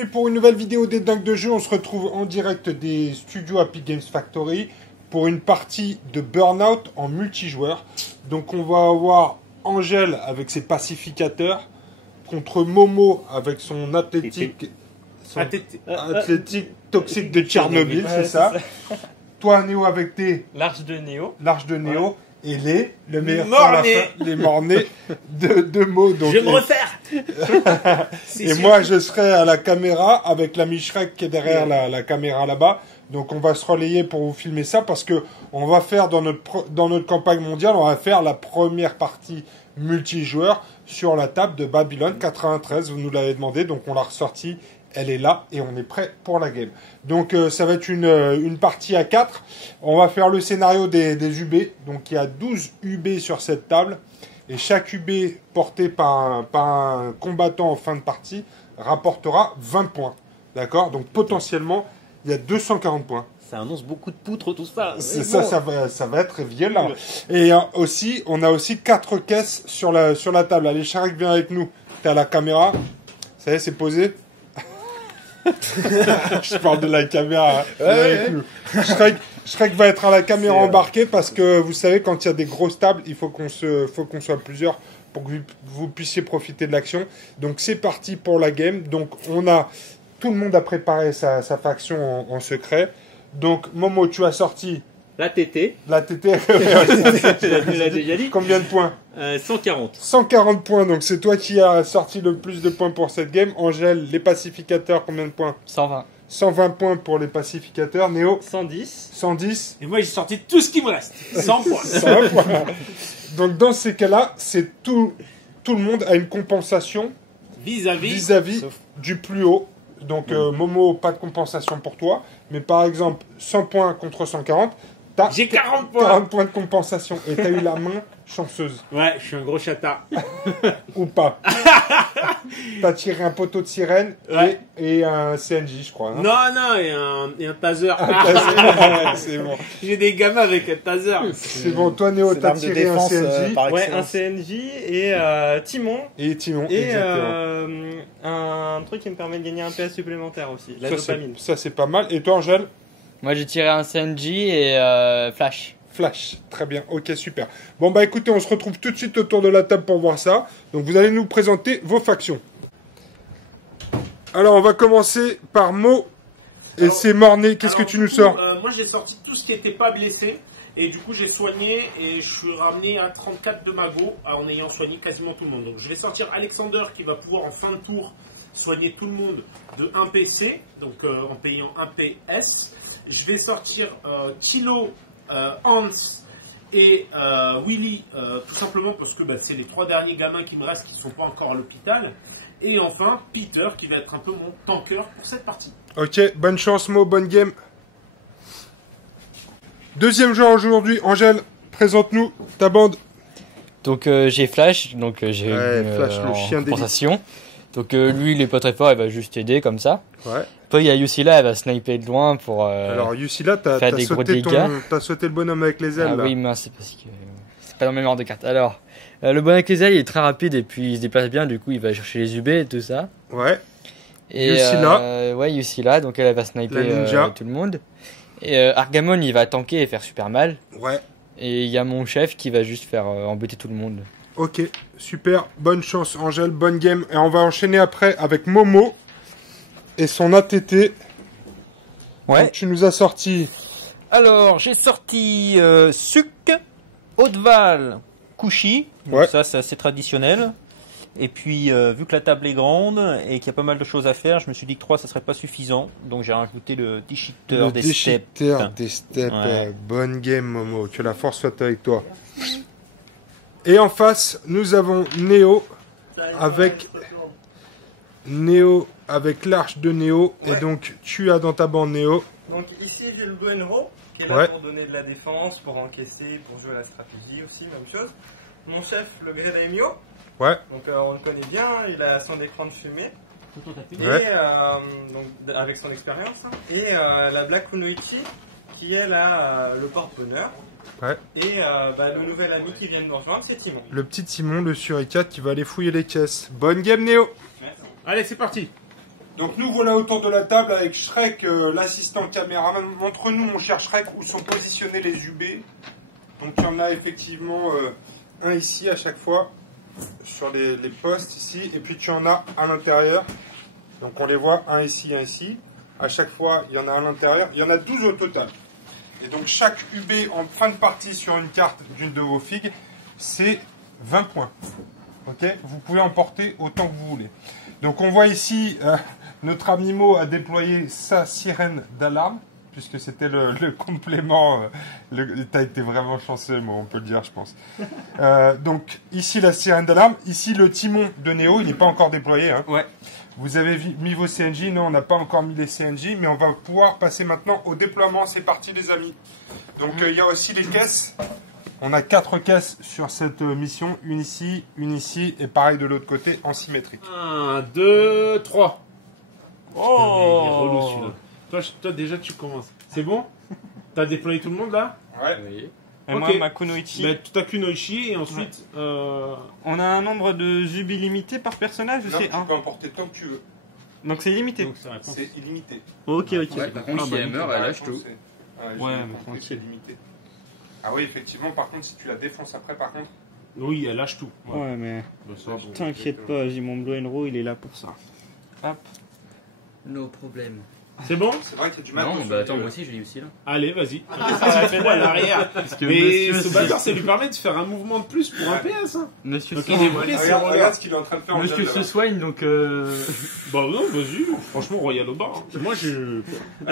bienvenue pour une nouvelle vidéo des Dingues de Jeux. On se retrouve en direct des studios Happy Games Factory pour une partie de Burnout en multijoueur. Donc on va avoir Angèle avec ses pacificateurs contre Momo avec son athlétique toxique de Tchernobyl, c'est ça. Toi Néo avec tes l'arche de Néo. Ouais. Et le meilleur les mornés de Mo. Donc, je vais me refaire. Et moi, je serai à la caméra avec l'ami Shrek qui est derrière la caméra là-bas. Donc, on va se relayer pour vous filmer ça parce que on va faire dans notre campagne mondiale, on va faire la première partie multijoueur sur la table de Babylone 93. Vous nous l'avez demandé, donc on l'a ressorti. Elle est là et on est prêt pour la game. Donc ça va être une partie à 4. On va faire le scénario des UB. Donc il y a 12 UB sur cette table. Et chaque UB porté par un combattant en fin de partie rapportera 20 points. D'accord? Donc potentiellement, il y a 240 points. Ça annonce beaucoup de poutres, tout ça. C'est ça, bon. ça va être violent. Et aussi, on a aussi 4 caisses sur la table. Allez, Shrek, viens avec nous. T'es à la caméra. Ça y est, c'est posé. Je parle de la caméra avec nous. Shrek va être à la caméra embarquée parce que vous savez, quand il y a des grosses tables, il faut qu'on soit plusieurs pour que vous puissiez profiter de l'action. Donc c'est parti pour la game. Donc tout le monde a préparé sa faction en secret. Donc Momo, tu as sorti la TT. La TT. Tu l'as déjà dit. Combien de points? 140. 140 points, donc c'est toi qui as sorti le plus de points pour cette game. Angèle, les pacificateurs, combien de points? 120. 120 points pour les pacificateurs. Néo? 110. 110. Et moi j'ai sorti tout ce qui me reste. 100 points. 100 points. Donc dans ces cas-là, c'est tout le monde a une compensation vis-à-vis du plus haut. Donc Momo, pas de compensation pour toi. Mais par exemple, 100 points contre 140. J'ai 40 points. 40 points de compensation. Et t'as eu la main chanceuse. Ouais, je suis un gros chata. Ou pas. T'as tiré un poteau de sirène et un CNJ, je crois. Non, et un taser. C'est bon. J'ai des gamins avec un taser. C'est bon, toi Néo, t'as tiré un CNJ. Ouais, un CNJ et Timon. Et Timon, et exactement. un truc qui me permet de gagner un PS supplémentaire aussi, la dopamine. Ça c'est pas mal. Et toi Angèle? Moi j'ai tiré un CNJ et Flash. Flash, très bien, ok, super. Bon bah écoutez, on se retrouve tout de suite autour de la table pour voir ça. Donc vous allez nous présenter vos factions. Alors on va commencer par Mo et c'est Morné. Qu'est-ce que tu nous sors? Moi j'ai sorti tout ce qui n'était pas blessé. Et du coup j'ai soigné et je suis ramené à 34 de mago en ayant soigné quasiment tout le monde. Donc je vais sortir Alexander qui va pouvoir en fin de tour soigner tout le monde de 1 PC, donc en payant 1 PS. Je vais sortir Kilo, Hans et Willy, tout simplement parce que c'est les 3 derniers gamins qui me restent qui ne sont pas encore à l'hôpital. Et enfin, Peter qui va être un peu mon tanker pour cette partie. Ok, bonne chance Mo, bonne game. Deuxième joueur aujourd'hui, Angèle, présente-nous ta bande. Donc j'ai Flash, donc j'ai Flash, le chien compensation. Donc lui il est pas très fort, il va juste aider comme ça. Ouais. Après il y a Yusila, elle va sniper de loin pour alors Yusila, t'as sauté le bonhomme avec les ailes là. Oui, mais c'est parce que c'est pas dans le même ordre de cartes. Alors le bonhomme avec les ailes il est très rapide et puis il se déplace bien, du coup il va chercher les UB et tout ça. Ouais. Et Yusila, donc elle va sniper tout le monde. Et Argamon il va tanker et faire super mal. Ouais. Et il y a mon chef qui va juste faire embêter tout le monde. Ok, super, bonne chance Angèle, bonne game. Et on va enchaîner après avec Momo et son ATT. Ouais. Donc, tu nous as sorti... Alors, j'ai sorti Suk, Haute-Val, Kushi. Ouais. Ça, c'est assez traditionnel. Et puis, vu que la table est grande et qu'il y a pas mal de choses à faire, je me suis dit que 3, ça serait pas suffisant. Donc, j'ai rajouté le déchiqueteur des steppes. Ouais. Bonne game Momo, que la force soit avec toi. Et en face, nous avons Néo avec l'arche de Néo. Ouais. Et donc, tu as dans ta bande Néo. Donc ici, j'ai le Buenro, qui est là pour donner de la défense, pour encaisser, pour jouer à la stratégie aussi, même chose. Mon chef, le Gredaimyo. Ouais. Donc on le connaît bien, il a son écran de fumée. Ouais. Et donc, avec son expérience. Et la Black Kunoichi, qui est là le porte-bonheur. Ouais. Et le nouvel ami qui vient de nous rejoindre, c'est Timon. Le petit Timon, le suricate qui va aller fouiller les caisses. Bonne game Néo. Allez, c'est parti. Donc nous voilà autour de la table avec Shrek, l'assistant caméraman. Montre-nous, mon cher Shrek, où sont positionnés les UB. Donc il y en a effectivement un ici à chaque fois, sur les postes ici, et puis tu en as à l'intérieur. Donc on les voit, un ici, un ici. À chaque fois, il y en a à l'intérieur. Il y en a 12 au total. Et donc chaque UB en fin de partie sur une carte d'une de vos figues, c'est 20 points. Ok, vous pouvez en porter autant que vous voulez. Donc on voit ici, notre ami Mo a déployé sa sirène d'alarme, puisque c'était le complément. Tu as été vraiment chanceux, Mo, on peut le dire, je pense. Donc ici la sirène d'alarme, ici le timon de Néo, il n'est pas encore déployé. Hein. Ouais. Vous avez mis vos CNJ, non, on n'a pas encore mis les CNJ, mais on va pouvoir passer maintenant au déploiement. C'est parti, les amis. Donc il y a aussi les caisses. On a 4 caisses sur cette mission, une ici, et pareil de l'autre côté en symétrique. 1, 2, 3. Oh, il est relou celui-là. Toi déjà tu commences. C'est bon? T'as déployé tout le monde là? Ouais. Oui. Et moi, ma Kunoichi. Bah, tu as Kunoichi et ensuite. On a un nombre de Zubi limité par personnage ou Non, c'est tu 1? peux en porter tant que tu veux. Donc c'est illimité. Donc, C'est illimité. Ok, ok. Ouais, par contre, si elle meurt, elle lâche tout. Ouais, mais tranquille. C'est limité. Ah oui, effectivement, par contre, si tu la défonces après, par contre... Oui, elle lâche tout. Ouais, mais Bah, ça, bon, t'inquiète pas, j'ai mon Blue Enro, il est là pour ça. Hop. No problème. C'est bon? C'est vrai qu'il y a du matos. Non, bah attends, moi aussi, je l'ai aussi là. Allez, vas-y. À l'arrière. Mais ce bâtard, ça lui permet de faire un mouvement de plus pour un PS. Hein. Monsieur Donc se... il est volé, c'est Regarde ce qu'il est en train de faire en Monsieur se soigne, donc... Bah non, vas-y. Franchement, Royal au bar. Hein. Moi, je...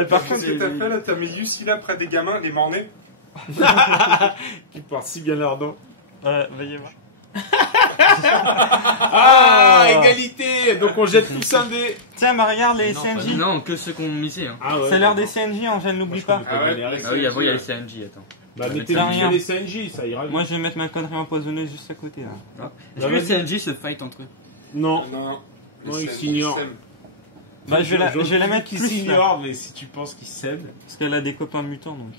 Par contre, ce que t'as fait là, t'as mis Yussi là près des gamins, des mornais. Qui part si bien l'ardent. Ouais, veuillez voir. Égalité. Donc on jette tous un dé. Tiens, bah regarde les CNJ. Non, que ceux qu'on misait. Hein. Ah ouais. C'est l'heure des CNJ, je ne l'oublie pas. Ah oui, il y a les CNJ, attends. Bah mettez rien. les CNJ, ça ira. Moi je vais mettre ma connerie empoisonneuse juste à côté là. Est-ce que les CNJ se fight entre eux? Non. Non. Non, ils s'ignorent. Bah je vais la mettre qui plus là. s'ignore, mais si tu penses qu'ils s'aiment. Parce qu'elle a des copains mutants donc.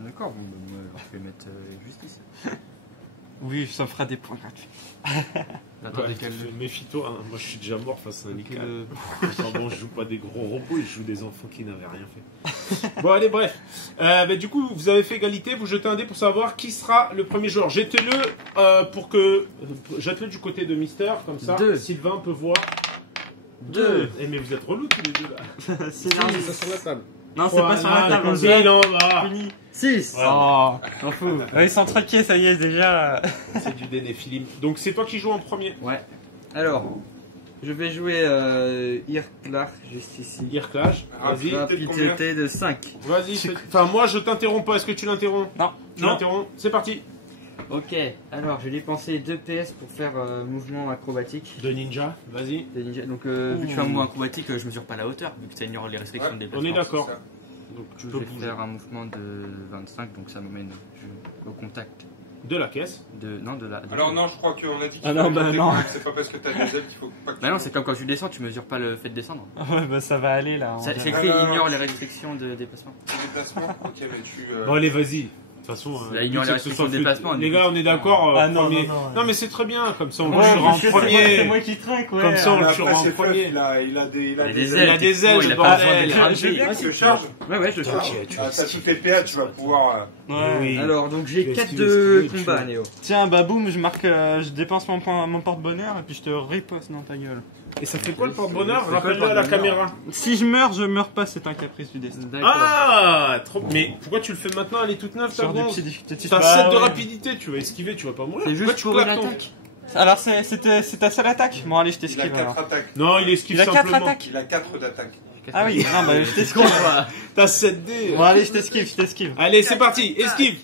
D'accord, bon, bah, moi je vais mettre justice. Oui, ça fera des points gratuits. Attendez, méfie-toi, hein. Moi je suis déjà mort face à un Nical. Bon, je joue pas des gros robots, je joue des enfants qui n'avaient rien fait. Bon, allez, bref. Bah, du coup, vous avez fait égalité, vous jetez un dé pour savoir qui sera le premier joueur. Jetez-le pour que. Jette-le du côté de Mister, comme ça. Sylvain peut voir. 2. Eh, mais vous êtes relous tous les deux là. C'est ça sur la table. Non, c'est pas sur la table. Il en va. 6. Oh, j'en fous. Ils sont traqués, ça y est, déjà. C'est du Dénéphilim. Donc c'est toi qui joues en premier. Ouais. Alors, je vais jouer Irklach juste ici. Irklach, vas-y. Rapidité de 5. Vas-y. Enfin, moi je t'interromps pas. Est-ce que tu l'interromps? Non. Tu l'interromps. C'est parti. Ok, alors j'ai dépensé 2 PS pour faire mouvement acrobatique. De ninja, vas-y. Donc vu que je fais un mouvement acrobatique, je mesure pas la hauteur, vu que ça ignore les restrictions de déplacement. On est d'accord. Donc je vais faire un mouvement de 25, donc ça m'amène au contact. De la caisse? Alors non, je crois qu'on a dit qu'il non, bah non. C'est pas parce que t'as des ailes qu'il faut pas que Bah non, c'est comme quand tu descends, tu mesures pas le fait de descendre. Ouais, bah ça va aller là. C'est écrit ignore les restrictions de déplacement. Ok, mais tu... Bon allez, vas-y. De toute façon, les gars, on est d'accord. Non, mais c'est très bien, comme ça on le tuera en premier. C'est moi qui traque, ouais. Comme ça on le tuera en premier. Il a des ailes, le bordel. Je vais bien que tu charges. Ouais, je le charge. T'as toutes les PA, tu vas pouvoir. Oui. Alors, donc j'ai 4 de combat, Néo. Tiens, bah boum, je marque, je dépense mon porte-bonheur et puis je te riposte dans ta gueule. Et ça fait quoi le porte-bonheur? Rappelle-le à la caméra. Si je meurs pas, c'est un caprice du destin. Ah, trop. Mais pourquoi tu le fais maintenant? Elle est toute neuve, ta bronze. T'as 7 de rapidité, tu vas esquiver, tu vas pas mourir. C'est juste pour une attaque. Alors c'est ta seule attaque? Bon allez, je t'esquive. Il a 4 attaques. Non, il esquive simplement. Il a 4 attaques. Il a 4 d'attaque. Ah oui, non, bah je t'esquive. T'as 7 dés. Bon allez, je t'esquive. Allez, c'est parti, esquive.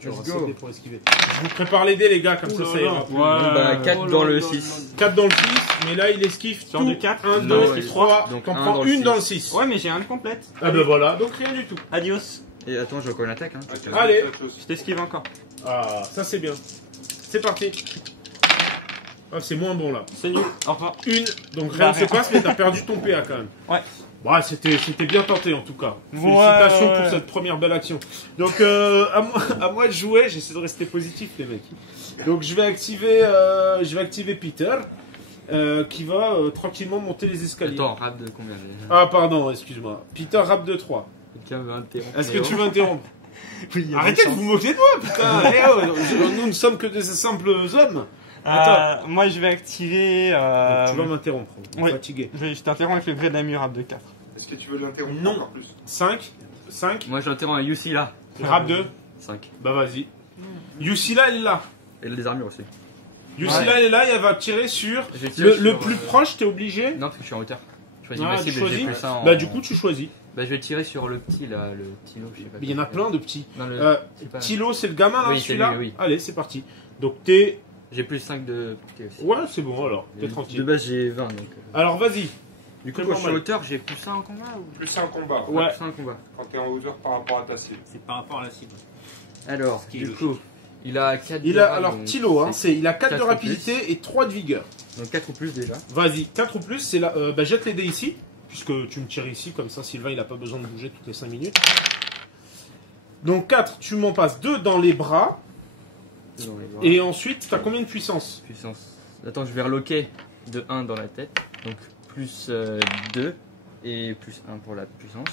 Tu auras 7 dés pour esquiver. Je vous prépare les dés, les gars, comme ça ira. Bah 4 dans le 6. 4 dans le 6, mais là il esquive sur de 4. 1, 2, 3, donc t'en prends une dans le 6. Ouais, mais j'ai un complète. Ah bah voilà, donc rien du tout. Adios. Et attends, je recolle l'attaque. Hein. Allez. Je t'esquive encore. Ah, ça c'est bien. C'est parti. Ah, c'est moins bon là. C'est nul. Au revoir. Une, donc rien ne se passe, mais t'as perdu ton PA quand même. Ouais. Bah, c'était bien tenté en tout cas. Félicitations pour cette première belle action. Donc à moi de jouer, j'essaie de rester positif les mecs. Donc je vais activer Peter. qui va tranquillement monter les escaliers. Attends, rap de combien déjà? Ah, pardon, excuse-moi. Peter, rap de 3. Quelqu'un veut interrompre? Est-ce que tu veux interrompre? Oui, Arrêtez de vous moquer de moi, putain. Nous ne sommes que des simples hommes. Attends. Moi, je vais activer. Tu vas m'interrompre. Ouais. Fatigué. Je t'interromps avec le gré d'Amur rap de 4. Est-ce que tu veux l'interrompre Non. encore plus? 5. Moi, je l'interromps à Yussi là. Rap 2. 5. Bah vas-y. Yusila, elle est là. Et les armures aussi. Yusila, elle est là et elle va tirer sur. Je vais tirer Le sur, plus proche, t'es obligé. Non, parce que je suis en hauteur. Je choisis Ah, ma tu cible et j'ai choisis. plus ça en... Bah du coup, tu choisis. Bah, je vais tirer sur le petit là, le Tilo, je sais pas. Mais il y en a plein de petits. Non, c'est pas... Tilo, c'est le gamin là, Oui, c'est celui-là. lui, oui. Allez, c'est parti. Donc t'es. J'ai plus 5 de portée aussi. Ouais, c'est bon alors. T'es De tranquille. base, j'ai 20 donc. Alors vas-y. Du coup, C'est quand je suis en normal. hauteur, j'ai plus ça en combat ou Plus un combat. Ouais. plus ça en combat? Quand t'es en hauteur par rapport à ta cible. C'est par rapport à la cible. Alors, qui est du logique. coup, il a 4 Il a alors Tilo, hein, il a 4 de 4 ou rapidité et 3 de vigueur. Donc 4 ou plus déjà. Vas-y, 4 ou plus, c'est là. Bah jette les dés ici, puisque tu me tires ici, comme ça Sylvain il a pas besoin de bouger toutes les 5 minutes. Donc 4, tu m'en passes 2 dans les bras, Dans les bras. et ensuite t'as combien de puissance? Puissance. Attends, je vais reloquer de 1 dans la tête. Donc plus 2 et plus 1 pour la puissance.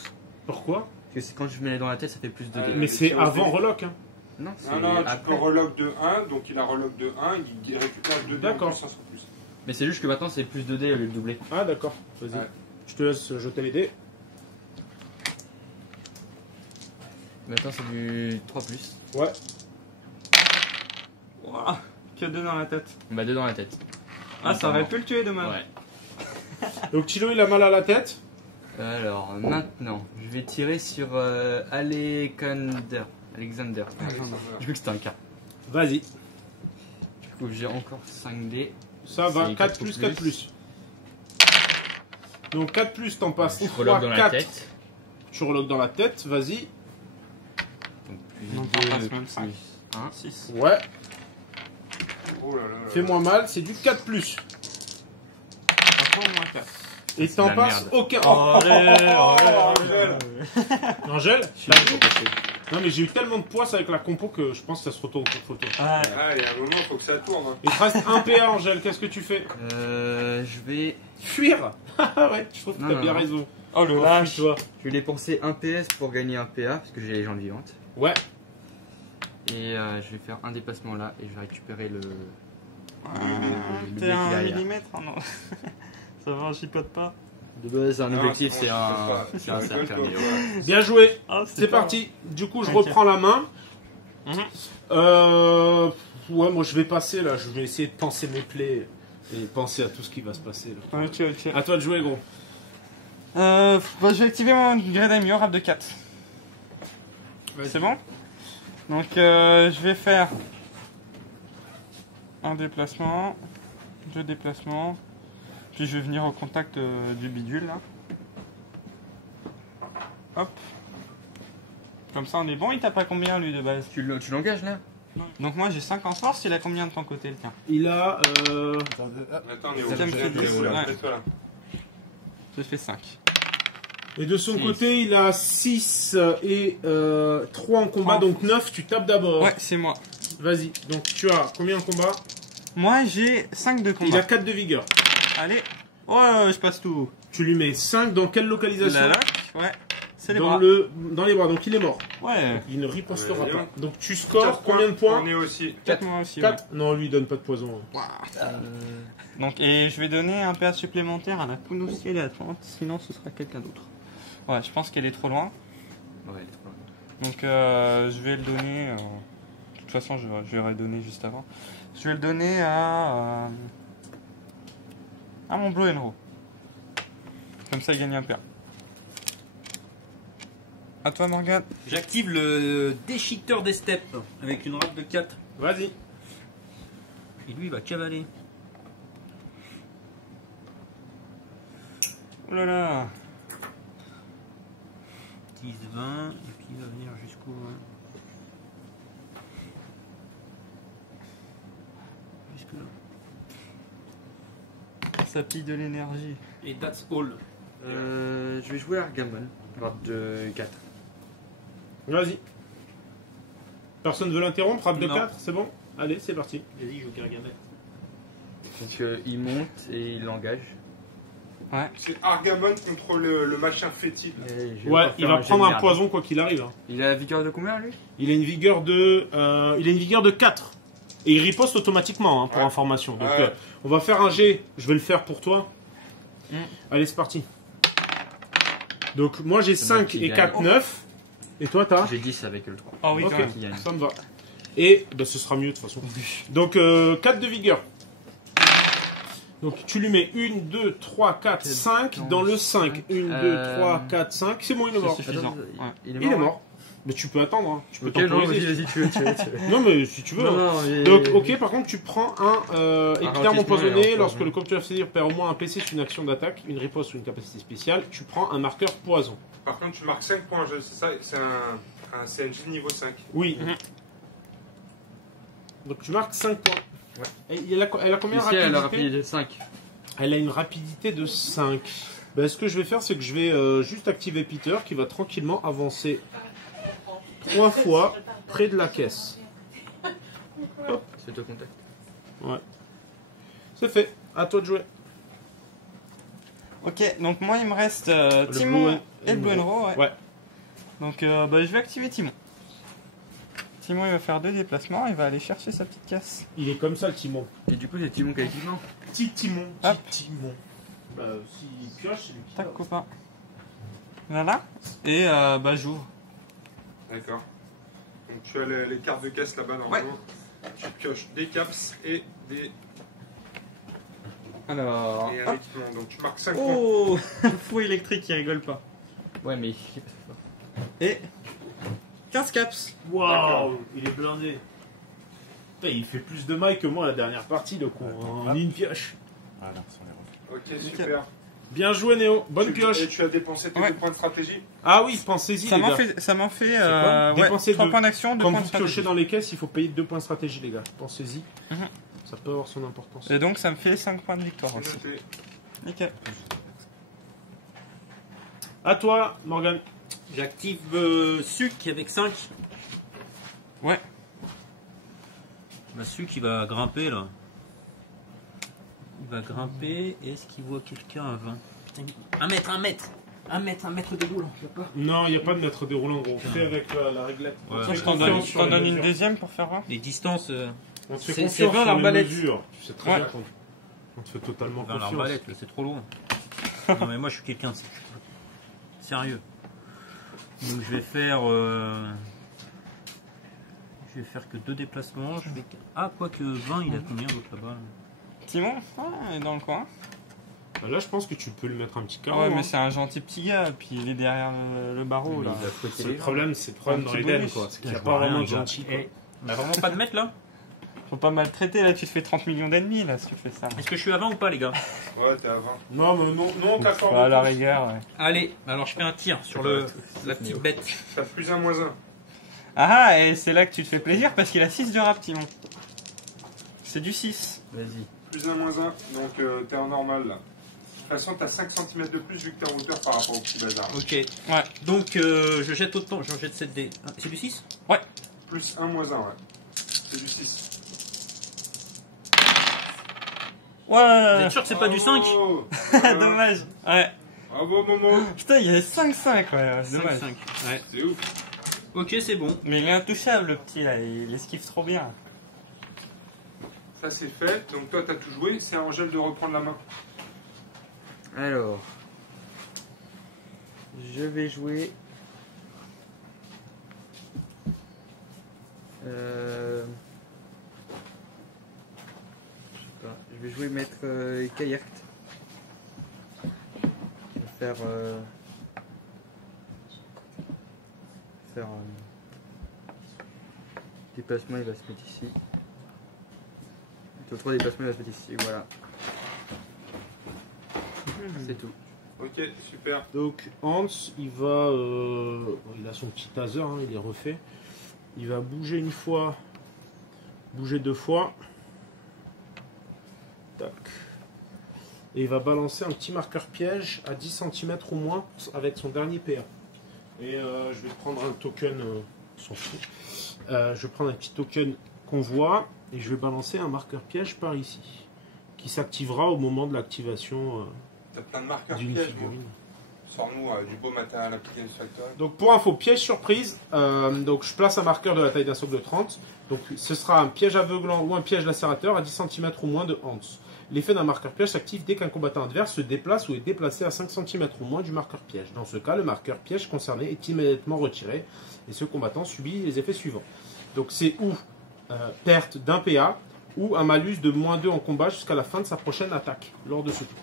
Pourquoi? Parce que quand je mets dans la tête, ça fait plus 2 dés. Mais c'est avant relock. Hein. Non, c'est Non, tu après. peux relock de 1, donc il a relock de 1, il récupère 2 dés en D'accord. puissance en plus. Mais c'est juste que maintenant, c'est plus 2 dés au lieu de doubler. Ah d'accord, vas-y. Ouais. Je te laisse jeter les dés. Maintenant, c'est du 3 plus. Ouais. Ouah, que 2 dans la tête. On met 2 dans la tête. Ah, ça aurait pu le tuer demain. Ouais. Donc Tilo il a mal à la tête. Alors, maintenant, je vais tirer sur Alexander. Je veux que c'était un K. Vas-y. Du coup, j'ai encore 5 dés. Ça va, C'est 4 plus, 4 plus. Donc 4 plus, t'en passes Je 3, reloque dans la 4. tête. Tu reloques dans la tête, vas-y. Donc plus Non, 2 t'en passes même 5. plus 1. 6. Ouais, Oh là là là. fais-moi mal, c'est du 4 plus. Par contre, moins 4. Et C'est t'en la passes merde. aucun. Angèle. Angèle Je suis pas passé. Non mais j'ai eu tellement de poids avec la compo que je pense que ça se retourne pour photo. Ah, Ah, il y a un moment, faut que ça tourne. Hein. Il te reste 1 PA Angèle, qu'est-ce que tu fais? Je vais. Fuir. Ouais, je trouve que Non, t'as non, bien non. raison. oh le lâche. Toi. Je vais dépenser 1 PS pour gagner un PA parce que j'ai les jambes vivantes. Ouais. Et je vais faire un déplacement là et je vais récupérer le. T'es un derrière. millimètre, hein, non. Ça va, j'y pote pas. De base, un Non, objectif, bon, c'est je un, sais pas. c'est un cercle. Toi, mais, toi. Bien joué. Ah, C'est pas- parti. Du coup, je Ok. reprends la main. Mhm. Ouais, moi je vais passer là. Je vais essayer de penser mes plaies et penser à tout ce qui va se passer là. Ok, ok. À toi de jouer, gros. Bah, je vais activer mon gré d'Amur rap de 4. C'est bon? Donc, je vais faire un déplacement, 2 déplacements, puis je vais venir au contact du bidule là. Hop. Comme ça on est bon, il tape à combien lui de base? Tu l'engages là? Donc moi j'ai 5 en force, il a combien de ton côté le tien? Il a. Attends, on est Ça me fait obligé de 10, jouer, là. ouais. Mets-toi là. Je fais 5. Et de son Six. côté, il a 6 et 3 en combat, Trois. donc 9. Tu tapes d'abord. Ouais, c'est moi. Vas-y. Donc tu as combien en combat? Moi j'ai 5 de Il combat. a 4 de vigueur. Allez. Oh, je passe tout. Tu lui mets 5 dans quelle localisation? La lock, ouais. C'est les dans, bras. dans les bras, donc il est mort. Ouais. Il ne ripostera Ouais, pas. bien. Donc tu scores combien de points? On est aussi. 4 moi aussi. 4. Non, lui il donne pas de poison. Donc, et je vais donner un PA supplémentaire à la poune aussi, elle est à 30, sinon ce sera quelqu'un d'autre. Ouais, je pense qu'elle est trop loin. Ouais, il est trop loin. Donc je vais le donner. De toute façon, je vais le donner juste avant. Je vais le donner à mon Blue Enro. Comme ça, il gagne un PA. À toi, Morgane. J'active le déchiqueteur des steppes avec une rate de 4. Vas-y. Et lui, il va cavaler. Oh là là. 10, 20, et puis il va venir jusqu'au... jusque là. Ça pille de l'énergie. Et that's all. Je vais jouer Argamon. Rap de 4. Vas-y. Personne veut l'interrompre? Rap de Non. 4, c'est bon? Allez, c'est parti. Vas-y, joue Gargamel. Donc il monte et il l'engage. Ouais. C'est Argamon contre le machin fétide. Ouais, il va prendre un poison quoi qu'il arrive. Hein. Il a la vigueur de combien lui? Il a une vigueur de 4. Et il riposte automatiquement hein, pour information. Donc on va faire un jet, je vais le faire pour toi. Allez, c'est parti. Donc moi j'ai 5 et 4, 9. Et toi t'as? J'ai 10 avec le 3. Ah oui, ok, ça me va. Et bah, ce sera mieux de toute façon. Donc 4 de vigueur. Donc tu lui mets 1, 2, 3, 4, 5 dans le 5. 1, 2, 3, 4, 5. C'est bon, il est mort. Suffisant. Ouais. Il est mort. Mais tu peux attendre. Hein. Tu peux temporiser. Vas-y, tu veux. Non, mais si tu veux. Non, donc, ok, par contre, tu prends un épiderme empoisonné. Lorsque le compteur saisir perd au moins un PC sur une action d'attaque, une riposte ou une capacité spéciale, tu prends un marqueur poison. Par contre, tu marques 5 points, c'est ça, c'est un CNJ niveau 5. Oui. Donc, tu marques 5 points. Ouais. Et elle a combien de rapidité? Elle a rapidité 5. Elle a une rapidité de 5. Ben, ce que je vais faire, c'est que je vais juste activer Peter qui va tranquillement avancer 3 fois près de la caisse. Hop. C'est au contact. Ouais. C'est fait. À toi de jouer. Ok, donc moi il me reste Timon et le Blue Enro. Ouais. Donc bah, je vais activer Timon. Timon il va faire 2 déplacements, il va aller chercher sa petite caisse. Il est comme ça le Timon. Et du coup c'est Timon qui a l'équipement. Petit Timon. Hop. Petit Timon. Bah s'il pioche, c'est lui qui Tac copain. Voilà. Et bah j'ouvre. D'accord. Donc tu as les cartes de caisse là-bas normalement. Tu pioches des caps et des... Alors... Et un équipement. Donc tu marques 5 points. Oh, fou électrique, il rigole pas. Ouais mais... Et 15 caps. Waouh, il est blindé. Putain, il fait plus de mailles que moi la dernière partie, le con. En ligne pioche. Voilà, sans les reflets. Ok, super. Bien joué Néo, bonne pioche. Et tu as dépensé tes 2 points de stratégie. Ah oui, pensez-y les gars. Ça m'en fait Dépensez 3 deux. points d'action, 2 Quand points de vous stratégie. piochez dans les caisses, il faut payer 2 points de stratégie les gars. Pensez-y. Mhm. Ça peut avoir son importance. Et donc ça me fait 5 points de victoire aussi. Noté. Nickel. À toi, Morgane. J'active Suc avec 5. Ouais. Ma Suc il va grimper là. Il va grimper. Est-ce qu'il voit quelqu'un à 20? Putain, 1 mètre déroulant. Non, il n'y a pas de maître déroulant gros. Fais avec la réglette. Ouais. On te fait Je t'en confiance sur les donne une mesures. deuxième pour faire 20. Les distances. On te fait C'est confiance 20 sur les l'arbalète. mesures. Tu sais très Ouais. bien qu'on te fait totalement Vers confiance. l'arbalète, là, c'est trop loin. Non mais moi je suis quelqu'un de sérieux. Donc je vais faire que 2 déplacements. Ah quoique 20 il a combien d'autres là-bas? Timon, il est dans le coin. Bah là, je pense que tu peux lui mettre un petit carreau. Ouais, mais hein. c'est un gentil petit gars, puis il est derrière le barreau là. C'est le problème, Un dans petit Eden, bonus. quoi. C'est qu'il n'y a Je pas vois vraiment rien, de gars. gentil. quoi. On a vraiment pas de mètre là? Faut pas maltraiter là, tu te fais 30 millions d'ennemis là si tu fais ça. Est-ce que je suis à 20 ou pas les gars? Ouais, t'es à 20. Non, mais non, on t'accorde. À la rigueur, ouais. Allez, alors je fais un tir sur la petite bête. T'as plus 1, moins 1. Ah, et c'est là que tu te fais plaisir parce qu'il a 6 de rap, Timon. C'est du 6. Vas-y. Plus 1, moins 1. Donc t'es en normal là. De toute façon, t'as 5 cm de plus vu que t'es en hauteur par rapport au petit bazar. Ok. Ouais. Donc je jette autant, j'en jette 7 dés. Ah, c'est du 6? Plus 1, moins 1, ouais. C'est du 6. Vous Ouais. êtes sûr que c'est pas du 5? Oh, Dommage. Ouais. Bravo, Momo. Putain, il y a 5-5, ouais. Dommage. 5. Ouais. C'est ouf. Ok, c'est bon. Mais il est intouchable, le petit là. Il esquive trop bien. Ça, c'est fait. Donc toi, t'as tout joué. C'est à Angèle de reprendre la main. Alors... Je vais jouer... Je sais pas. Je vais jouer maître Kayert. Qui va faire... déplacement, il va se mettre ici. Sur 3 déplacements, il va se mettre ici. Voilà. C'est tout. Ok, super. Donc, Hans, il va. Il a son petit taser, hein, il est refait. Il va bouger une fois, bouger 2 fois. Tac. Et il va balancer un petit marqueur piège à 10 cm au moins avec son dernier PA. Et je vais prendre un token. On s'en fout. Je vais prendre un petit token convoi et je vais balancer un marqueur piège par ici. qui s'activera au moment de l'activation T'as plein de marqueurs d'une pièges, figurine. Sors-nous du beau matériel appliqué Factory. Donc pour info, piège surprise, donc je place un marqueur de la taille d'un socle de 30. Donc ce sera un piège aveuglant ou un piège lacérateur à 10 cm ou moins de Hans. L'effet d'un marqueur piège s'active dès qu'un combattant adverse se déplace ou est déplacé à 5 cm ou moins du marqueur piège. Dans ce cas, le marqueur piège concerné est immédiatement retiré et ce combattant subit les effets suivants. Donc c'est ou perte d'un PA ou un malus de -2 en combat jusqu'à la fin de sa prochaine attaque lors de ce tour.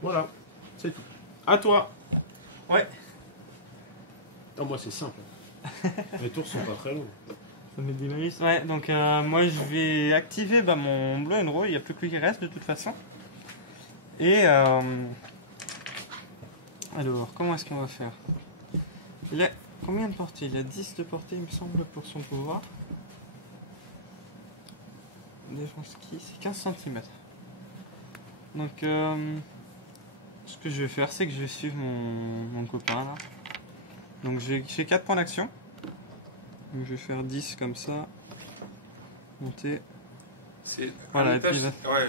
Voilà, c'est tout. À toi. Ouais. Oh, moi c'est simple. Les tours sont pas très longs. Ça met du malus. Ouais, donc moi je vais activer mon Blow and Roll, il n'y a plus que lui qui reste de toute façon. Et alors, comment est-ce qu'on va faire? Il a combien de portée? Il a 10 de portée, il me semble, pour son pouvoir. Défense qui? C'est 15 cm. Donc, ce que je vais faire, c'est que je vais suivre mon copain là. Donc, j'ai 4 points d'action. Donc, je vais faire 10 comme ça. Monter. Voilà, et puis il va... Ouais,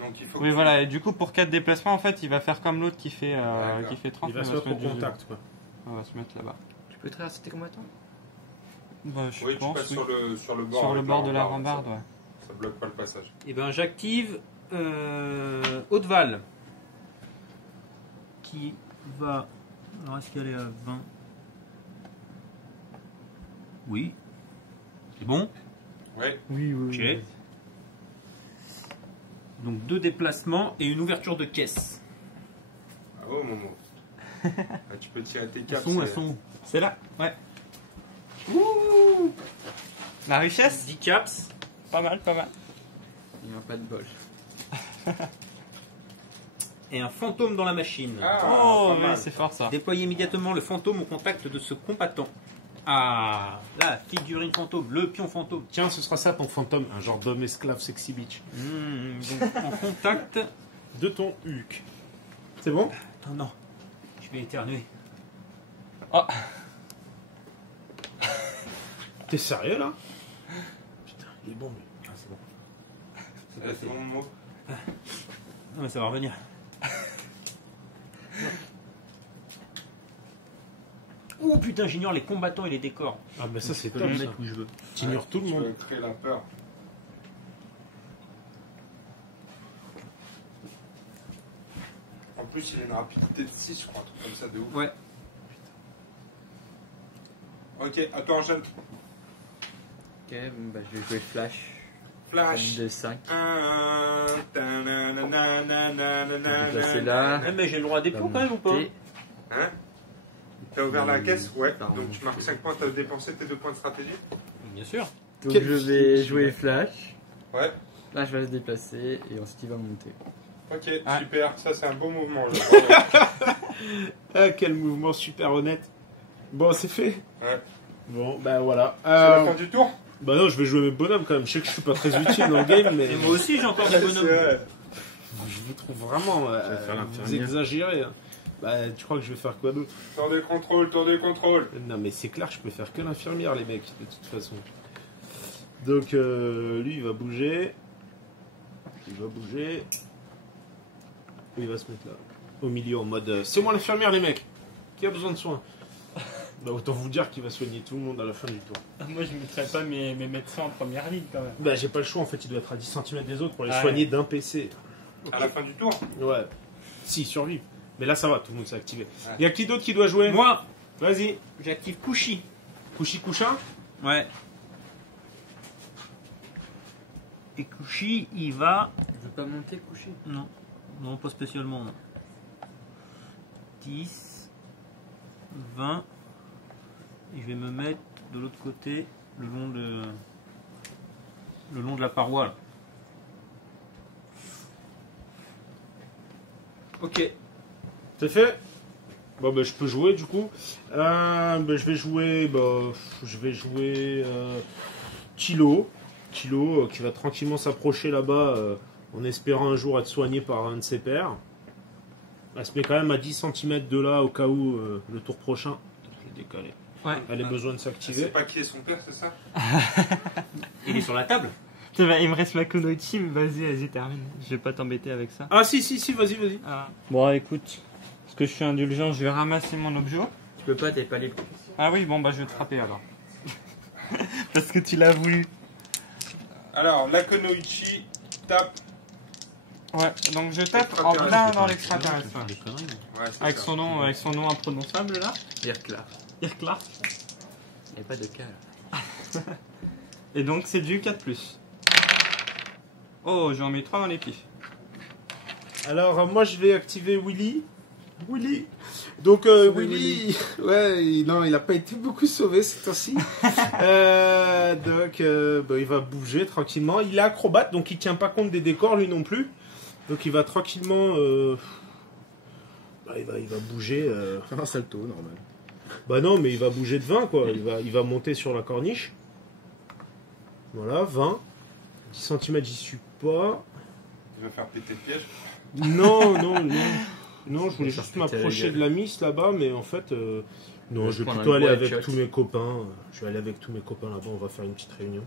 donc il faut oui, voilà, et du coup, pour 4 déplacements, en fait, il va faire comme l'autre qui fait 30. Il va se mettre au contact, quoi. On va se mettre là-bas. Tu peux traverser tes combattants? Bah, je oui, pense, tu passes sur le bord. Sur le bord de la rambarde, ouais. Ça bloque pas le passage. Et ben j'active Haute-Val qui va. Alors est-ce qu'elle est à 20? Oui. C'est bon? Ouais. Oui. Ok. Donc 2 déplacements et une ouverture de caisse. Ah oh Momo. Tu peux tirer tes Elles caps. sont où? C'est là, ouais. Ouh, la richesse? 10 caps. Pas mal. Il n'y a pas de bol. Et un fantôme dans la machine. Oh, oui, c'est fort ça. Déployez immédiatement le fantôme au contact de ce combattant. Ah, la figurine fantôme, le pion fantôme. Tiens, ce sera ça ton fantôme, un genre d'homme esclave sexy bitch. Donc en contact de ton Hulk. C'est bon? Oh non, je vais éternuer. Oh. T'es sérieux là? Putain, il est bon lui. Ah, c'est bon. C'est bon Momo. Non mais ça va revenir. Ouh putain, j'ignore les combattants et les décors. Ah bah ça c'est Je peux top le ça. mettre où je veux. T'ignores tout le Tu monde. peux créer la peur. En plus, il a une rapidité de 6, je crois, un truc comme ça, de ouf. Ouais. Ok, à toi, jeune. Ok, bon, bah, je vais jouer Flash. Flash. De 5. C'est là. Mais j'ai le droit à des pions quand même ou pas? Hein? T'as ouvert la caisse? Ouais. Pardon. Donc tu marques 5 points, t'as dépensé tes 2 points de stratégie? Bien sûr. Donc Quel je vais jouer Flash. Ouais. Là, je vais se déplacer et ensuite il va monter. Ok, super. Ça, c'est un beau mouvement. Ah, quel mouvement super honnête. Bon, c'est fait. Ouais. Bon, bah voilà. C'est la fin du tour? Bah non, je vais jouer mes bonhommes quand même. Je sais que je suis pas très utile dans le game, mais Et moi aussi j'ai encore des bonhommes. je vous trouve vraiment vous exagérez. Hein. Bah, tu crois que je vais faire quoi d'autre? Tour de contrôle. Non, mais c'est clair, je peux faire que l'infirmière, les mecs, de toute façon. Donc, lui, il va bouger. Il va se mettre là, au milieu, en mode c'est moi l'infirmière, les mecs. Qui a besoin de soins? Bah, autant vous dire qu'il va soigner tout le monde à la fin du tour. Moi, je mettrais pas mes médecins en première ligne quand même. Bah, j'ai pas le choix en fait, il doit être à 10 cm des autres pour les Ah soigner d'un PC. À la fin du tour? Ouais. Si, survivent. Mais là, ça va, tout le monde s'est activé. Il y a qui d'autre qui doit jouer? Moi, Vas-y. j'active Kushi. Couchin? Ouais. Et Kushi, il va. Je veux pas monter, coucher. Non, non, pas spécialement. Non. 10, 20. Et je vais me mettre de l'autre côté, le long de la paroi. Là. Ok. C'est fait? Bon, bah, je peux jouer du coup. Je vais jouer. Chilo. Chilo qui va tranquillement s'approcher là-bas en espérant un jour être soigné par un de ses pairs. Elle se met quand même à 10 cm de là au cas où le tour prochain. Je l'ai décalé. Ouais. Elle a besoin de Je s'activer. sais pas qui est son père, c'est ça? Il est sur la table. Il me reste ma Kunoichi, mais vas-y, termine. Je vais pas t'embêter avec ça. Ah si, vas-y. Ah. Bon, écoute, parce que je suis indulgent, je vais ramasser mon objet. Tu peux pas, t'es pas libre. Ah oui, bon, bah je vais te frapper alors. Parce que tu l'as voulu. Alors, la Kunoichi tape. Ouais, donc je tape en plein dans l'extraterrestre. Ouais, avec son nom imprononçable là. Irklar. Irklar. Il n'y a pas de cas là. Et donc c'est du 4+. Oh, j'en mets 3 dans les pifs. Alors moi je vais activer Willy. Donc Willy, ouais, non, il a pas été beaucoup sauvé cette temps-ci. Donc il va bouger tranquillement. Il est acrobate, donc il tient pas compte des décors lui non plus. Donc il va tranquillement, il va bouger. Faire un salto normal. Bah non, mais il va bouger de 20 quoi. Il va monter sur la corniche. Voilà, 20. 10 cm, j'y suis pas. Il va faire péter le piège. Non, je voulais juste m'approcher de la miss là-bas, mais en fait, non, je vais plutôt aller avec tous mes copains. Je vais aller avec tous mes copains là-bas, on va faire une petite réunion.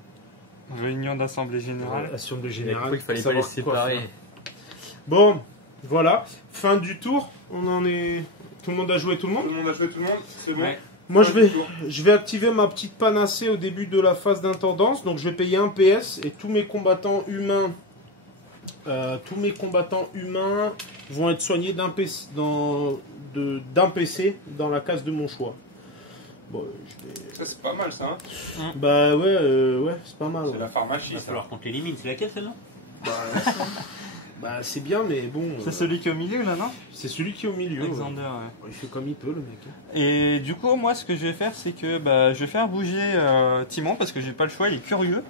Réunion d'assemblée générale. Assemblée générale. Il fallait pas les séparer. Bon, voilà, fin du tour. On en est. Tout le monde a joué tout le monde. Tout le monde a joué tout le monde, c'est bon. Ouais. Moi, je vais activer ma petite panacée au début de la phase d'intendance. Donc, je vais payer 1 PS et tous mes combattants humains vont être soignés d'un PC dans la case de mon choix. Bon, Ça, c'est pas mal, ça. Hein. Bah ouais, c'est pas mal. C'est la pharmacie. Il va falloir qu'on l'élimine. C'est laquelle celle-là? Bah c'est bien, mais bon. C'est celui qui est au milieu là, non? C'est celui qui est au milieu. Alexander, ouais. ouais. Il fait comme il peut, le mec. Et du coup, moi, ce que je vais faire, c'est que je vais faire bouger Timon parce que j'ai pas le choix, il est curieux.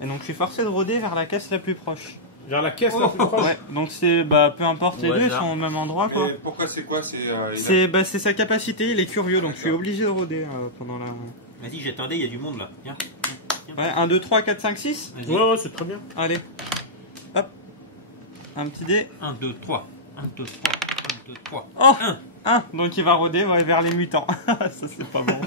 Et donc, je suis forcé de rôder vers la caisse la plus proche. Vers la caisse la plus proche. Ouais, donc c'est peu importe les deux, ils sont au même endroit quoi. Mais pourquoi c'est quoi? C'est sa capacité, il est curieux, donc je suis obligé de rôder pendant la. Vas-y, j'attendais, il y a du monde là. Viens. Ouais, 1, 2, 3, 4, 5, 6. Ouais, c'est très bien. Allez. Hop. Un petit dé. 1, 2, 3. 1, 2, 3. 1, 2, 3. Oh 1. Donc il va rôder vers les mutants. Ça c'est pas bon.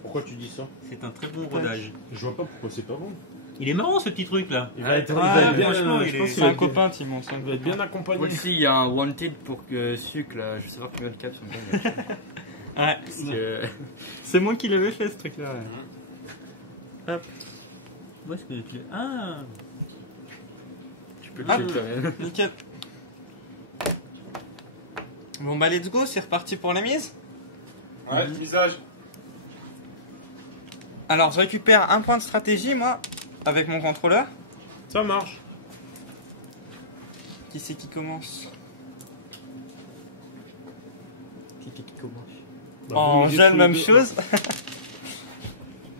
Pourquoi tu dis ça? C'est un très bon rodage. Je vois pas pourquoi c'est pas bon. Il est marrant ce petit truc là. Il va être bien. C'est un copain, Timon. Il va être bien accompagné. Moi aussi, il y a un Wanted pour que Suc, là, je sais pas combien de caps sont bons. Ouais. C'est moi qui l'avais fait ce truc là. Ouais. Hop. Où est-ce que tu... Ah. Tu peux le checker quand même. Nickel. Bon bah let's go, c'est reparti pour la mise. Ouais, visage. Alors je récupère un point de stratégie moi, avec mon contrôleur. Ça marche. Qui c'est qui commence? Qui commence? Bah, En gel, même chose.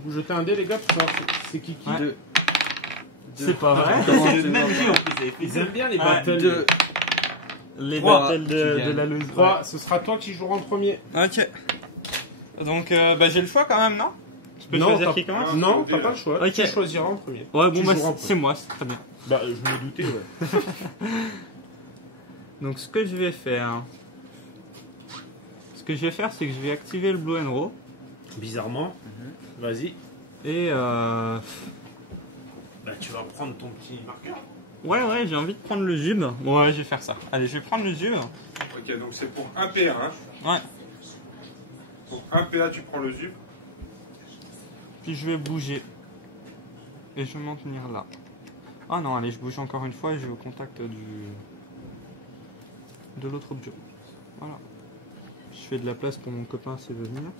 Vous jetez un dé, les gars, pour savoir c'est qui. Ouais. C'est pas vrai. C'est le même jeu en plus. Ils aiment bien les Ouais, battles. Les 3, battles de la loose. 3, ce sera toi qui joueras en premier. Ok. Donc j'ai le choix quand même, non? Je peux choisir qui commence? Non, t'as pas le choix. Ok. Tu choisiras en premier. Ouais, Tu bon, joueras en c'est moi, c'est très bien. Bah, je me doutais, ouais. Donc, ce que je vais faire, c'est que je vais activer le Blue and Raw. Bizarrement. Vas-y. Et Bah, tu vas prendre ton petit marqueur. ouais, j'ai envie de prendre le Zub. Ouais, je vais faire ça. Allez, je vais prendre le Zub. Ok, donc c'est pour 1 PA, hein. Ouais. Pour 1 PA, tu prends le ZUB. Puis je vais bouger. Et je vais m'en tenir là. Ah non, allez, je bouge encore une fois et je vais au contact de l'autre objet. Voilà. Je fais de la place pour mon copain s'il veut venir.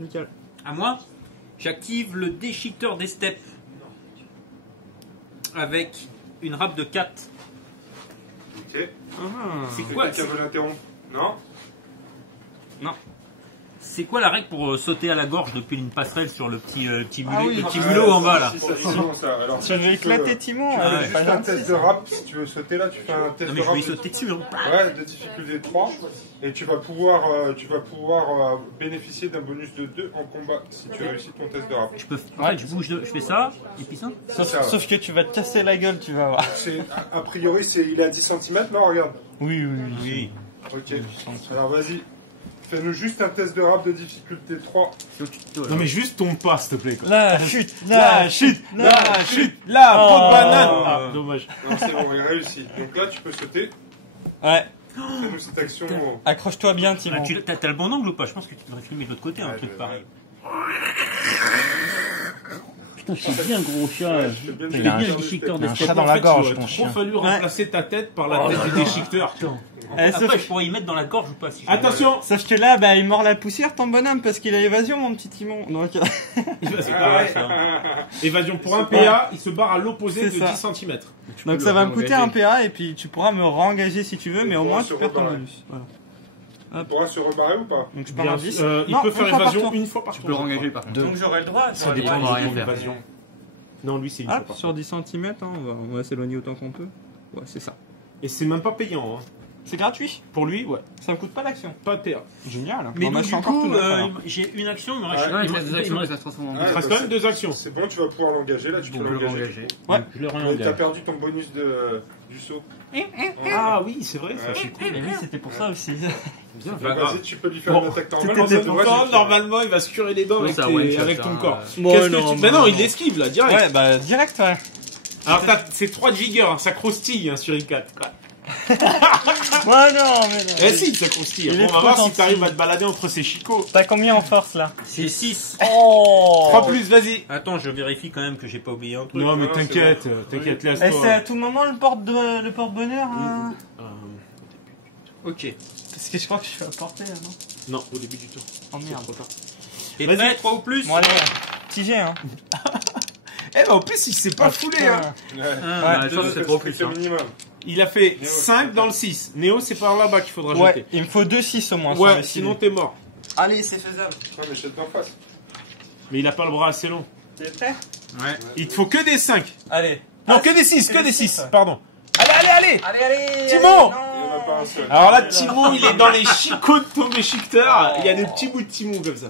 Nickel. À moi, j'active le déchiqueteur des steppes. Avec une râpe de 4. Ok. C'est C'est quoi qui veut l'interrompre? Non? Non. C'est quoi la règle pour sauter à la gorge depuis une passerelle sur le petit Ah oui. le petit mulot en bas là? Si, ça, c'est bon, ça. Alors, Je vais éclater Timon. Tu veux Ouais. juste un test de rap, si tu veux sauter là, tu fais un test Non de mais je rap. vais y sauter dessus. Hein. Ouais, de difficulté 3. Et tu vas pouvoir bénéficier d'un bonus de 2 en combat si tu réussis ton test de rap. Je peux. En fait, je bouge, je fais ça et puis ça. Sauf que tu vas te casser la gueule, tu vas voir. A priori, il est à 10 cm, non, regarde. Oui. Oui. Ok. Alors vas-y. Fais-nous juste un test de rap de difficulté 3. Non mais juste tombe pas s'il te plaît. La chute, la chute, la chute, la peau de banane. Ah, dommage. Non, c'est bon, il a réussi. Donc là, tu peux sauter. Ouais. Fais-nous cette action. Accroche-toi bien, Timon. Ah, t'as le bon angle ou pas? Je pense que tu devrais filmer de l'autre côté, un truc pareil. Putain, je suis bien gros chat. Il a bien le déchiqueteur des chat dans la gorge, ton Il chien. aurait trop fallu remplacer ta tête par la tête du déchiqueteur. Après, je pourrais y mettre dans la gorge ou pas si Attention. Sauf que là, bah, il mord la poussière, ton bonhomme, parce qu'il a évasion, mon petit Timon. Donc, Évasion pour un PA, il se barre à l'opposé de C'est ça. 10 cm. donc ça va me coûter un PA, et puis tu pourras me re-engager si tu veux, mais au moins tu perds ton bonus. Voilà. Il pourra se rebarrer ou pas? Donc je pars à 10. Il Non, peut faire une fois par évasion tour. une fois par tour. Tu peux le rengager par contre. Donc j'aurai le droit. Ça dépend de rien faire. Évasion. Non, lui c'est une fois Hop, par tour. sur 10 cm, on va s'éloigner autant qu'on peut. Ouais, c'est ça. Et c'est même pas payant. Hein. C'est gratuit. Pour lui, ouais. Ça me coûte pas l'action. Pas de PA. Génial. Mais Bon, bah, donc, je suis du encore coup, tout neuf, alors. j'ai une action, il me Ouais. reste... Non, il me- reste des actions, mais ça se transforme en Ouais, Il te reste bah, quand même 2 actions. C'est bon, tu vas pouvoir l'engager. Là, tu On peux peut le l'engager. rengager. Ouais. Je le T'as réengage. perdu ton bonus du saut. Ah oui, c'est vrai, ça Ouais. c'est cool. Mais oui, c'était pour ça aussi. Bien. Donc, vas-y, tu peux lui faire Bon. une attaque Pendant normale. ce temps, normalement, il va se curer les dents Oui, avec, ça, tes- ouais, ça, avec ça, ton corps. Bon, Qu'est-ce que non, tu... Mais non, non. il esquive là, direct. Ouais, bah direct, ouais. Alors, c'est 3 jiggers, hein, ça croustille hein, sur i4. Quoi. Ouais, non, mais non. Eh si, ça croustille. Il Après, est on va trop voir si gentil. t'arrives à te balader entre ces chicots. T'as combien en force là? C'est 6. Oh 3 plus, vas-y. Attends, je vérifie quand même que j'ai pas oublié un truc. Non, mais non, t'inquiète, c'est bon. t'inquiète, Et laisse-toi. c'est à tout moment le porte-bonheur hein Ok. Parce que je crois que je suis à portée là, non? Non, au début du tour. Oh C'est merde. trop tard. Et Vas-y. prêt, 3 ou plus? Bon allez, petit G hein. Eh ben, en plus, il s'est pas foulé. Hein. Ouais. Ouais, je pense que c'est trop plus. C'est minimum. Il a fait Néo, 5 dans le 6. Néo, c'est par là-bas qu'il faudra Ouais, jeter. il me faut 2-6 au moins. sur Ouais, le sinon ciné. t'es mort. Allez, c'est faisable. Non, mais jette d'en face. Mais il a pas le bras assez long. T'es prêt? Ouais. Il te faut que des 5. Allez. Non, que des 6, que que des des six, 6. ouais. Pardon. Allez Allez Timon Il n'y en a pas un seul. Alors là, Timon, il est dans les chicots de ton déchiqueteur. Il y a des petits bouts de Timon comme ça.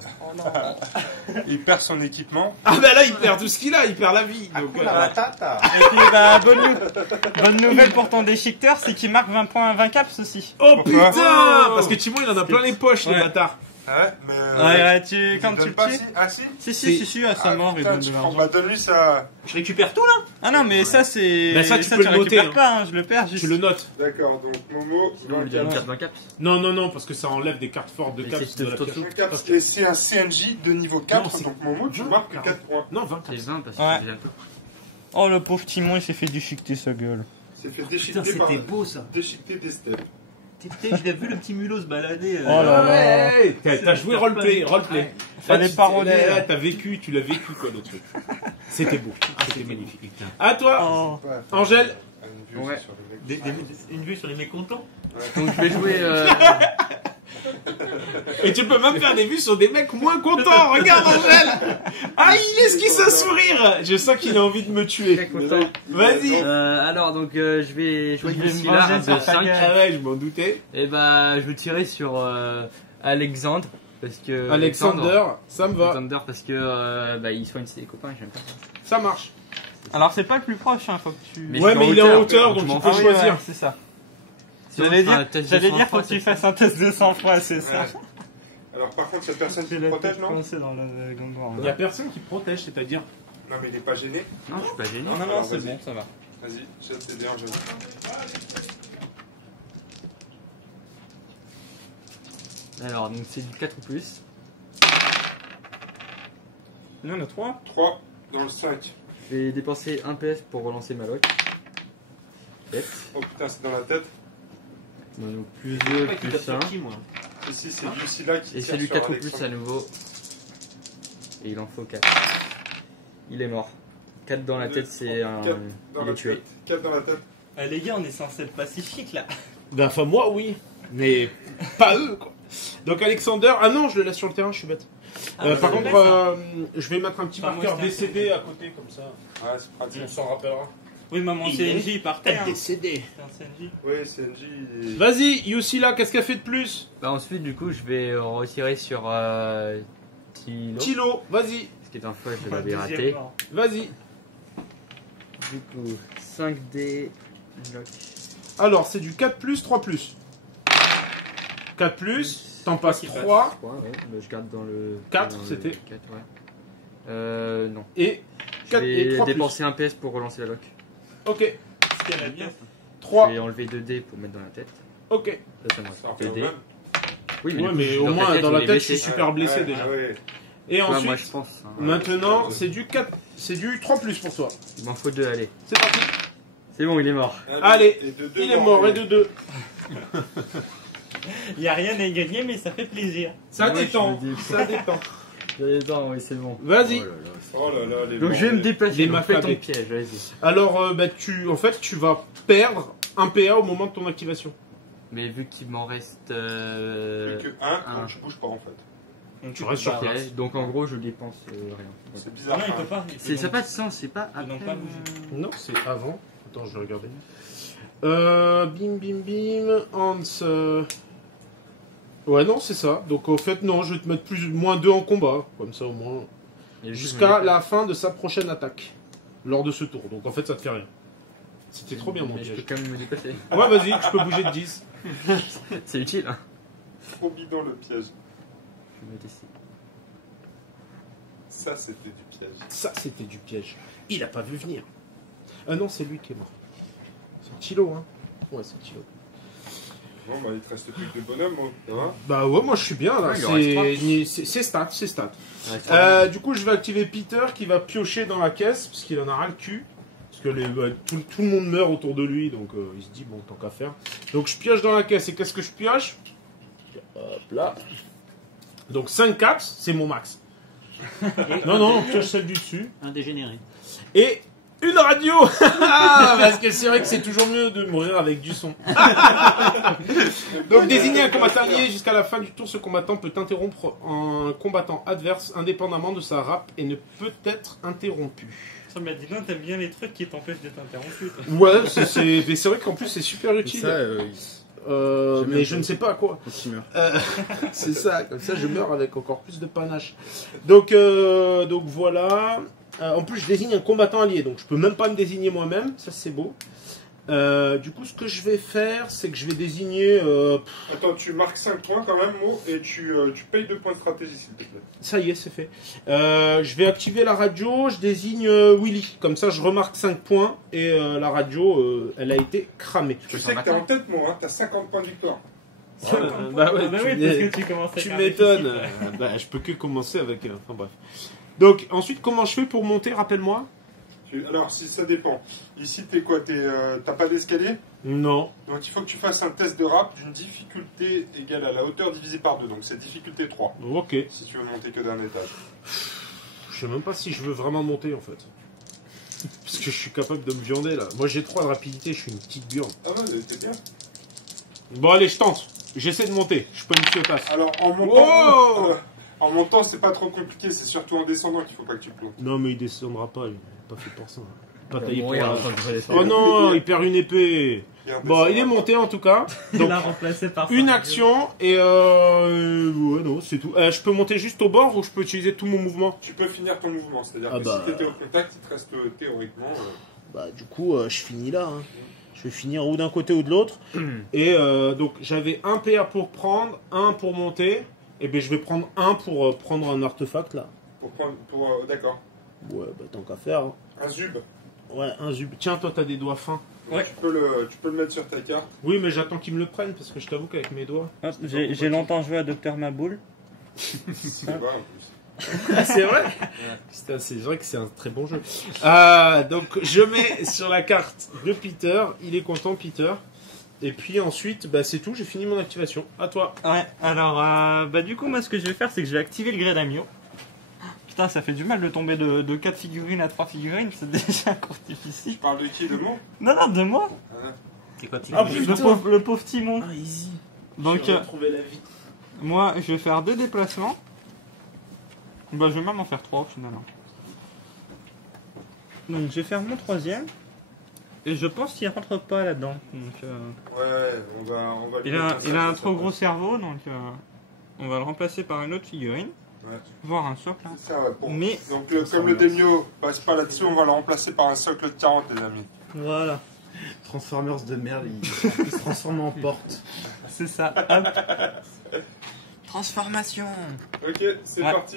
Il perd son équipement. Ah bah là, il perd tout ce qu'il a, il perd la vie. Donc, Tata. Et puis bah, bonne nouvelle pour ton déchiqueteur, c'est qu'il marque 20 points, 20 caps aussi. Oh Pourquoi putain Parce que Timon, il en a plein les poches, le Ouais. bâtard. Ouais, mais. Ouais, il quand donne tu pas le si. tues. Ah si. Si, à sa mort, il putain, donne de tu prends. l'argent. Bah, donne-lui ça. Je récupère tout là? Ah non, mais ça c'est. Bah, ça, tu peux le noter, récupères hein. pas, hein, je le perds juste. Tu le notes. D'accord, donc Momo, Sinon, on lui dit une carte d'un cap. Non, non, non, parce que ça enlève des cartes fortes de Mais caps c'est de la tout- pièce. tout- 4. Et c'est un CNJ de niveau 4, Non, c'est- donc Momo, tu 20, marques 40. 4 points. Non, 20 C'est 20 parce que Ouais. c'est déjà peu. Oh le pauvre Timon, il s'est fait déchiqueter sa gueule. C'est fait Putain, déchiqueter par. c'était beau ça. Déchiqueter des steps. Putain, je l'ai vu le petit mulot se balader. Oh là là. Ouais, t'as joué roleplay, roleplay. Fallait Là, parodier. là, t'as vécu, tu l'as vécu quoi le truc. C'était beau, c'était magnifique. À toi, Oh. Ouais, Angèle. une vue Ouais. sur le mec. Une vue sur les mécontents. Donc je vais jouer. Et tu peux même faire des vues sur des mecs moins contents. Regarde Angèle. Ah, il esquisse un sourire. Je sens qu'il a envie de me tuer. Très content. Vas-y. Alors donc je vais jouer Je vais me ici là venger de sur ta 5. gueule. Ah ouais, je m'en doutais. Et bah je vais tirer sur Alexandre parce que Alexander, ça me va. Alexander parce que bah il soigne ses copains, j'aime pas ça. Ça marche. Alors c'est pas le plus proche, hein, faut que tu. Mais Ouais, c'est mais en il est en hauteur, hauteur, donc donc je tu m'en peux Ah oui, choisir. ouais, c'est ça. Sinon, J'allais je ferai un dire, test de j'allais dire sang-froid, faut que tu c'est ça. fasses un test de sang-froid, c'est ça. Ouais. Alors par contre, cette personne qui J'ai te la protège, tête non? coincée dans le gangan. Il y a personne qui protège, c'est-à-dire. Non, mais il est pas gêné. Non, je suis pas gêné. Non, non, Alors, c'est vas-y. bon, ça va. Vas-y, jette tes dés, Angèle. Alors donc c'est du 4 ou plus. Il y en a 3. 3 dans le 5. Je vais dépenser 1 PS pour relancer ma lock. Tête. Oh putain, c'est dans la tête. Donc plus 2, Pas qui plus tape 1. sur qui, moi. Ici, c'est Lucilla qui Et tire c'est du sur 4 ou plus Alexandre. à nouveau. Et il en faut 4. Il est mort. 4 dans la tête, c'est un. 4 dans Il la est tué. tête. 4 dans la tête. Les gars, on est censé être pacifique là. Ben, enfin, moi, oui. Mais pas eux, quoi. Donc, Alexander. Ah non, je le laisse sur le terrain, je suis bête. Par c'est contre, bête, je vais mettre un petit Enfin, moi, marqueur c'était un décédé à côté, comme ça. Ouais, c'est pratique. On s'en rappellera. Oui, maman Il CNJ, il partait. Hein. Décédé. C'est un CNJ. Oui, CNJ. Vas-y, Yusila, qu'est-ce qu'elle fait de plus? Bah, ensuite, du coup, je vais retirer sur Tilo. Tilo, vas-y. Ce qui est un flash, je l'avais Deuxième raté. mort. Vas-y. Du coup, 5D. Lock. Alors, c'est du 4+, 3+. 4+, T'en passes 3. Je garde dans le... 4, c'était 4, non. Et 4 et 3 plus. Dépenser un PS pour relancer la lock. Ok. Ce qu'elle a bien. 3. Je vais enlever 2 dés pour mettre dans la tête. Ok. Là, ça me reste 2 dés. Oui, mais au moins dans la tête, je suis super blessé déjà. Et ensuite, moi, je pense, maintenant, c'est du 3 plus pour toi. Il m'en faut 2, allez. C'est parti. C'est bon, il est mort. Allez, il est mort, et de 2. Il n'y a rien à y gagner, mais ça fait plaisir. Ça détend, ça détend. Oui, c'est bon. Vas-y. Oh là là, les Donc je vais me déplacer, m'a fais ton piège, vas-y. Alors, en fait, tu vas perdre un PA au moment de ton activation. Mais vu qu'il m'en reste... Plus que 1, tu bouges pas en fait. Donc Tu restes sur Ok, place. donc en gros, je dépense rien. C'est bizarre. Non, il peut pas. Ça n'a pas de sens, c'est pas Ils n'ont après. pas bougé. Non, c'est avant. Attends, je vais regarder. Bim, bim, bim. Hans. Ouais, non, c'est ça. Donc, au fait, non, je vais te mettre moins 2 en combat. Comme ça, au moins. Jusqu'à la fin de sa prochaine attaque. Lors de ce tour. Donc, en fait, ça te fait rien. C'était trop bien, mon Mais je piège. peux quand même me dépasser. Ouais, vas-y, tu peux bouger de 10. C'est utile, hein. Trop bidon le piège. Je vais mettre ici. Ça, c'était du piège. Ça, c'était du piège. Il a pas vu venir. Ah non, c'est lui qui est mort. C'est Tilo, hein. Ouais, c'est Tilo. Bon, bah, il te reste plus que des bonhommes, moi. Ça va? Bah ouais, moi je suis bien là. Ouais, C'est stats, c'est stats. Ouais, Du coup, je vais activer Peter qui va piocher dans la caisse parce qu'il en a ras le cul. Parce que tout le monde meurt autour de lui, donc il se dit bon, tant qu'à faire. Donc je pioche dans la caisse et qu'est-ce que je pioche? Hop là. Donc 5-4, c'est mon max. Non, on pioche celle du dessus. Un dégénéré. Et une radio. Parce que c'est vrai que c'est toujours mieux de mourir avec du son. Donc désigner un combattant allié jusqu'à la fin du tour. Ce combattant peut interrompre un combattant adverse indépendamment de sa rap et ne peut être interrompu. Ça m'a dit, non, t'aimes bien les trucs qui t'empêchent d'être interrompu. Toi. Ouais, mais c'est vrai qu'en plus c'est super utile. Mais je ne sais pas à quoi. C'est ça, comme ça je meurs avec encore plus de panache. Donc voilà. En plus je désigne un combattant allié, donc je peux même pas me désigner moi-même, ça c'est beau. Du coup ce que je vais faire, c'est que je vais désigner... Attends, tu marques 5 points quand même, Mo, et tu payes 2 points de stratégie s'il te plaît. Ça y est, c'est fait. Je vais activer la radio, je désigne Willy. Comme ça, je remarque 5 points et la radio, elle a été cramée. Tu sais que t'es en tête, Mo, hein, t'as 50 points de victoire. Bah ouais, parce que tu commences à tu faire m'étonnes. difficile. Bah, je peux que commencer avec... Enfin bref. Donc, ensuite, comment je fais pour monter, rappelle-moi? Alors, si ça dépend. Ici, t'es quoi? T'as pas d'escalier? Non. Donc, il faut que tu fasses un test de rap d'une difficulté égale à la hauteur divisée par 2. Donc, c'est difficulté 3. Ok. Si tu veux monter que d'un étage. Je sais même pas si je veux vraiment monter, en fait. Parce que je suis capable de me viander, là. Moi, j'ai 3 de rapidité, je suis une petite viande. Ah ouais, t'es bien. Bon, allez, je tente. J'essaie de monter. Je peux me fier au passe. Alors, en montant... Oh en montant, c'est pas trop compliqué. C'est surtout en descendant qu'il faut pas que tu plantes. Non, mais il descendra pas. Il est pas fait pour ça. Pas taillé pour mourir la... en train de voler. Oh non, il perd une épée. Bon, il est monté en tout cas. Donc, Il l'a remplacé par une ça. action et ouais, non, c'est tout. Je peux monter juste au bord ou je peux utiliser tout mon mouvement? Tu peux finir ton mouvement. C'est-à-dire Ah que bah. si t'étais au contact, il te reste théoriquement... Bah, du coup, je finis là. Hein. Je vais finir ou d'un côté ou de l'autre. Et donc, j'avais un PA pour prendre, un pour monter. Et bien, je vais prendre un pour prendre un artefact là. D'accord. Ouais, bah, tant qu'à faire. Hein. Un zub. Ouais, un zub. Tiens, toi, t'as des doigts fins. Ouais. Tu peux le mettre sur ta carte. Oui, mais j'attends qu'ils me le prennent parce que je t'avoue qu'avec mes doigts. Hop, J'ai longtemps joué à Docteur Maboule. C'est vrai en plus. Ah, c'est vrai. Putain, c'est vrai que c'est un très bon jeu. Donc, je mets sur la carte de Peter. Il est content, Peter. Et puis ensuite, bah, c'est tout. J'ai fini mon activation. À toi. Ouais, alors, bah du coup, moi, ce que je vais faire, c'est que je vais activer le gré d'Amio. Putain, ça fait du mal de tomber de 4 figurines à 3 figurines, c'est déjà encore difficile. Tu parles de qui, de Mo? Non, de moi. C'est quoi, Ah, Le pauvre Timon. Ah, easy. Donc, J'ai retrouvé la vie. moi, je vais faire 2 déplacements. Bah, je vais même en faire 3 finalement. Donc, je vais faire mon 3ème. Et je pense qu'il rentre pas là-dedans. Donc, Ouais, on va il a un trop gros cerveau, donc on va le remplacer par une autre figurine. Ouais. Voire un socle. Hein. C'est ça, ouais, Mais- Donc, comme le Demio passe pas là-dessus, on va le remplacer par un socle de 40, les amis. Voilà, Transformers de merde, ils se transforment en porte. c'est ça. Hop. Transformation. Ok, c'est parti.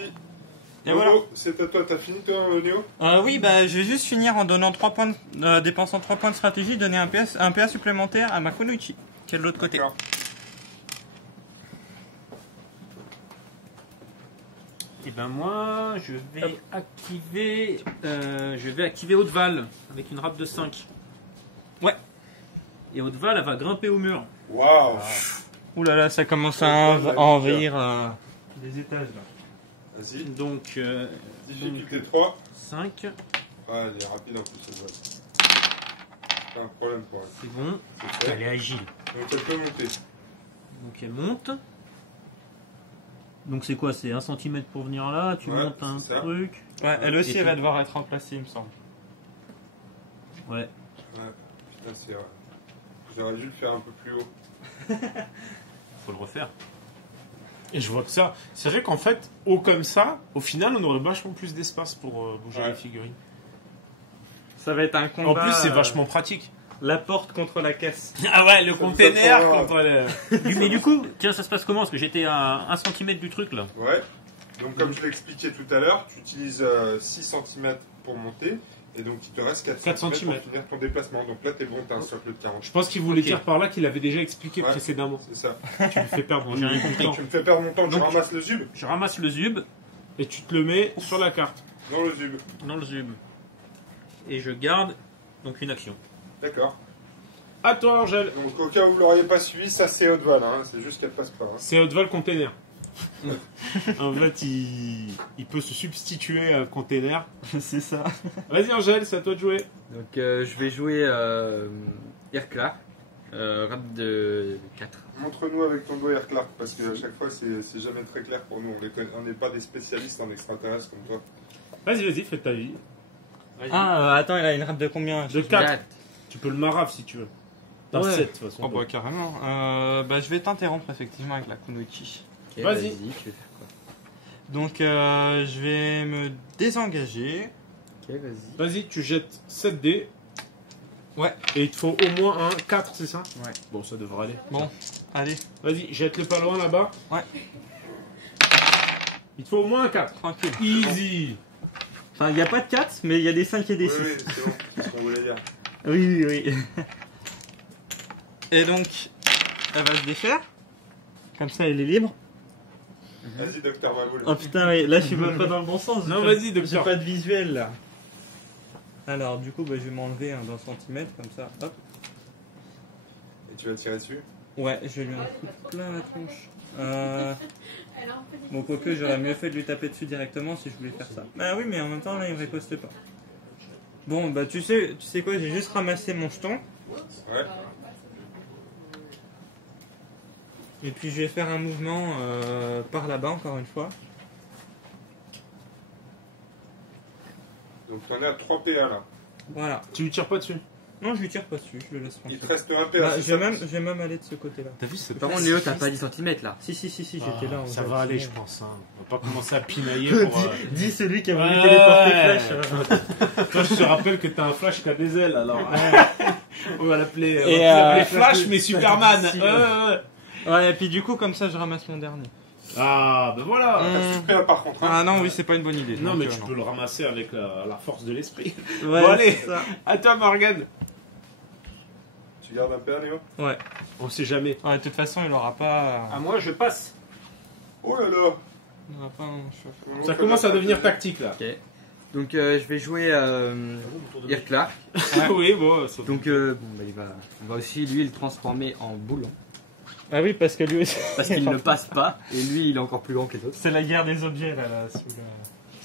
Et voilà. C'est à toi, t'as fini toi, Néo? Oui, bah je vais juste finir en donnant 3 points, dépensant 3 points de stratégie, donner un PA supplémentaire à ma Kunoichi, qui est de l'autre côté. Et ben moi, je vais activer Haute-Val avec une râpe de 5. Ouais. Et Haute-Val, elle va grimper au mur. Waouh. Ouh là là, ça commence à envahir des étages là. Vas-y. Donc, difficulté 3. 5. Ah, elle est rapide en plus, cette voile. Pas un problème pour elle. C'est bon. C'est Elle est agile. Donc elle peut monter. Donc elle monte. Donc c'est quoi? C'est 1 cm pour venir là, tu montes un truc. Ouais, elle aussi, elle va devoir être remplacée, il me semble. Ouais. Ouais, putain, c'est vrai. J'aurais dû le faire un peu plus haut. Faut le refaire. Et je vois que ça. C'est vrai qu'en fait, haut comme ça, au final, on aurait vachement plus d'espace pour bouger les figurines. Ça va être un combat. En plus, c'est vachement pratique. La porte contre la caisse. Ah ouais, le container contre le... Mais du coup, tiens, ça se passe comment? Parce que j'étais à 1 cm du truc là. Ouais. Donc comme je l'ai expliqué tout à l'heure, tu utilises 6 cm pour monter. Et donc il te reste 4 cm pour finir ton déplacement. Donc là t'es bon, t'as un socle de 40. Je pense qu'il voulait dire par là qu'il avait déjà expliqué précédemment. C'est ça. Tu me fais perdre mon temps. Tu me fais perdre mon temps, tu ramasses le zub. Je ramasse le zub. Et tu te le mets sur la carte. Dans le zub. Dans le zub. Et je garde donc une action. D'accord. À toi, Angèle. Donc au cas où vous l'auriez pas suivi, ça c'est Haute-Val, hein. C'est juste qu'elle passe pas. Hein. C'est Haute-Val container. En fait, il peut se substituer à un container. C'est ça. Vas-y, Angèle, c'est à toi de jouer. Donc je vais jouer Airclar, rap de 4. Montre-nous avec ton doigt Air Clark, parce qu'à chaque fois c'est jamais très clair pour nous. On n'est pas des spécialistes en extraterrestres comme toi. Vas-y, fais ta vie. Ah, attends, il a une rap de combien? De 4. Tu peux le marave si tu veux. T'as 7 de toute façon. Oh bah carrément. Bah je vais t'interrompre effectivement avec la Kunoichi. Okay, vas-y. Tu veux faire quoi? Donc je vais me désengager. Ok, vas-y. Vas-y, tu jettes 7 dés. Ouais. Et il te faut au moins un 4, c'est ça? Ouais. Bon, ça devrait aller. Bon, allez. Vas-y, jette le pas loin là-bas. Ouais. Il te faut au moins un 4. Tranquille. Easy. Enfin, il n'y a pas de 4, mais il y a des 5 et des 6. Oui, c'est bon, c'est ce qu'on voulait dire. Oui. Et donc, elle va se défaire. Comme ça, elle est libre. Vas-y, Docteur Maboul. Oh putain, oui, là je suis même pas dans le bon sens. Non, vas-y, Docteur. J'ai pas de visuel là. Alors, du coup, bah, je vais m'enlever d'un centimètre comme ça. Hop. Et tu vas tirer dessus? Ouais, je vais lui en foutre plein la tronche. Bon, quoique j'aurais mieux fait de lui taper dessus directement si je voulais faire ça. Bah oui, mais en même temps, là, il me riposte pas. Bon, bah tu sais quoi, j'ai juste ramassé mon jeton. Ouais. Et puis je vais faire un mouvement par là-bas, encore une fois. Donc t'en es à 3 PA là. Voilà. Tu lui tires pas dessus? Non, je lui tire pas dessus, je le laisse tranquille. Il te reste un PA. Bah, je vais même aller de ce côté-là. T'as vu, c'est Par contre, Léo, t'as pas 10 cm là. Si, j'étais là. Ça va aller, je pense. Hein. On va pas commencer à pinailler pour. Dis celui qui a voulu téléporter Flash. Toi, je te rappelle que t'as un Flash qui a des ailes, alors. On va l'appeler Flash, mais Superman. Ouais, et puis du coup, comme ça, je ramasse mon dernier. Ah, ben voilà. T'as super par contre. Hein. Ah non, oui, c'est pas une bonne idée. Non, donc, mais tu peux le ramasser avec la force de l'esprit. Ouais, bon, allez, ça. à toi, Morgan. Tu gardes un PA, Léo? Ouais. On sait jamais. Ouais, de toute façon, il aura pas. À moi, je passe. Oh là là. Il aura pas un chauffe. Ça commence à devenir tactique là. Ok. Donc je vais jouer Airclar. Oui, bon. Donc on va aussi lui le transformer en boulon. Ah oui, parce que lui aussi. Parce qu'il ne passe pas et lui il est encore plus grand que les autres. C'est la guerre des objets là.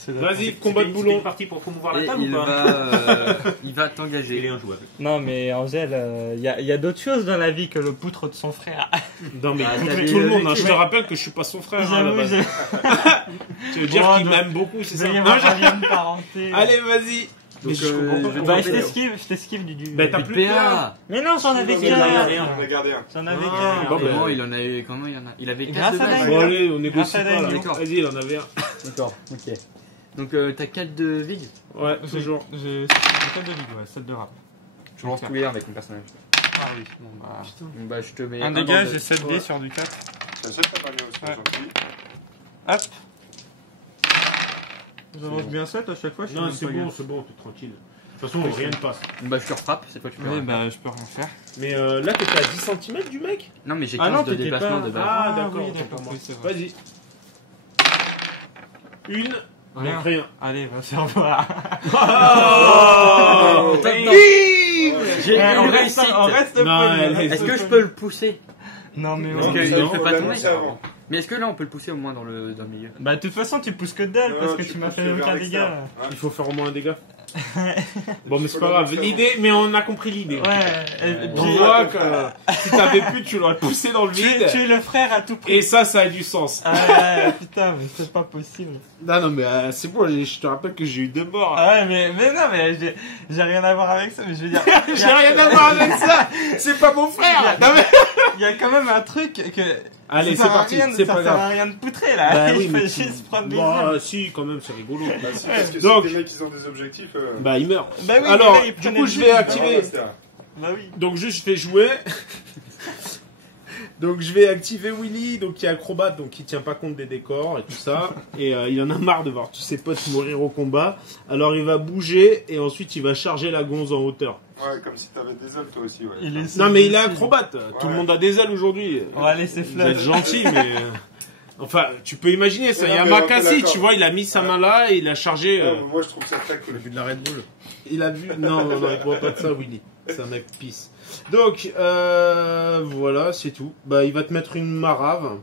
Vas-y, combat de boulon. Parti pour promouvoir la Et table ou pas? il va t'engager. Il est injouable. Non, mais Angèle, il y a d'autres choses dans la vie que le poutre de son frère. Non, mais t'as tout le monde, des- je te rappelle que je suis pas son frère. Hein, à la base. Tu veux dire Bon, qu'il donc- m'aime beaucoup, c'est ça? Il y a Non, une parenté. Allez, vas-y. Donc, je comprends pas. Bah, je t'esquive du. Bah, t'as plus de PA. Mais non, j'en avais On a gardé qu'un. un. On a gardé un. J'en avais Ah, qu'un. bon, Comment bah, il en a eu? Comment il en a? Il avait 4 Grâce de à base. Daniel. Bon, allez, on négocie Grâce à pas là. Daniel. D'accord. Vas-y, il en avait un. D'accord, ok. Donc t'as 4 de vig. Ouais, toujours. J'ai 7 de ligue, ouais, 7 de rap. Je lance tous les avec mon personnage. Ah oui, bon bah. Donc je te mets Un dans dégage, le- j'ai 7 dés sur du 4. T'achètes ta bagnole, c'est gentil. Hop. J'avance bien 7 à chaque fois. Non, c'est bon, t'es tranquille. De toute façon, rien ne passe. Bah, je te refrappe, cette fois tu peux. Oui, bah, je peux rien faire. Mais là, t'étais à 10 cm du mec? Non, mais j'ai 15 de déplacement de base. Ah, d'accord, oui, d'accord, oui, c'est vrai. Vas-y. Une. Rien. Non, rien. Allez, va faire voir. Oh, On reste Est-ce que je peux le pousser? Non, mais Parce ouais. qu'il Non, fait on pas l'a tomber. annoncé avant. Mais est-ce que là on peut le pousser au moins dans le milieu? Bah, de toute façon, tu pousses que dalle parce que tu tu m'as pousses fait vers aucun dégât. l'extérieur. là. Il faut faire au moins un dégât. Bon, mais c'est pas grave. L'idée, mais on a compris l'idée. Ouais, et On puis, voit que si t'avais pu, tu l'aurais poussé dans le vide. tu es le frère à tout prix. Et ça a du sens. Ah ouais, putain, mais c'est pas possible. Non, mais c'est bon, je te rappelle que j'ai eu 2 morts. Ah ouais, mais non, mais j'ai rien à voir avec ça, mais je veux dire. J'ai rien à voir avec ça. C'est pas mon frère. Non, mais... Il y a quand même un truc que. Allez, ça c'est sert à parti, rien- c'est ça pas sert à grave. rien de poutrer là. Bah oui, Il mais faut juste prendre des Bah, ailes. si, quand même, c'est rigolo. Bah si, parce que Donc- si les mecs ils ont des objectifs... Bah, il meurt. Bah oui, Alors, mais là, il du prenait coup, le je vide. vais activer. Bah oui. Donc, juste, je fais jouer. Donc, je vais activer Willy, donc qui est acrobate, donc qui tient pas compte des décors et tout ça. Et il en a marre de voir tous ses potes mourir au combat. Alors, il va bouger et ensuite, il va charger la gonze en hauteur. Ouais, comme si t'avais des ailes toi aussi, ouais. Il est Non, mais il est acrobate. Tout le Ouais. monde a des ailes aujourd'hui. On va laisser Vous êtes flash. gentil, mais... Enfin, tu peux imaginer ça. Ouais, Il y a non, mais Makassi, d'accord. tu vois, il a mis sa main là et il a chargé... Ouais, mais moi je trouve ça très cool. Il a bu de la Red Bull. Il a bu... Non, il boit pas de ça, Willy. C'est un mec pisse. Donc, voilà, c'est tout. Bah, il va te mettre une marave.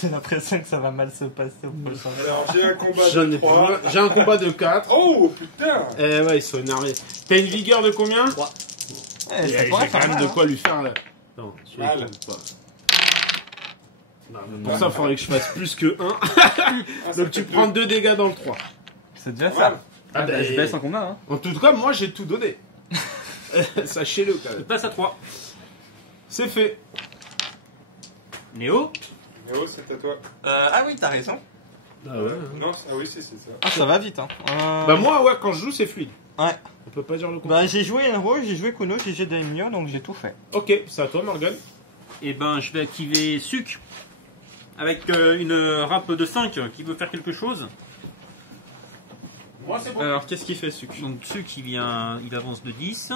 J'ai l'impression que ça va mal se passer au prochain. Alors j'ai un combat J'en de ai 3. plus. J'ai un combat de 4. Oh putain. Eh ouais, ils sont énervés. T'as une vigueur de combien? 3. Eh, ça J'ai pourrait quand faire même mal, de quoi lui faire... là. Non, je Mal. compte pas. Non, mais pour ça, il faudrait que je fasse plus que 1. Donc tu prends 2 dégâts dans le 3. C'est déjà ça. Ah bah, je baisse en combat, hein. En tout cas, moi j'ai tout donné. Sachez-le quand même. Passe à 3. C'est fait. Néo. Néo, c'est à toi. Ah oui, t'as raison. Ah ouais. Non, ah oui, c'est ça. Ah, ça va vite, hein. Bah moi, ouais, quand je joue, c'est fluide. Ouais. On peut pas dire le contraire. Bah, j'ai joué Hero, j'ai joué Kuno, j'ai joué Daimyo, donc j'ai tout fait. Ok, c'est à toi, Morgan. Et ben, je vais activer Suc. Avec une râpe de 5 qui veut faire quelque chose. Moi, c'est bon. Alors, qu'est-ce qu'il fait, Suc? Donc Suc, il avance de 10.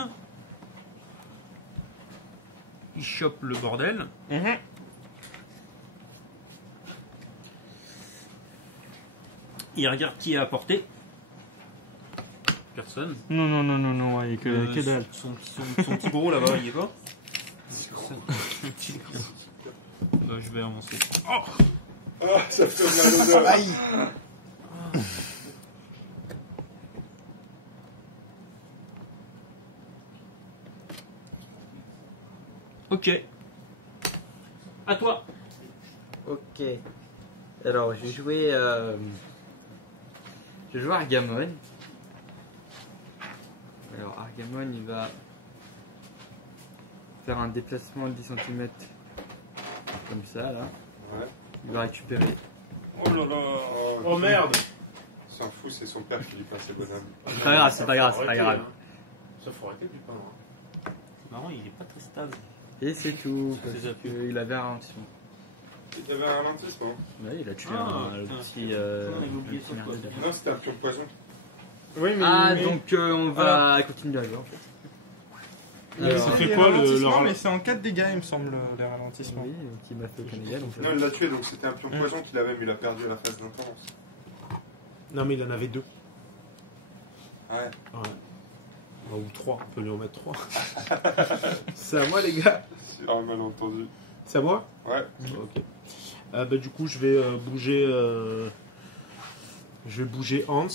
Il chope le bordel. Il regarde qui est à portée. Personne. Non, ouais, que dalle. Son petit gros là-bas, il y est pas. Bah, je vais avancer. Ah, ça fait mal aux doigts. Ok. À toi. Ok. Alors, je vais jouer Argamon. Alors, Argamon, il va faire un déplacement de 10 cm. Comme ça, là. Ouais. Il va récupérer. Oh là là. Oh merde. S'en fout, c'est son père qui lui passe les bonhommes. C'est pas grave, c'est pas grave, c'est pas grave. Ça faut arrêter du pain. C'est marrant, il est pas très stable. Et c'est tout, parce C'est appuyé. qu'il avait un ralentissement. Il y avait un ralentissement. Ouais, il a tué le putain, petit... il a oublié ça, quoi. Non, c'était un pion de poison. Oui, mais. Ah, donc on va continuer à jouer, en fait. Ça fait quoi, le Mais c'est en 4 dégâts, il me semble, les ralentissements. Oui, qui m'a fait aucun dégât, donc... Non, il l'a tué, donc c'était un pion de poison qu'il avait, mais il a perdu à la phase d'intendance. Non, mais il en avait 2. Ouais. Ou 3, on peut lui en mettre 3. C'est à moi, les gars. C'est un malentendu. C'est à moi? Ouais. Ok. Bah, du coup, je vais bouger. Je vais bouger Hans.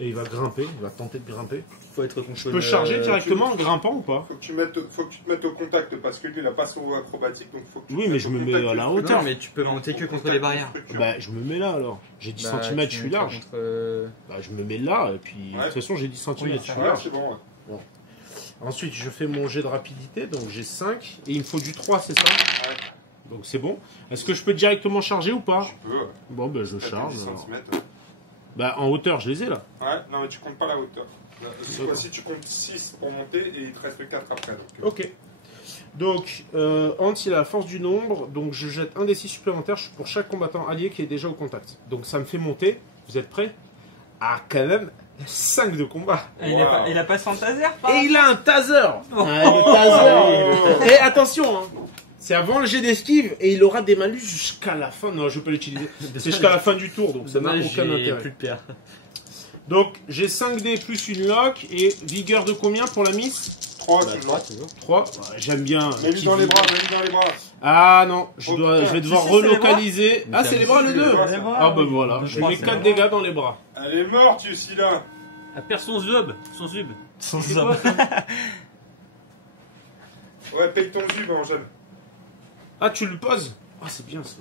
Et il va grimper, il va tenter de grimper. Faut être Je peux charger directement en grimpant ou pas? Faut que tu te mettes au contact parce que lui il a pas son acrobatique donc faut que tu Oui, te mais mettes je au me mets contact à la du- hauteur. Non, mais tu peux monter que contre les barrières. Bah, je me mets là alors. J'ai 10 Bah, cm, tu je suis montes large. contre, Bah, je me mets là, et puis de Ouais. toute façon, j'ai 10 cm, je suis Ouais, large. c'est bon. Ouais. Ensuite, je fais mon jet de rapidité, donc j'ai 5, et il me faut du 3, c'est ça? Ouais. Donc c'est bon. Est-ce que je peux directement charger ou pas? Tu peux. Ouais. Bon, bah, je T'as charge. 10 alors. centimètres, ouais. Bah, en hauteur, je les ai là. Ouais, non mais tu comptes pas la hauteur. Cette fois-ci tu comptes 6 pour monter et il te reste 4 après. Donc, Ok. Donc, Hans, il a la force du nombre, donc je jette un des 6 supplémentaires pour chaque combattant allié qui est déjà au contact. Donc ça me fait monter, vous êtes prêts? Ah, quand même, 5 de combat. Il a pas son taser, Et il a un taser. Le taser. Et attention, hein, c'est avant le jet d'esquive et il aura des malus jusqu'à la fin. Non, je vais pas l'utiliser. C'est jusqu'à la fin du tour, donc ça n'a aucun intérêt. Plus de pierre. Donc j'ai 5 dés plus une lock et vigueur de combien pour la miss? 3, 3. J'aime bien. Mets-lui dans les bras, mets-lui dans les bras. Ah non, je vais devoir relocaliser. Ah, c'est les bras le 2. Ah bah voilà, je mets 4 dégâts dans les bras. Elle est morte, Yussila. Elle perd son zub. Son zob. Ouais, paye ton zub, Angèle. Ah, tu le poses? Ah, c'est bien ça.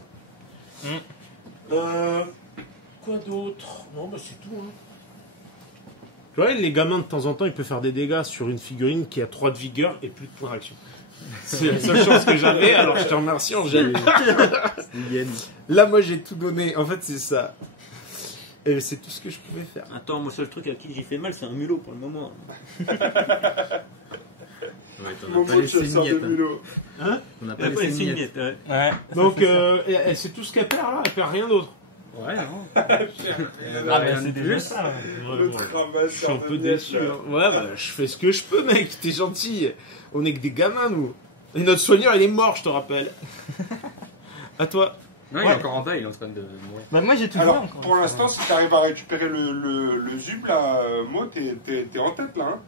Quoi d'autre? Non, bah c'est tout. Hein. Tu vois, les gamins, de temps en temps, ils peuvent faire des dégâts sur une figurine qui a 3 de vigueur et plus de points d'action. C'est la seule chance que j'avais, alors je te remercie, Angèle. Là, moi, j'ai tout donné. En fait, c'est ça. Et c'est tout ce que je pouvais faire. Attends, moi, le seul truc à qui j'ai fait mal, c'est un mulot pour le moment. Ouais, t'en Mon as pas mot, laissé je une sors de miette. mulot. Hein? On n'a Elle a pas laissé une miette. Ouais. Donc, c'est tout ce qu'elle perd, là. Elle perd rien d'autre. Ouais, non. Ah, mais c'est déjà ça. Le travail, Je suis un peu déçu. Hein. Ouais, bah, je fais ce que je peux, mec. T'es gentil. On est que des gamins, nous. Et notre soigneur, il est mort, je te rappelle. À toi. Non, il est encore en bas, il est en train de mourir. Bah, moi j'ai tout Alors, encore. pour l'instant, si t'arrives à récupérer le zub, là, Mo, t'es en tête, là. Hein.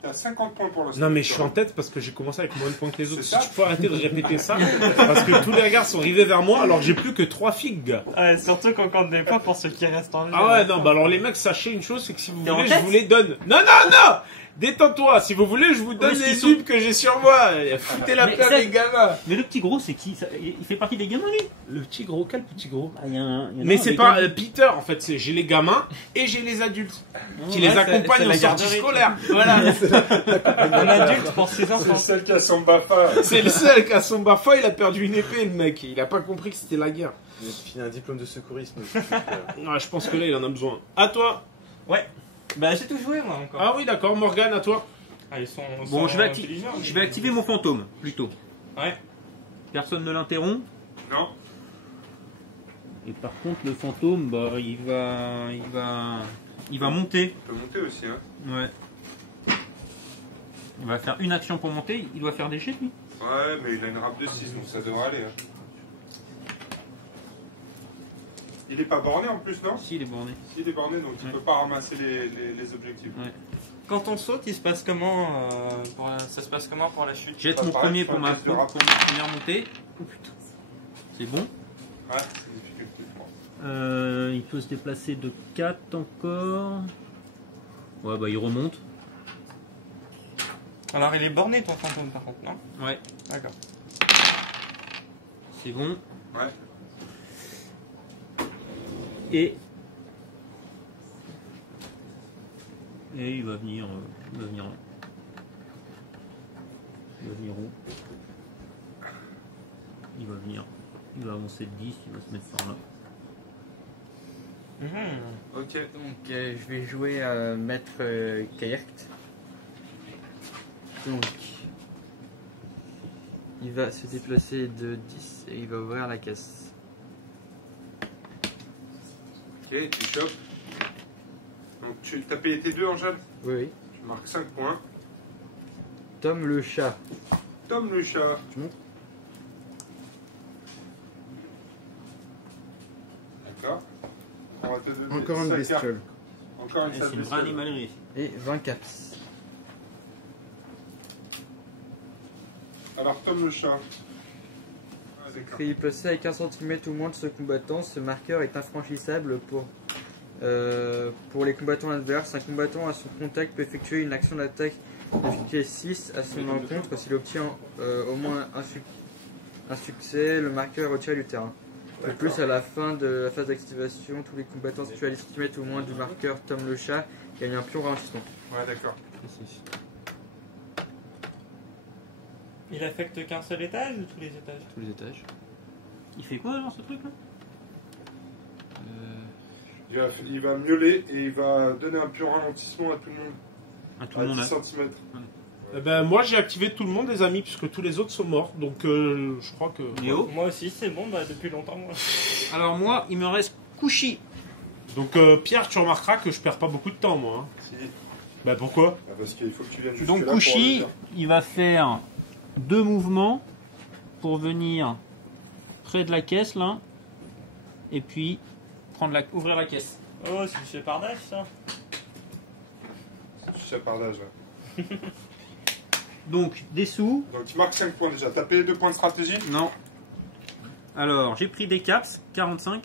T'as 50 points pour l'instant. Non, mais je suis en tête parce que j'ai commencé avec moins de points que les autres. C'est ça. Si tu peux arrêter de répéter ça, parce que tous les regards sont rivés vers moi alors que j'ai plus que 3 figues, gars. Ouais, surtout qu'on compte des points pour ceux qui restent en vie. Ah ouais, non, bah alors les mecs, sachez une chose, c'est que si vous T'es en voulez, je tête vous les donne. Non, non, non! Détends-toi, si vous voulez, je vous donne mais les ils sont- zubs que j'ai sur moi. Foutez la Mais paix, ça- les gamins. Mais le petit gros, c'est qui Il fait partie des gamins, lui. Le petit gros, quel petit gros? Ah, il y en a Mais un c'est avec pas un- Peter, en fait, c'est j'ai les gamins et j'ai les adultes qui Ouais, les c'est accompagnent la aux sorties garderie. scolaires. Voilà. Un adulte pour ses C'est enfants. celle qui a son bafa. C'est le seul qui a son bafa, il a perdu une épée, le mec. Il a pas compris que c'était la guerre. Il a fini un diplôme de secourisme. Ouais, je pense que là, il en a besoin. À toi. Ouais. Bah, j'ai tout joué, moi, encore. Ah oui, d'accord, Morgane, à toi. Ah, ils sont Bon, je intelligents, vais activer mon fantôme, plutôt. Ouais. Personne ne l'interrompt. Non. Et par contre, le fantôme, bah, il va monter. On peut monter aussi, hein. Ouais. Il va faire une action pour monter. Il doit faire des jets, lui. Ouais, mais il a une rap de 6, donc ça devrait aller. Hein. Il est pas borné en plus, non? Si, il est borné. Si, il est borné, donc il peut pas ramasser les objectifs. Ouais. Quand on saute, il se passe comment ça se passe comment pour la chute? Jette Ça mon paraît premier que pour ma c'est un test de rapport. première montée. Oh putain. C'est bon. Ouais, c'est difficulté, je crois. Il peut se déplacer de 4 encore. Ouais, bah il remonte. Alors, il est borné, ton fantôme, par contre, non? Ouais. D'accord. C'est bon. Ouais. Et il va venir. Il va venir là. Il va venir où? Il va venir. Il va avancer de 10, il va se mettre par là. Ok. Donc je vais jouer Maître Kayert. Donc il va se déplacer de 10 et il va ouvrir la caisse. Ok, tu chopes. Donc tu as payé tes 2, Angèle? Oui, oui. Tu marques 5 points. Tom le chat. Tom le chat. Tu montres? D'accord. On va te donner Encore une sa bestiole. carte. Encore une C'est sale une vraie bestiole. animalerie. Et 20 caps. Alors Tom le chat. Ah, d'accord. Fait placer avec 1 cm ou moins de ce combattant, ce marqueur est infranchissable pour les combattants adverses. Un combattant à son contact peut effectuer une action d'attaque d'efficacité 6 à son encontre. S'il obtient au moins un succès, le marqueur est retiré du terrain. De plus, à la fin de la phase d'activation, tous les combattants situés à 10 cm ou moins du marqueur Tom le chat gagnent un pion ralentissement. Ouais, d'accord. Il affecte qu'un seul étage ou tous les étages? Tous les étages. Il fait quoi alors ce truc là? Il va miauler et il va donner un pur ralentissement à tout le monde. À tout À le monde 10 là. cm. Eh ben, moi j'ai activé tout le monde, les amis, puisque tous les autres sont morts. Donc je crois que. Léo. Moi aussi, c'est bon, bah, depuis longtemps, moi. Alors moi, il me reste Kushi. Donc Pierre, tu remarqueras que je perds pas beaucoup de temps, moi. Hein. Si. Bah pourquoi? Parce qu'il faut que tu viennes jusque Donc là pour Kushi, le faire. il va faire 2 mouvements pour venir près de la caisse là, et puis ouvrir la caisse. Oh, c'est du chépardage, ça. Chapardage, ouais. Donc des sous. Donc tu marques 5 points déjà. T'as payé 2 points de stratégie? Non. Alors j'ai pris des caps, 45.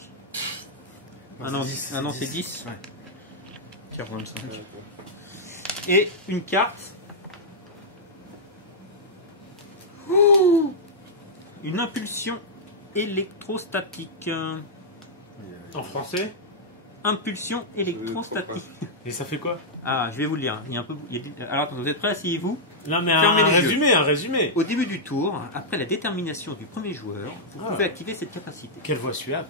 Ah non, c'est 10. 45. Et une carte. Ouh, une impulsion électrostatique. En français? Impulsion électrostatique. Et ça fait quoi? Ah, je vais vous le lire. Il y a un peu... Alors, attendez, vous êtes prêts? Asseyez-vous. Non, mais Fermez un les yeux. résumé, un résumé. Au début du tour, après la détermination du premier joueur, vous pouvez activer cette capacité. Quelle voix suave.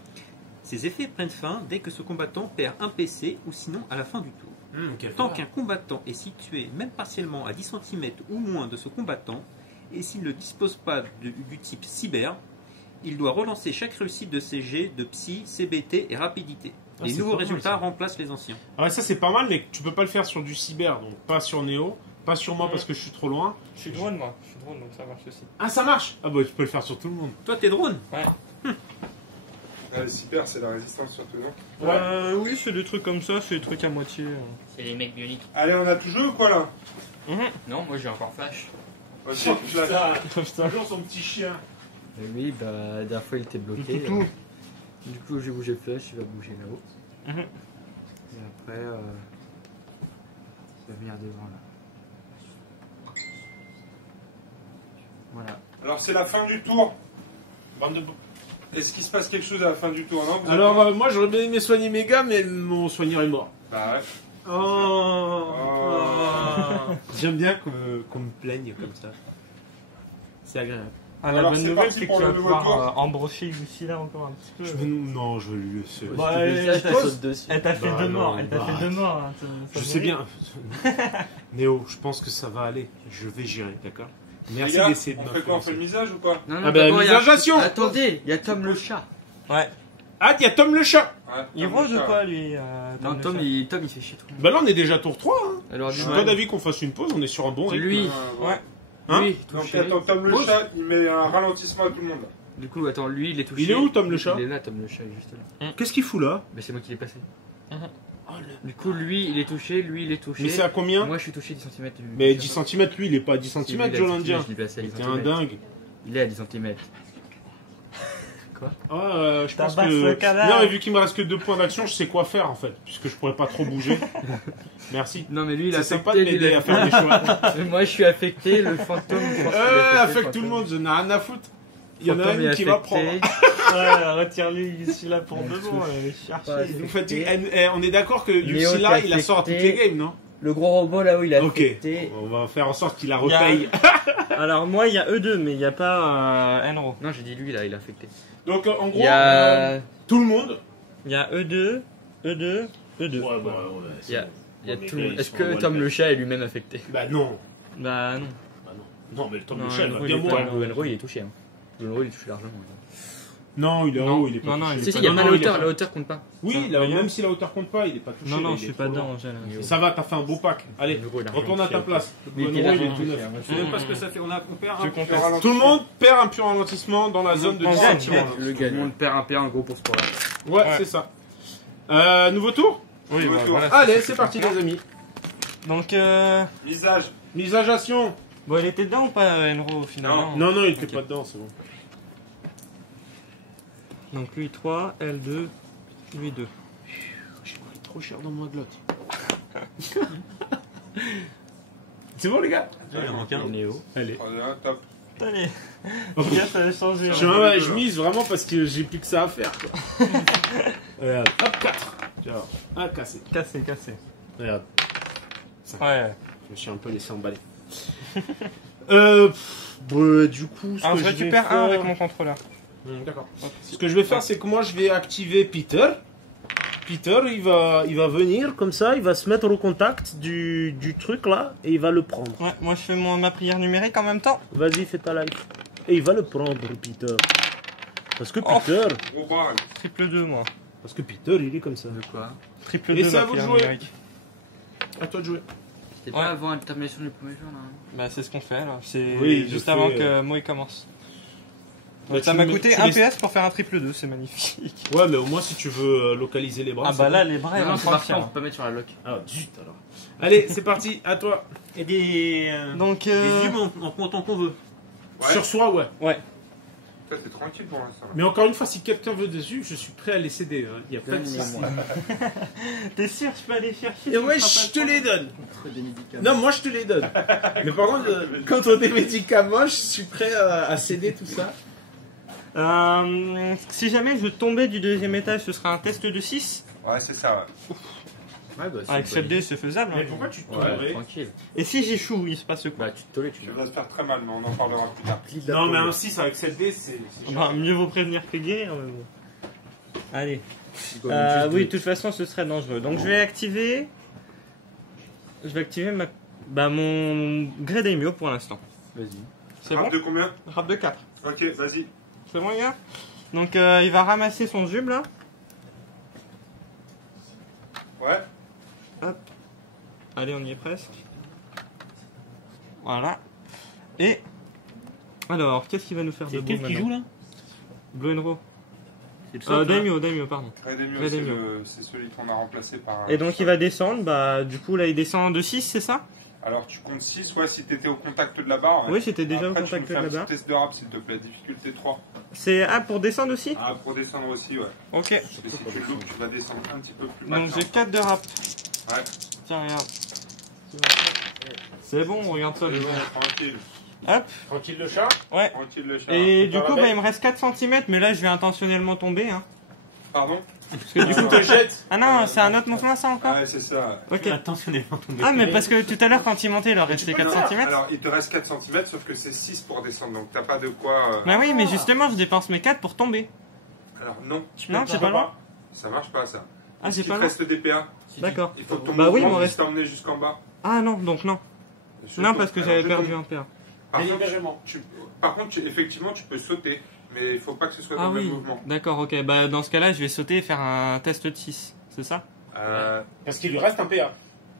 Ces effets prennent fin dès que ce combattant perd un PC ou sinon à la fin du tour. Quelle Tant voix. qu'un combattant est situé même partiellement à 10 cm ou moins de ce combattant, et s'il ne dispose pas du type cyber, il doit relancer chaque réussite de ses jets de psy, CBT et rapidité. Ah, Les c'est nouveaux pas mal, résultats ça. remplacent les anciens. Ah ouais, ça c'est pas mal, mais tu peux pas le faire sur du cyber, donc pas sur Neo, pas sur moi parce que je suis trop loin. Je suis drone, moi. Je suis drone, donc ça marche aussi. Ah, ça marche. Ah bah tu peux le faire sur tout le monde. Toi, t'es drone. Ouais, super, c'est la résistance surtout, non? Oui, c'est des trucs comme ça, c'est des trucs à moitié. C'est les mecs bioniques. Allez, on a tout joué ou quoi là? Non, moi j'ai encore Flash. Vas-y, Toujours son petit chien. Et oui, bah la dernière fois il était bloqué. Du coup j'ai bougé Flash, il va bouger là-haut. Mhm. Et après, il va venir devant là. Voilà. Alors c'est la fin du tour. Bande de... Est-ce qu'il se passe quelque chose à la fin du tour, non? Vous Alors moi j'aurais bien aimé soigner mes gars, mais mon soigneur est mort. Bah ouais. Oh. Oh. J'aime bien qu'on me plaigne comme ça. C'est agréable. Ah, la Alors, bonne c'est nouvelle, parti c'est que pour tu le vas nouveau pouvoir tour. embrocher Lucie là encore un petit peu. Non, je vais lui laisser. Bah, Elle saute dessus. Elle t'a fait Bah, deux non, morts, elle t'a bah. fait 2 morts. Hein, ça Je sais mérite. bien. Néo, je pense que ça va aller. Je vais gérer, d'accord? Merci Les gars, d'essayer de on me fait quoi? On fait le misage ou pas? Non, Ah bah, d'abord, il y a- misagation. Attendez, il y a Tom le chat. Ouais. Ah, il y a Tom le chat. Ouais, Il comme rose le ou chat. pas lui Non, Tom il fait chier tout le monde. Bah là, on est déjà tour 3. Hein. Alors, Je suis pas d'avis qu'on fasse une pause, on est sur un bon rythme. lui, Ouais. Hein lui, Donc touché. attends, Tom le Pause. chat, il met un ralentissement à tout le monde. Du coup, attends, lui il est touché. Il est où, Tom le chat? Il est là, Tom le chat, il est juste là. Qu'est-ce qu'il fout là? Mais c'est moi qui l'ai passé. Mhm. Du coup, lui il est touché, lui il est touché. Mais c'est à combien? Moi je suis touché 10 cm. Mais 10 cm, lui, il est pas à 10 cm, Jolindien. Je l'ai placé à 10 T'es un cm. dingue. Il est à 10 cm. Ah, je pense Tabasse que... le cadavre. Non, mais vu qu'il me reste que 2 points d'action, je sais quoi faire, en fait. Puisque je pourrais pas trop bouger. Merci. Non, mais lui il a C'est affecté. sympa de lui, il m'aider a- à faire des choix. Moi je suis affecté, le fantôme. je pense qu'il est Affecte affecté, tout le monde, je n'ai rien à foutre. Il y en a Fantôme une est qui va affecté. prendre. Ouais, retire-lui ici là pour On de touche bon, pas chercher. Vous faites- on est d'accord que Léo, Lucilla, t'es il la sort à toutes les affecté. games, non? Le gros robot là où il a Ok. affecté. On va faire en sorte qu'il la Il y a- repaye. Alors moi il y a eux deux, mais il n'y a pas Enro. Non, j'ai dit lui là, il a affecté. Donc, en gros, Il y a. tout le monde. Il y a eux deux. Ouais, bah, Il y a, c'est il y a bon. tout Les le gars, monde. ils Est-ce sont que en Tom wall le chat est lui-même affecté? Bah non. Bah non. Bah non. Non, mais le Tom Non, le chat, il va Enro, bien il est mourir. pas- Le Enro il est touché. Hein. Le Enro il est touché largement. Non, il est en Non. haut, il est pas Non, non, touché. il est Si, si, pas il y a non, pas non, la il est hauteur, pas- la hauteur compte pas. Oui, Ça, là, il est- même si la hauteur compte pas, il est pas touché. Non, non, il je suis est pas trop dedans, loin. Angèle. Ça va, t'as fait un beau pack. Allez, Le Enro, il a rien retourne à ta touché. place. Mais Le il est Enro, il est là, tout neuf. Je sais même pas ce que ça fait. On perd Je un conteste. Tout le monde perd un pur ralentissement dans la zone de 10 gagne, cm. Le gars, tout le monde perd un P1 gros pour ce sport là. Ouais, Ouais. c'est ça. Nouveau tour? Oui, Nouveau bah, tour. voilà. Allez, c'est parti, les amis. Donc Visage. Misagation. bon, il était dedans ou pas Enro finalement? Non, non, il était Ok. pas dedans, c'est bon. Donc lui 3, elle 2, lui 2. J'ai pris trop cher dans ma glotte. C'est bon, les gars? Il en manque un. Néo. Allez. Très bien, top. Allez, regarde, ça a changé. Je mise vraiment parce que j'ai plus que ça à faire. Quoi. Regarde, hop, 4. Genre, ah, cassé. Cassé. Regarde, Ouais. je me suis un peu laissé emballer. Du coup, ce Alors que je je vais récupère faire... un avec mon contrôleur. D'accord. Ce que je vais faire, c'est que moi, je vais activer Peter. Peter, il va venir comme ça, il va se mettre au contact du truc là et il va le prendre. Ouais, moi je fais ma prière numérique en même temps. Vas-y, fais ta life. Et il va le prendre, Peter. Parce que Peter. Au bar. Triple 2, moi. Parce que Peter, il est comme ça. De quoi? Triple Et 2, ça, ma vous prière jouez. numérique. À toi de jouer. C'était Ouais. pas avant la termination du premier jour là. Bah, c'est ce qu'on fait là. C'est Oui, juste je avant fais, que Moï commence. Bah, Ça tu m'a mets- coûté tu 1 laisses- PS pour faire un triple 2, c'est magnifique. Ouais, mais au moins si tu veux localiser les bras. Ah c'est bah bon. là, les bras, ils Non, vont c'est prendre parfait, on cher. peut pas mettre sur la lock. Ah, zut alors. Allez, c'est parti, à toi. Et des Donc, humains en comptant qu'on veut. Ouais. Sur soi, ouais. ouais. Ça, c'est tranquille pour l'instant. Mais encore une fois, si quelqu'un veut des yeux, je suis prêt à les céder. Hein. Il y a pas de souci. T'es sûr, je peux aller chercher Et ouais, je te les donne. Non, moi je te les donne. Mais par contre, quand on a des médicaments, je suis prêt à céder tout ça. Si jamais je tombais du deuxième étage, ce sera un test de 6. Ouais, c'est ça. Ouais, bah, Avec 7D, c'est faisable. Mais hein. pourquoi tu te Ouais, tomberais tranquille. Et si j'échoue, il se passe quoi? Bah, tu te tollais, tu Tu vas se faire très mal, mais on en parlera plus tard. Non, mais un 6 avec 7D, c'est. Bah, mieux vaut prévenir que guérir. Mais bon. Allez. Bah, Oui, de toute façon, ce serait dangereux. Donc, je vais activer. Je vais activer mon Grey Daimyo pour l'instant. Vas-y. C'est bon? Rap de combien? Rap de 4. Ok, vas-y. C'est bon, les gars? Donc, il va ramasser son jube là. Ouais. Allez, on y est presque. Voilà. Et. Alors, qu'est-ce qu'il va nous faire de C'est beau quel qui maintenant joue là? Blue and Raw. C'est le soft, hein. Daimyo, pardon. Redemio, Grey c'est Daimyo. c'est celui qu'on a remplacé par. Et donc il va descendre, bah du coup là il descend de 6, c'est ça? Alors tu comptes 6, ouais, si t'étais au contact de la barre. Oui, j'étais déjà Après, au contact tu de me la fais un barre. petit test de rap, s'il te plaît, difficulté 3. C'est pour descendre aussi? Ah, pour descendre aussi, ouais. Ok. Et si tu le loupes, tu vas descendre un petit peu plus bas. Donc j'ai 4 de rap. Ouais. Tiens, regarde. C'est bon, regarde ça. C'est les bon, gars. tranquille. Hop, Tranquille le chat. ouais. Tranquille le chat. Et C'est du pas coup, la bah, il bête. me reste 4 cm, mais là je vais intentionnellement tomber. Hein. Pardon? Parce que du coup, te jette. ah non, c'est un autre mouvement ça encore? Ouais, c'est ça. Ok. Attentionnellement tombé. Ah, mais parce que tout à l'heure quand il montait, il leur restait 4 cm. Alors, il te reste 4 cm, sauf que c'est 6 pour descendre, donc t'as pas de quoi. Bah oui, mais justement, je dépense mes 4 pour tomber. Alors, non. Non, j'ai pas le droit. Ça marche pas, ça. Ah, j'ai Il pas te le reste des PA. D'accord. Il faut que ton Bah oui, il mouvement me puisse reste. t'emmener jusqu'en bas. Ah non, donc non. Non, parce que Alors, j'avais je perdu tombe. un PA. Par contre, effectivement, tu peux sauter, mais il faut pas que ce soit Ah dans le oui, même mouvement. d'accord, ok. Bah dans ce cas-là, je vais sauter et faire un test de 6, c'est ça? Parce qu'il lui reste un PA.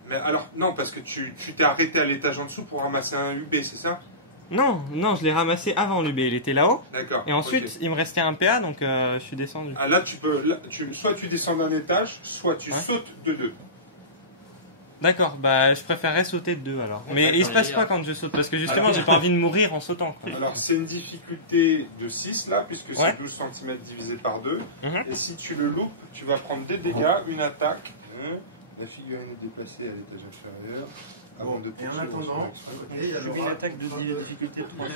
Mais alors, non, parce que tu t'es arrêté à l'étage en dessous pour ramasser un UB, c'est ça? Non, non, je l'ai ramassé avant l'UB, il était là-haut. D'accord. Et ensuite, ok. il me restait un PA, donc je suis descendu. Ah, là, tu peux. Là, soit tu descends d'un étage, soit tu Ouais. sautes de 2. D'accord, bah je préférerais sauter de 2 alors. Mais il se passe quoi quand je saute? Parce que justement, j'ai pas envie de mourir en sautant. quoi. Alors, c'est une difficulté de 6 là, puisque Ouais. c'est 12 cm divisé par 2. Mhm. Et si tu le loupes, tu vas prendre des dégâts, une attaque. La figurine est déplacée à l'étage inférieur. Avant de Et en attendant, Et il y a une attaque de difficulté 3.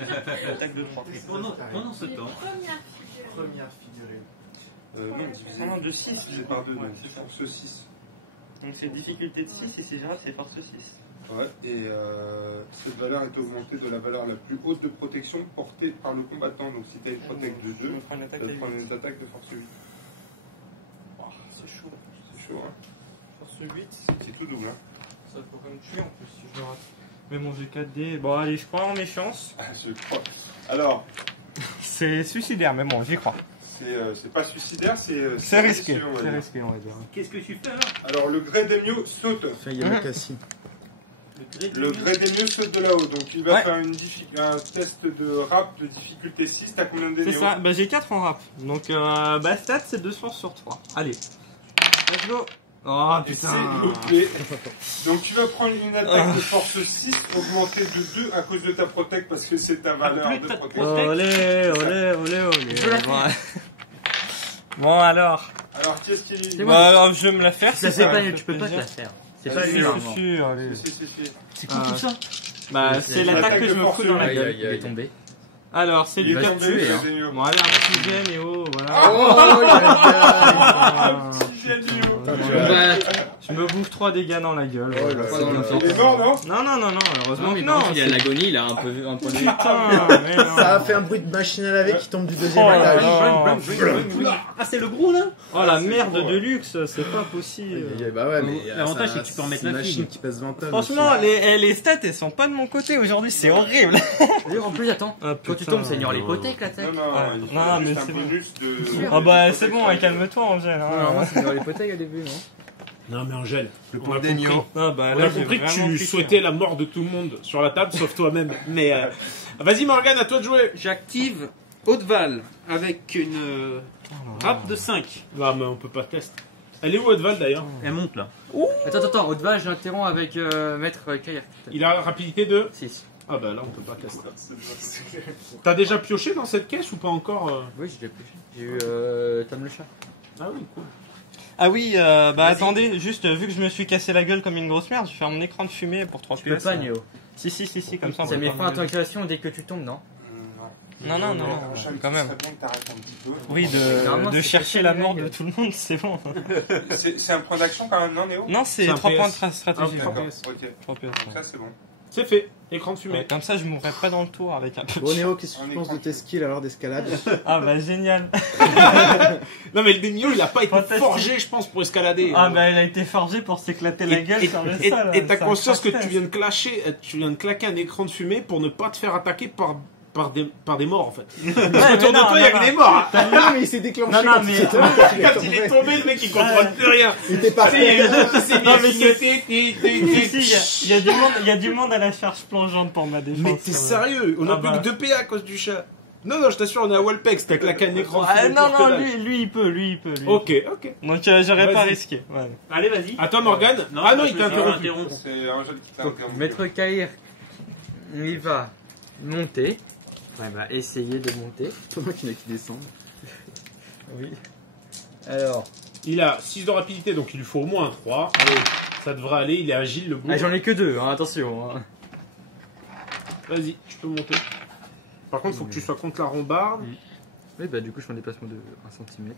Attaque de 3. Pendant ce temps, première figurine. non, divisé Ah non, de 6. divisé par 2, donc c'est force 6. Donc c'est difficulté de 6 et c'est général, c'est force 6. Ouais, et cette valeur est augmentée de la valeur la plus haute de protection portée par le combattant. Donc si tu as une protect de 2, Je me prends une tu attaque vas de prendre 8. une attaque de force 8. C'est chaud. C'est chaud, hein. Force 8. C'est tout double, hein. Ça pourrait me tuer en plus si je le rate. Mais bon, j'ai 4D. Bon, allez, je crois en mes chances. Je crois. Alors, C'est suicidaire, mais bon, j'y crois. c'est pas suicidaire, c'est C'est risqué. risqué, on va C'est dire. risqué, on va dire. qu'est-ce que tu fais là? Alors, le Grey Daimyo saute. Yamakasi. Le Grey Daimyo saute de là-haut. Donc, il va Ouais. faire un test de rap de difficulté 6. T'as combien de C'est Daimyo? ça, bah j'ai 4 en rap. Donc, bah, stat, c'est 2 chances sur 3. Allez. Let's go. Oh Et c'est putain. loupé. Donc, tu vas prendre une attaque de force 6 augmentée de 2 à cause de ta protect parce que c'est ta valeur plus de ta protection. Olé, olé, olé, olé. Bon, alors. Alors, qu'est-ce qui. Bah, alors, je vais me la faire. Ça si c'est ça pas, me fait tu peux pas te plaisir. la faire. C'est Ah, pas si, lui si, normalement. Sûr, allez. Si, si, si. C'est quoi tout ça? Bah, c'est l'attaque que je me fous dans la Aïe, gueule. aïe, Il est aïe. tombé. Alors, c'est Il du va 4 tomber, tués. le Hein. Daimyo. Bon, allez, oxygène et oh, voilà. Oh, il y a Oxygène, Daimyo. Je Tu me bouffes 3 dégâts dans la gueule. Oh, voilà. pas dans le sens. Il est mort, non? Non, heureusement que mais non. par contre, il a l'agonie, il a un peu de vue. Putain, mais non. Ça a fait un bruit de machine à laver qui tombe du deuxième Oh là étage. là. Ah, c'est le gros là? Oh la merde de luxe, c'est pas possible. Bah ouais, mais L'avantage, c'est que tu peux remettre une la machine fille. qui pèse 20 tonnes. Franchement, les stats elles sont pas de mon côté aujourd'hui, c'est horrible. En plus, attends, Ah, quand tu putain. tombes, ça ignore l'hypothèque là, tac. Non, Ouais. il faut Non, juste mais un c'est peu bon. juste de... Ah bah c'est bon, calme-toi Angèle. hein. Normalement, ça ignore l'hypothèque au début, non? Non mais Angèle, on a compris. Dénio. Ah bah On là a j'ai compris que vraiment tu triché. souhaitais la mort de tout le monde sur la table, sauf toi-même. Mais vas-y Morgane, à toi de jouer. J'active Haute-Val avec une rap de 5. Non mais on peut pas tester. Elle est où Haute-Val d'ailleurs? Elle monte là. Attends, Haute-Val, je l'interromps avec Maître Kayak. Il a rapidité de... 6. Ah bah là on peut pas tester. T'as déjà pioché dans cette caisse ou pas encore Oui, j'ai déjà pêché. J'ai eu Tom le chat. Ah oui, cool. Ah oui, bah attendez, juste vu que je me suis cassé la gueule comme une grosse merde, je vais faire mon écran de fumée pour 3 Tu peux PS. pas, Néo. Si, comme ça on Ça va met pas fin à ton mourir. activation dès que tu tombes, non? Non, quand même. C'est bien que t'arrêtes un petit peu. Oui, Normalement, de c'est chercher pas la ça, mort les de gars. tout le monde, c'est bon. C'est un point d'action quand même, non Néo? Non, c'est C'est un 3 PS. points de stratégie. Ah, ouais. d'accord. Ok, 3 PS. donc ça c'est bon. C'est fait. Écran de fumée. Ouais, comme ça, je mourrai pas dans le tour avec un peu de Bon, Néo, qu'est-ce que On tu est penses de tes skills alors d'escalade? Ah bah génial. Non mais le Démio il a pas été Fantastique. forgé je pense pour escalader. Ah bah elle a été forgée pour s'éclater la gueule sur le sol. Et t'as c'est un conscience que process. tu viens de claquer un écran de fumée pour ne pas te faire attaquer par des morts en fait. Ouais, Parce qu'autour de mais non, toi il y a non, que des morts. hein. Non, mais il s'est déclenché Non, quand mais- il s'est tombé, quand il est Quand il est tombé. tombé le mec il contrôle plus rien. Il était pas Tu sais, il y a prêt. une chose qui s'est Non, mais bien clignoté. Si, il y a du monde à la charge plongeante pour ma défense. Mais t'es sérieux? On a Ah plus bah. que 2 PA à cause du chat. Non, je t'assure, on est à Walpex, t'as claqué un écran de Ah, fumée non, pour que non, dalle. lui il peut, lui. Ok. Donc j'aurais pas Vas-y. risqué. Ouais. Allez, vas-y. À toi Morgane. Non, Ah non, je il me t'a suis interrompu. interrompu. C'est Angèle qui t'a Donc, interrompu. Maître Kair, il va monter. Il va essayer de monter. C'est moi qui n'a qui descend. Oui. Alors, Il a 6 de rapidité, donc il lui faut au moins un 3. Allez, ça devrait aller, il est agile le bout. j'en ai que 2, hein, attention. Hein. Vas-y, tu peux monter. Par contre, faut que tu sois contre la rambarde. Oui, bah du coup, je fais un déplacement de 1 cm.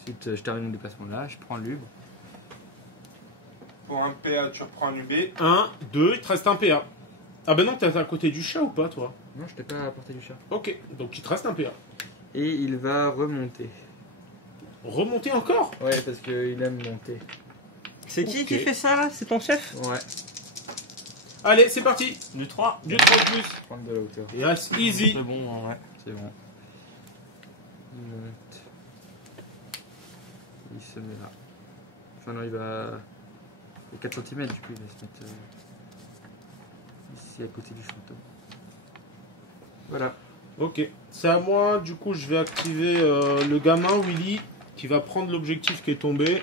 Ensuite, je termine mon déplacement là, je prends l'UB. Pour un PA, tu reprends un UB. 1, 2, il te reste un PA. Ah bah non, t'es à côté du chat ou pas, toi? Non, je t'ai pas à portée du chat. Ok, donc il te reste un PA. Et il va remonter. Remonter encore? Ouais, parce qu'il aime monter. C'est qui Ok. fait ça là? C'est ton chef? Ouais, Allez, c'est parti. Du 3. Du 3 de plus. prendre de la hauteur. Et reste easy. C'est bon, ouais. C'est bon. Il monte. Il se met là. Enfin, non, il va. Il y a 4 cm, du coup, il va se mettre ici à côté du fantôme. Voilà. Ok, c'est à moi. Du coup, je vais activer le gamin Willy qui va prendre l'objectif qui est tombé.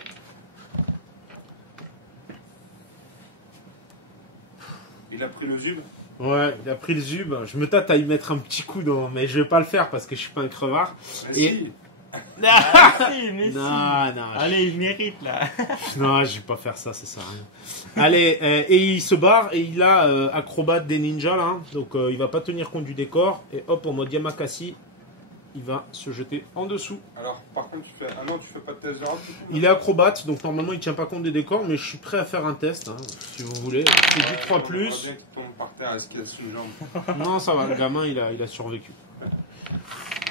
Il a pris le zub. Ouais, il a pris le zub. Je me tâte à y mettre un petit coup dans, mais je vais pas le faire parce que je suis pas un crevard. Mais Et- si. Mais si. Non, non, Allez, il mérite là. non, je vais pas faire ça, ça sert à rien. Allez, et il se barre et il a acrobate des ninjas là, hein. Donc il va pas tenir compte du décor et hop en mode Yamakasi, il va se jeter en dessous. Alors, par contre, tu fais. Ah non, tu fais pas de test de rap du coup. Il est acrobate, donc normalement il tient pas compte des décors, mais je suis prêt à faire un test, hein, si vous voulez. C'est du 3+. On aimerait bien qu'il tombe par terre. Est-ce qu'il a une jambe? Non, ça va, le gamin il a survécu.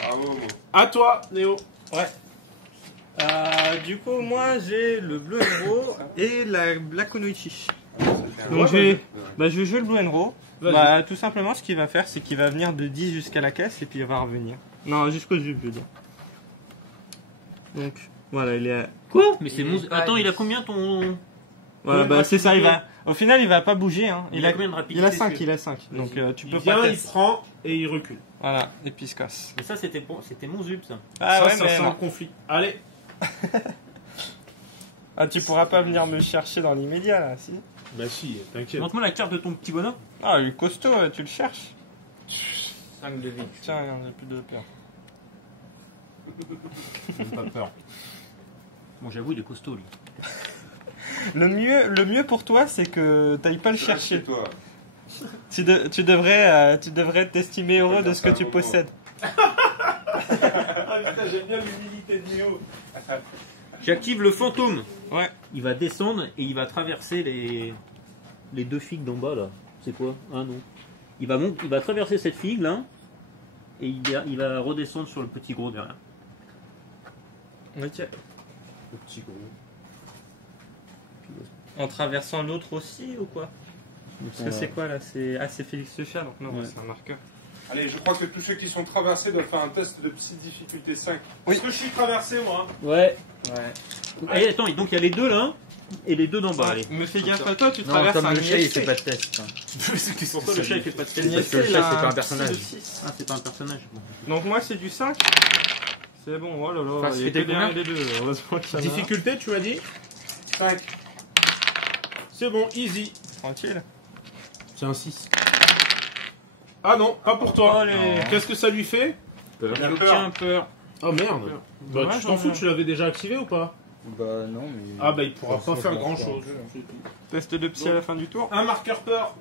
Bravo, moi. À toi, Néo. Du coup, moi j'ai le Blue Hero et la Kunoichi. C'était un- Donc je vais jouer le Blue Hero. Vas-y. Bah, tout simplement, ce qu'il va faire, c'est qu'il va venir de 10 jusqu'à la caisse et puis il va revenir. Non, jusqu'au zub, je veux dire. Donc, voilà, il est à... Quoi? Mais c'est Il mon. est pas Attends, il a dix. combien ton. Voilà, bah, c'est ça, il va... Au final, il va pas bouger, hein. Il a combien de rapidité, Il a 5, celui-là il a 5. Donc, tu Il peux vient, pas il tester. prend et il recule. Voilà, et puis il se casse. Mais ça, c'était mon zub, ça. Ah ça, ouais, ça mais sent non. un conflit. Allez. Ah, tu pourras pas venir me chercher dans l'immédiat, là, si? Bah si, t'inquiète. Montre-moi la carte de ton petit bonhomme. Ah, il est costaud, tu le cherches. 5 de vie. Tiens, regarde, j'ai plus de peur. J'ai pas peur. Bon, j'avoue, il est costaud, lui. Le mieux pour toi, c'est que t'ailles pas le chercher. C'est toi. Tu devrais t'estimer heureux de ce que tu possèdes. Ah putain, j'aime bien l'humilité de Néo. J'active le fantôme. Ouais. Il va descendre et il va traverser les deux figues d'en bas là. C'est quoi? Ah non. Il va traverser cette figue là et il va redescendre sur le petit gros derrière. Ok. Le petit gros. En traversant l'autre aussi ou quoi? Parce que c'est quoi là? C'est Félix le chat, donc non, Ouais. c'est un marqueur. Allez, je crois que tous ceux qui sont traversés doivent faire un test de psy difficulté 5. Est-ce que je suis traversé, moi? Ouais. Ouais. Et attends, donc il y a les deux là et les deux d'en bas. Allez. Me fais gaffe à toi, tu Non, traverses comme un le chat, il IFC. fait pas de test. hein. Pourquoi le chat il fait pas de test? Parce que le chat, c'est pas un personnage. Ah, c'est pas un personnage. Bon. Donc moi c'est du 5. C'est bon, oh là là, Enfin, il y a que c'était des 1 et combien des 2. Heureusement qu'il y en a un. Difficulté, tu m'as dit 5. C'est bon, easy. Tranquille. C'est un 6. Ah non, pas pour toi. Allez. Qu'est-ce que ça lui fait? Il a Tiens, peur. peur. Oh merde. Bah, Dommage, tu t'en hein, fous, hein. tu l'avais déjà activé ou pas? Bah non, mais. Ah bah il pourra Enfin, pas ça, faire je m'en grand fous un chose. peu, Test de psy à la fin du tour. Un marqueur peur.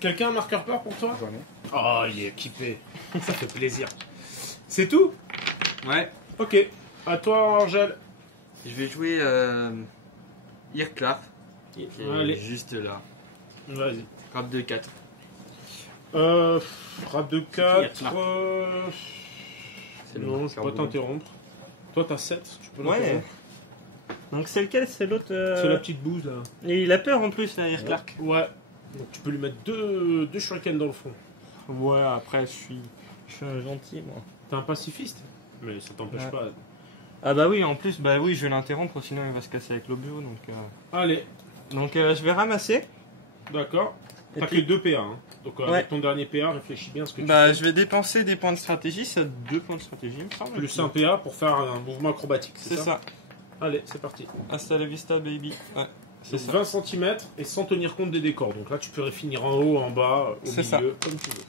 Quelqu'un a un marqueur peur pour toi? J'en ai. Oh, il est équipé. Ça fait plaisir. C'est tout? Ouais. Ok. À toi, Angèle. Je vais jouer Irclap, qui est Allez. juste là. Vas-y. Rap de 4. Rap de 4. C'est le Non, je marqueur peux pas bleu. t'interrompre. Toi, t'as 7. Tu peux Ouais. l'interrompre. Donc c'est lequel? C'est l'autre. C'est la petite bouse là. Et il a peur en plus là, Air Clark. Ouais. Donc tu peux lui mettre deux shurikens dans le front. Ouais, après je suis un gentil moi. T'es un pacifiste? Mais ça t'empêche Ouais. pas. Ah bah oui, en plus, bah oui, je vais l'interrompre, sinon il va se casser avec l'obus. Allez, Donc je vais ramasser. d'accord. Et T'as puis- que 2 PA. Hein. Donc Ouais. avec ton dernier PA, réfléchis bien à ce que tu Bah fais. je vais dépenser des points de stratégie, c'est 2 points de stratégie, il me semble. Plus un PA pour faire un mouvement acrobatique. C'est ça. Allez, c'est parti. Hasta la vista baby. Ouais, c'est Donc ça. 20 cm et sans tenir compte des décors. Donc là, tu peux finir en haut, en bas, au C'est milieu, comme tu veux.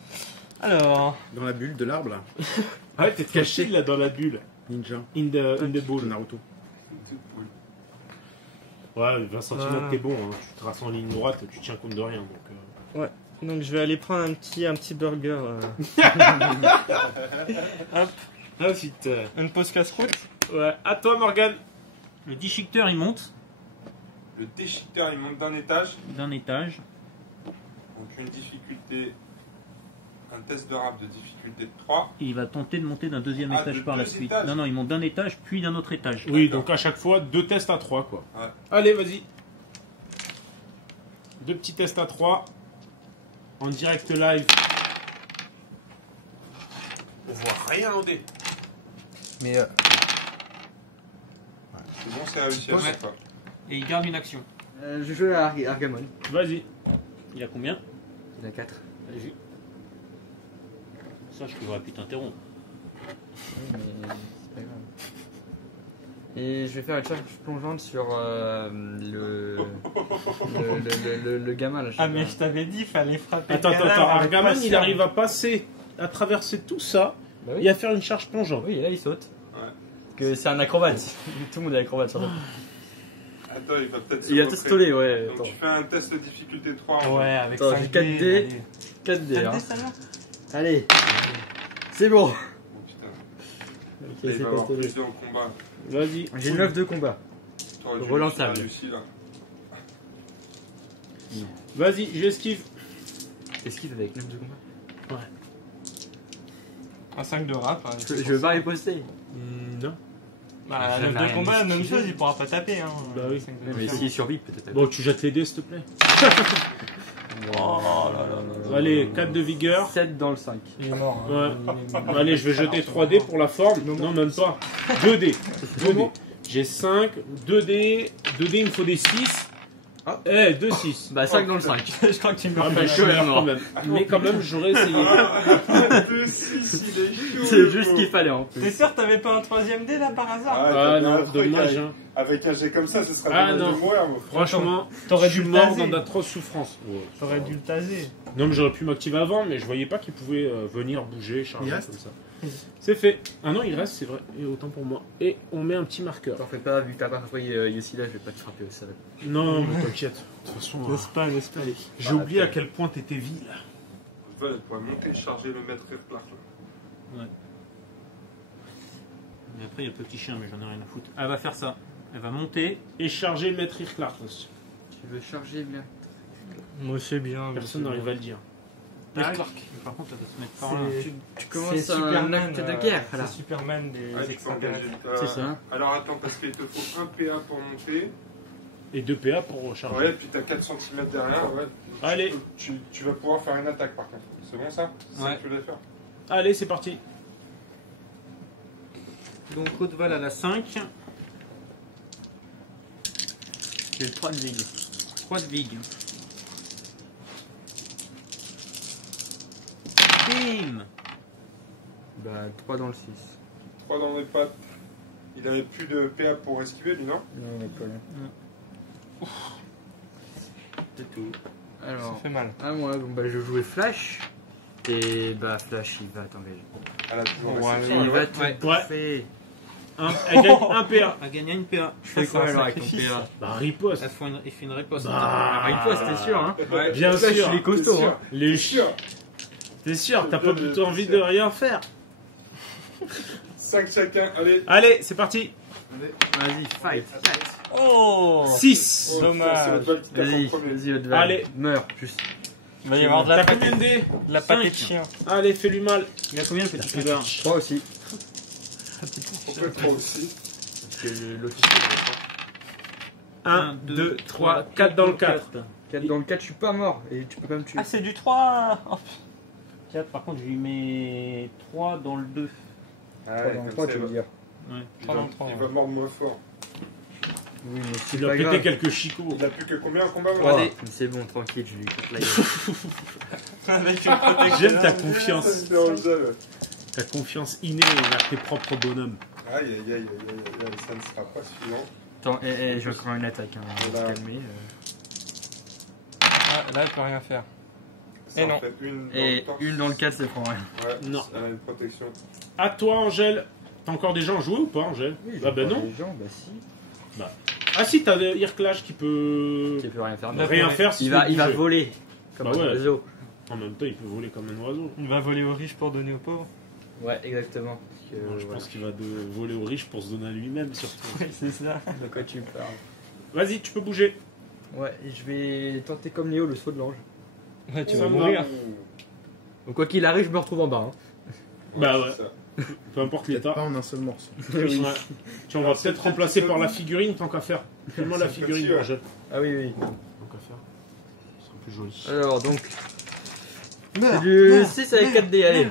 Alors, Dans la bulle de l'arbre là. Ah ouais, t'es caché là dans la bulle. Ninja. In the De ball. Naruto. Ouais, 20 cm, Voilà. t'es bon. Hein. Tu traces en ligne droite, tu tiens compte de rien. Donc, donc je vais aller prendre un petit burger. Hop, Ah putain. une pause casse-croûte. Ouais, à toi, Morgane. Le déchiqueteur il monte Le déchiqueteur, il monte d'un étage. d'un étage. Donc une difficulté. Un test de rap de difficulté de 3. Et il va tenter de monter d'un deuxième Ah, étage de par la deux suite. étages. Non, non, il monte d'un étage puis d'un autre étage. Oui, D'accord. donc à chaque fois, 2 tests à 3, quoi. Ouais. Allez, vas-y. 2 petits tests à 3. En direct live. On voit rien au dé. Mais C'est bon, c'est réussi à Ouais. chaque fois. Et il garde une action. je joue à Argamon. Vas-y. Il a combien? Il a 4. Vas-y. Ça, je pourrais plus t'interrompre. Mais c'est pas grave. Et je vais faire une charge plongeante sur le gamin là. je sais Ah pas. mais je t'avais dit, fallait frapper. Attends, le attends, cadavre avec Argaman, il passion. arrive à passer, à traverser tout ça Bah oui. et à faire une charge plongeante. Oui, et là il saute. Ouais. Parce que c'est un acrobate. Tout le monde est acrobate sur le Attends, il va peut-être se Il a tout montrer. stoler, ouais. Donc Attends. tu fais un test de difficulté 3. Ouais, avec Attends, 5 j'ai 4D. 4D. Hein. Allez. C'est bon. Oh putain. Ok, Il c'est va avoir pas stoler. plus de en combat. Vas-y. J'ai 9 de combat. T'aurais dû Relançable. faire réussi, là. Vas-y, j'esquive. Esquive avec 9 de combat. Un 5 de rap. hein, Je veux pas riposter. Non. Bah, Je 9 n'ai de rien combat, la même esquivé. chose, il pourra pas taper. Hein. Bah oui. 5 de Mais combat. s'il survit, peut-être. Bon, tu jettes les dés, s'il te plaît. Oh là là là. Allez, 4 de vigueur. 7 dans le 5. Il est mort. Ouais. hein. Il est mort. Allez, je vais jeter 3 dés pour la forme. Non, même pas. 2 dés. 2 dés. J'ai 5, 2 dés. 2 dés, il me faut des 6. Ah. 2, 6. Bah 5 dans le 5. Je crois que tu me Ah, bah, je suis Ouais, mort non. quand même. Mais quand même, j'aurais essayé. Le 6, il est chaud. C'est juste ce qu'il fallait en plus. T'es sûr que t'avais pas un 3ème dé là par hasard? Ah, Ah t'as bien un non, truc dommage. avec- Hein. Avec un jet comme ça, ce serait Ah, dommage non. de mourir. moi. Franchement, T'aurais je dû suis le mort taser. dans d'atroces souffrances. T'aurais dû le taser. Non, mais j'aurais pu m'activer avant, mais je voyais pas qu'il pouvait venir bouger, charger Il reste comme ça. C'est fait. Ah non, il reste, c'est vrai. Et autant pour moi. Et on met un petit marqueur. T'en fais pas, vu que t'as pas frappé Yossi là, je vais pas te frapper au sol. Non, mais t'inquiète. De toute façon, N'est-ce pas, n'est-ce pas? j'ai oublié à quel point t'étais vil. Elle pourrait monter, charger le maître Clark. Mais après, il y a le petit chien, mais j'en ai rien à foutre. Elle va faire ça. Elle va monter. Et charger Maître Irklar. Tu veux charger bien. Moi, c'est bien. Personne n'arrive à le dire. Tac. Par contre, elle va se mettre par là. Tu commences un acte de guerre, là. C'est Superman des extraterrestres. C'est ça. Alors attends, parce qu'il te faut un PA pour monter. Et 2 PA pour recharger. Ouais, puis t'as 4 cm derrière. Ouais. Allez. Tu vas pouvoir faire une attaque par contre. C'est bon ça? C'est ça que tu voulais faire? Allez, c'est parti. Donc, Haute-Val à la 5. J'ai le 3 de vig. 3 de vig. Bim. Bah, 3 dans le 6. 3 dans les pattes. Il avait plus de PA pour esquiver lui, non? Non, on est pas là. C'est tout. Alors, Ça fait mal. moi, bon, bah, je jouais Flash. Et bah, Flash, il va t'engager. Elle a toujours Ouais, resté. Il va te Ouais. bouffer. Elle gagne un PA. Elle gagne une PA. Tu fais quoi alors avec ton sacrifice. PA? Bah, riposte. Il fait une riposte. Bah, Une fois, c'était sûr, hein. Ouais. Bien Flash, sûr. il est costaud, hein. Les chiens. T'es sûr, t'as pas plutôt envie de rien faire. 5 chacun, allez. Allez, c'est parti. Vas-y, fight. Oh 6. Oh, Dommage. c'est l'autre balle qui casse en Vas-y, premier. vas-y, Haute-Val. Allez. Meurs, juste. Il va y avoir de la T'as combien de pâtée dés? de la pâtée de 5. chien. Allez, fais-lui mal. Il a combien le petit Clébard? 3 aussi. On peut 3 aussi. Parce que l'officier, il avait 1, 2, 3, 4 dans le 4. 4 dans le 4, je suis pas mort. Et tu peux pas me tuer. Ah, c'est du 3. Oh, 4, par contre, je lui mets 3 dans le 2. Ah, 3 dans le 3, tu veux dire. Il va mordre moins fort. Oui, mais c'est Il a pas pété grave. quelques chicots. Il a plus que combien en combat? Oh, moi mais c'est bon, tranquille, je lui coupe la gueule. avec une protection. J'aime ta confiance. C'est un gel. Ta confiance innée envers tes propres bonhommes. Aïe aïe aïe aïe aïe, ça ne sera pas suffisant. Attends, j'ai encore une attaque, hein. On va Voilà. se calmer. Ah, là, elle peut rien faire. Ça Et en non. fait une dans Et le torse. une dans le 4, ça prend rien. Ouais, Non. elle a une protection. À toi, Angèle. T'as encore des gens à jouer ou pas, Angèle? Ah bah non. Les gens, bah si. Ah si, t'as Irklash qui peut Tu peux rien faire. rien faire si Il tu va, veux il va bouger. voler. Comme Bah un ouais. oiseau. En même temps, il peut voler comme un oiseau. Il va voler aux riches pour donner aux pauvres. Ouais, exactement. Parce que, Non, je voilà. pense qu'il va voler aux riches pour se donner à lui-même, surtout. Oui, c'est ça. De quoi tu parles? Vas-y, tu peux bouger. Ouais, et je vais tenter comme Léo le saut de l'ange. Ouais, tu Ça vas me mourir. Donc quoi qu'il arrive, je me retrouve en bas. Hein. Bah ouais. c'est ça. Peu importe Peut-être l'état. pas en un seul morceau. Ouais. Tiens, on va peut-être remplacer par la figurine, tant qu'à faire. Fais-moi la C'est figurine, petit, ouais. Angèle. Ah oui, oui. Tant qu'à faire. C'est un peu joli. Alors donc, c'est du 6 avec 4 dés, allez.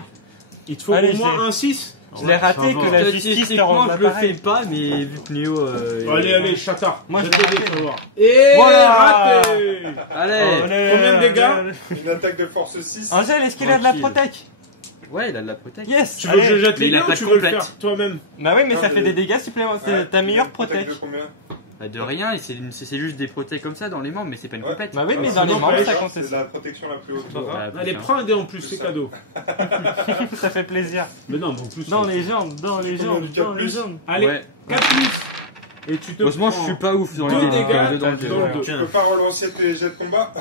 Il te faut Allez, au moins un 6. Je l'ai raté que la justice te Statistiquement, rende je le fais l'appareil. pas, mais vu que Néo. Allez, allez, chatard. Moi, je Jette l'ai les dés, raté. tu vas voir. Et Voilà. raté. Allez. Combien de dégâts? Une attaque de force 6. Angèle, est-ce qu'il a de la Tranquille. protec? Ouais, il a de la protect. Yes. Tu veux que je allez. jette Mais les il a dés ou pas tu de veux le complète. faire toi-même? Bah oui, mais Non, ça fait mais- des dégâts supplémentaires. C'est ta meilleure protec. de combien? Bah, de rien, et c'est juste des protects comme ça dans les membres, mais c'est pas une Ouais. complète. Bah oui, mais Ah, dans les sinon, membres, ouais, ça genre, compte C'est aussi. la protection la plus haute. Voilà, Allez, putain. prends un dé en plus, c'est cadeau. Ça fait plaisir. Mais non, mais en plus. Dans les jambes, dans les jambes, du quatre dans les plus. jambes. Allez, Ouais. 4 plus. Et tu te Heureusement, je prends suis pas ouf dans deux les dégâts dégâts dans le dans jeu. le dos. Tu peux pas relancer tes jets de combat?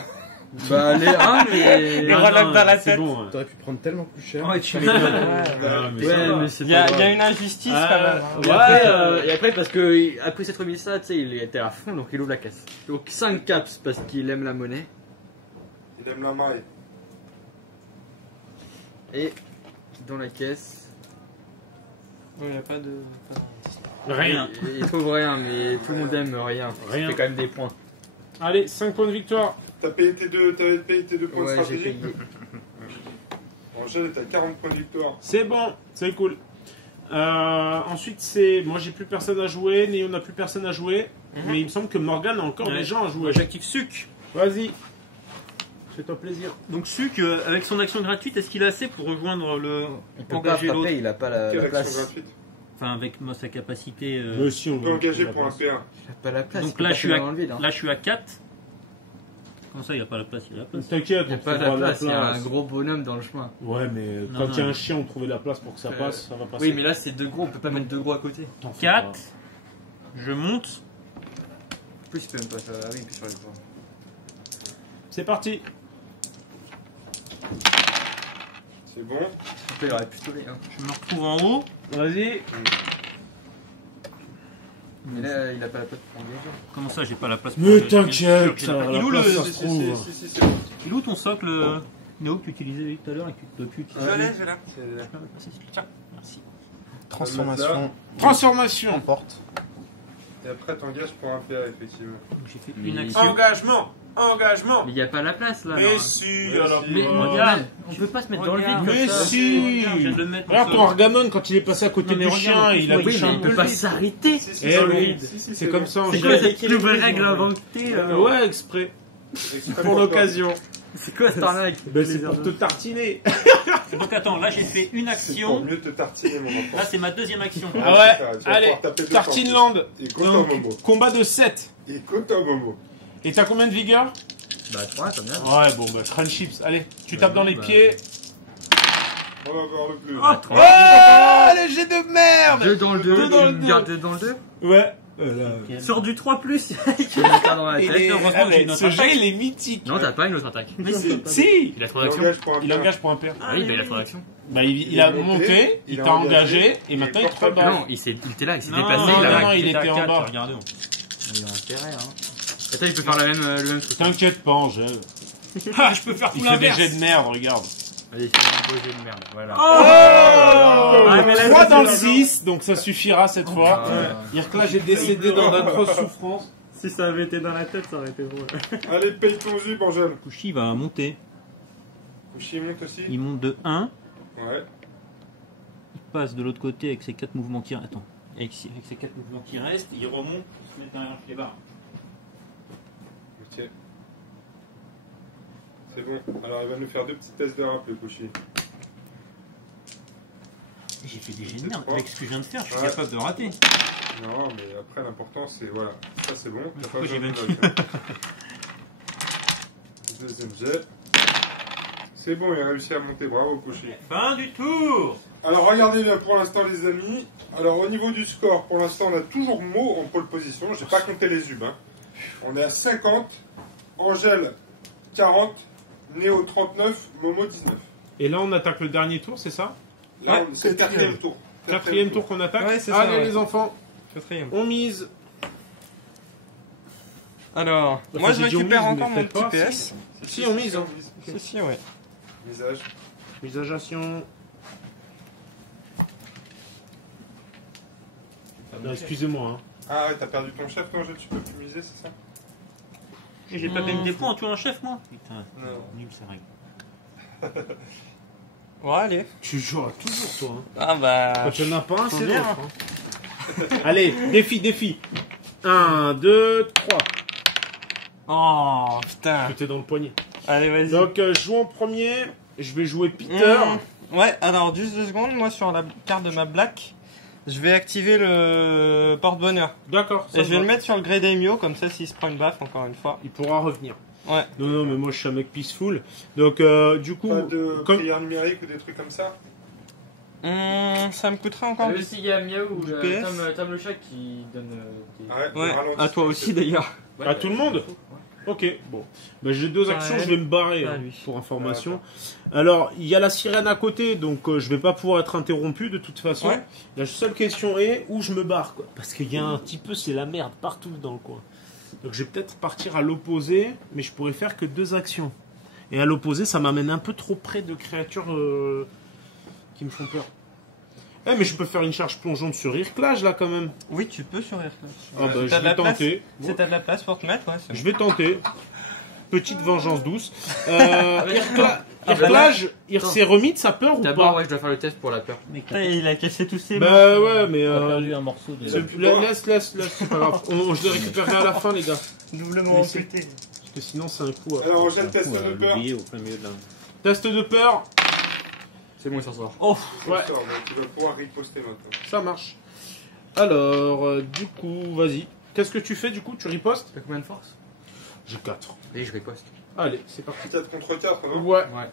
Bah, les 1, mais. Les relocs dans la c'est tête. bon. hein. T'aurais pu prendre tellement plus cher. Ouais, tu m'étonnes. Ah, mais ça Ouais, va. mais c'est Il y a pas grave. une injustice quand même. hein. Ouais, et après, parce que après s'être mis ça, tu sais, il était à fond, donc il ouvre la caisse. Donc 5 caps parce qu'il aime la monnaie. Il aime la maille. Et dans la caisse, Il n'y a pas de. Rien. il trouve rien, mais tout le monde aime rien. Rien. Ça fait quand même des points. Allez, 5 points de victoire. T'avais payé tes deux points de Ouais, j'ai stratégie? payé. Angèle, t'as 40 points de victoire. C'est bon, c'est cool. Ensuite, c'est. Moi, j'ai plus personne à jouer. Néo n'a plus personne à jouer. Mais il me semble que Morgan a encore Ouais. des gens à jouer. Moi, j'active Suc. Vas-y. Fais-toi plaisir. Donc Suc, avec son action gratuite, est-ce qu'il a assez pour rejoindre le. Il peut pas engager l'autre? frapper, il a pas la Quelle action place. gratuite? Enfin, avec moi, sa capacité. Monsieur, On peut engager pour un PA. Il a pas la place. Donc il peut là pas je, suis faire dans le vide, hein. là, je suis à 4. Comment ça, il a pas la place? Il a la place. T'inquiète, Il n'y a on pas trouvera la place, il y a un place. gros bonhomme dans le chemin. Ouais, mais Non, quand il y a non. un chien, on trouvait la place pour que ça passe, ça va passer. Oui, mais là c'est deux gros, on peut pas mettre deux gros à côté. T'en fais 4. pas. Je monte. En plus, il peut même pas faire. Ah oui, puis sur les points. C'est parti. C'est bon. Après, il aurait pistolet. Hein. Je me retrouve en haut. Vas-y. Mais là, il a pas la place pour engager. Comment ça, j'ai pas la place pour Mais engager? t'inquiète, Il est la où place, le- ça se trouve. Il est où ton socle Néo que tu utilisais tout à l'heure et que tu dois plus utiliser? Je l'ai. Tiens, merci. Transformation. Transformation. Porte. Et après, t'engages pour un PA, effectivement. Donc, j'ai fait Mais- une action. Engagement. Engagement. Mais il n'y a pas la place là. Mais alors. si, Mais alors. si. Mais regarde, on peut pas se mettre dans le vide Regarde. comme Mais ça. si. Je viens de le mettre. Regarde ton Argamon quand il est passé à côté Non, mais du regarde, chien, il a oui, touché mais un il peu peut pas le vide. s'arrêter. Eh oui, c'est comme ça en C'est quoi général. cette nouvelle règle inventée Ouais, exprès. Pour l'occasion. C'est quoi cette arnaque? Ben, c'est pour te tartiner. Donc attends, là j'ai fait une Pour action. mieux te tartiner, mon enfant. Là c'est ma deuxième action. Ah ouais, Tu vas allez, pouvoir taper deux Tartineland. Écoute un Momo. Donc, combat de 7. Écoute un Momo. Et t'as combien de vigueur? Bah 3 comme ça. Ouais, bon, bah, friendships. Allez, tu tapes dans les bah. pieds. On va encore le plus. Oh, le jet de merde! 2 dans le 2, Deux dans le une deux. garde 2 dans le 2. Ouais. Sors du 3 plus. Tu mets ça dans la Il tête. est- heureusement ah, que j'ai mais une autre ce jet, attaque. il est mythique. Non, t'as pas une autre attaque. Si! Il a trop Il d'actions. engage pour un Il PA. engage pour un père. Ah oui, bah il a 3 actions. Bah, il a monté, il t'a engagé, et maintenant il te rebat. Non, il était là, il s'est Non, déplacé, non, il a non, il était était à en 4, bas. regardez. Il a intérêt, hein. Attends, il peut faire le même truc. T'inquiète pas, Angèle. Ah, je peux faire Il tout fait des l'inverse. jets de merde, regarde. Allez, fais un beau jet de merde. Voilà. Oh, mais là, 3 c'est dans le pas 6, donc ça suffira cette fois. Irkla est décédé dans d'atroces souffrances. Si ça avait été dans la tête, ça aurait été drôle. Allez, paye ton jus, Angèle. Kushi va monter. Kushi monte aussi. Il monte de 1. Ouais. Il passe de l'autre côté avec ses 4 mouvements qui restent. Attends. Avec ses 4 mouvements qui restent, il remonte, il se met derrière les barres. Ok. C'est bon. Alors, il va nous faire 2 petits tests de rap, le Kushi. J'ai fait des jets de merde. Avec ce que je viens de faire, je suis Ouais. capable de rater. Non, mais après, l'important, c'est voilà. Ça, c'est bon. T'as pas pourquoi j'ai besoin de notes, hein. Deuxième jet. C'est bon, il a réussi à monter. Bravo, Kushi. Fin du tour. Alors, regardez bien pour l'instant, les amis. Alors, au niveau du score, pour l'instant, on a toujours Mo en pole position. J'ai pas compté les ubs. Hein. On est à 50. Angèle, 40. Néo, 39. Momo, 19. Et là, on attaque le dernier tour, c'est ça? Là, Ouais, c'est le quatrième tour. Quatrième tour qu'on attaque. Ouais, c'est ça, Allez, ouais. les enfants, Quatrième. on mise. Alors, Enfin, moi je j'ai dit on récupère mise, encore mais mon faites petit pas, PS. Si, on mise. Hein. Si, ouais. Visage. Misagation. Non, excusez-moi. Hein. Ah ouais, t'as perdu ton chef, ton jeu, tu peux plus miser, c'est ça? Et j'ai pas gagné des points en tuant un chef, moi. Putain, Non. nul, c'est vrai. Ouais, allez. Tu joueras toujours, toi. Hein. Ah bah. Quand il n'y en a pas un, c'est bien. l'autre. Hein. Allez, défi. 1, 2, 3. Oh putain. Tout est dans le poignet. Allez, vas-y. Donc, je joue en premier. Je vais jouer Peter. Ouais, alors juste 2 secondes, moi sur la carte de ma black, je vais activer le porte-bonheur. D'accord. ça Et je vais va. le mettre sur le Grey Daimyo, comme ça s'il se prend une baffe encore une fois. Il pourra revenir. Ouais. Non, mais moi, je suis un mec peaceful. Donc, du coup, Pas de comme... prière numérique ou des trucs comme ça? Ça me coûtera encore Le il y a Miaou, du PS. Tom le chat qui donne des... Ouais, ralenti, à toi aussi d'ailleurs. À tout le monde. Ok, bon. Ben, j'ai 2 actions, je vais me barrer Pas hein, lui. pour information. Alors, il y a la sirène à côté, donc je vais pas pouvoir être interrompu de toute façon. Ouais. La seule question est où je me barre, quoi. Parce qu'il y a un petit peu, c'est la merde partout dans le coin. Donc je vais peut-être partir à l'opposé, mais je pourrais faire que 2 actions. Et à l'opposé, ça m'amène un peu trop près de créatures qui me font peur. Eh, mais je peux faire une charge plongeante sur Irklage là quand même. Oui, tu peux sur Airclash. Ah bah, Si je t'as de vais la place, tenter. Si t'as de la place pour te mettre, ouais, c'est Je bon. vais tenter. Petite vengeance douce. Irklage, il s'est remis de sa peur ou D'abord, pas? ouais, je dois faire le test pour la peur. Mais Putain, il a cassé tous ses Bah ouais, mais on a perdu un morceau de. laisse, c'est pas grave. Je le récupérerai à la fin, les gars. doublement Mais c'est- amputé. Parce que sinon, c'est un coup. Alors, Angèle, test de peur. Oublié au plein milieu de la. Test de peur, C'est bon, il s'en sort. ouais, Ça, donc tu vas pouvoir riposter maintenant. ça marche. Alors, du coup, vas-y. Qu'est-ce que tu fais du coup? Tu ripostes? T'as combien de force? J'ai 4. Et je riposte. Allez, c'est parti. 4 contre 4, non? Ouais. Ouais.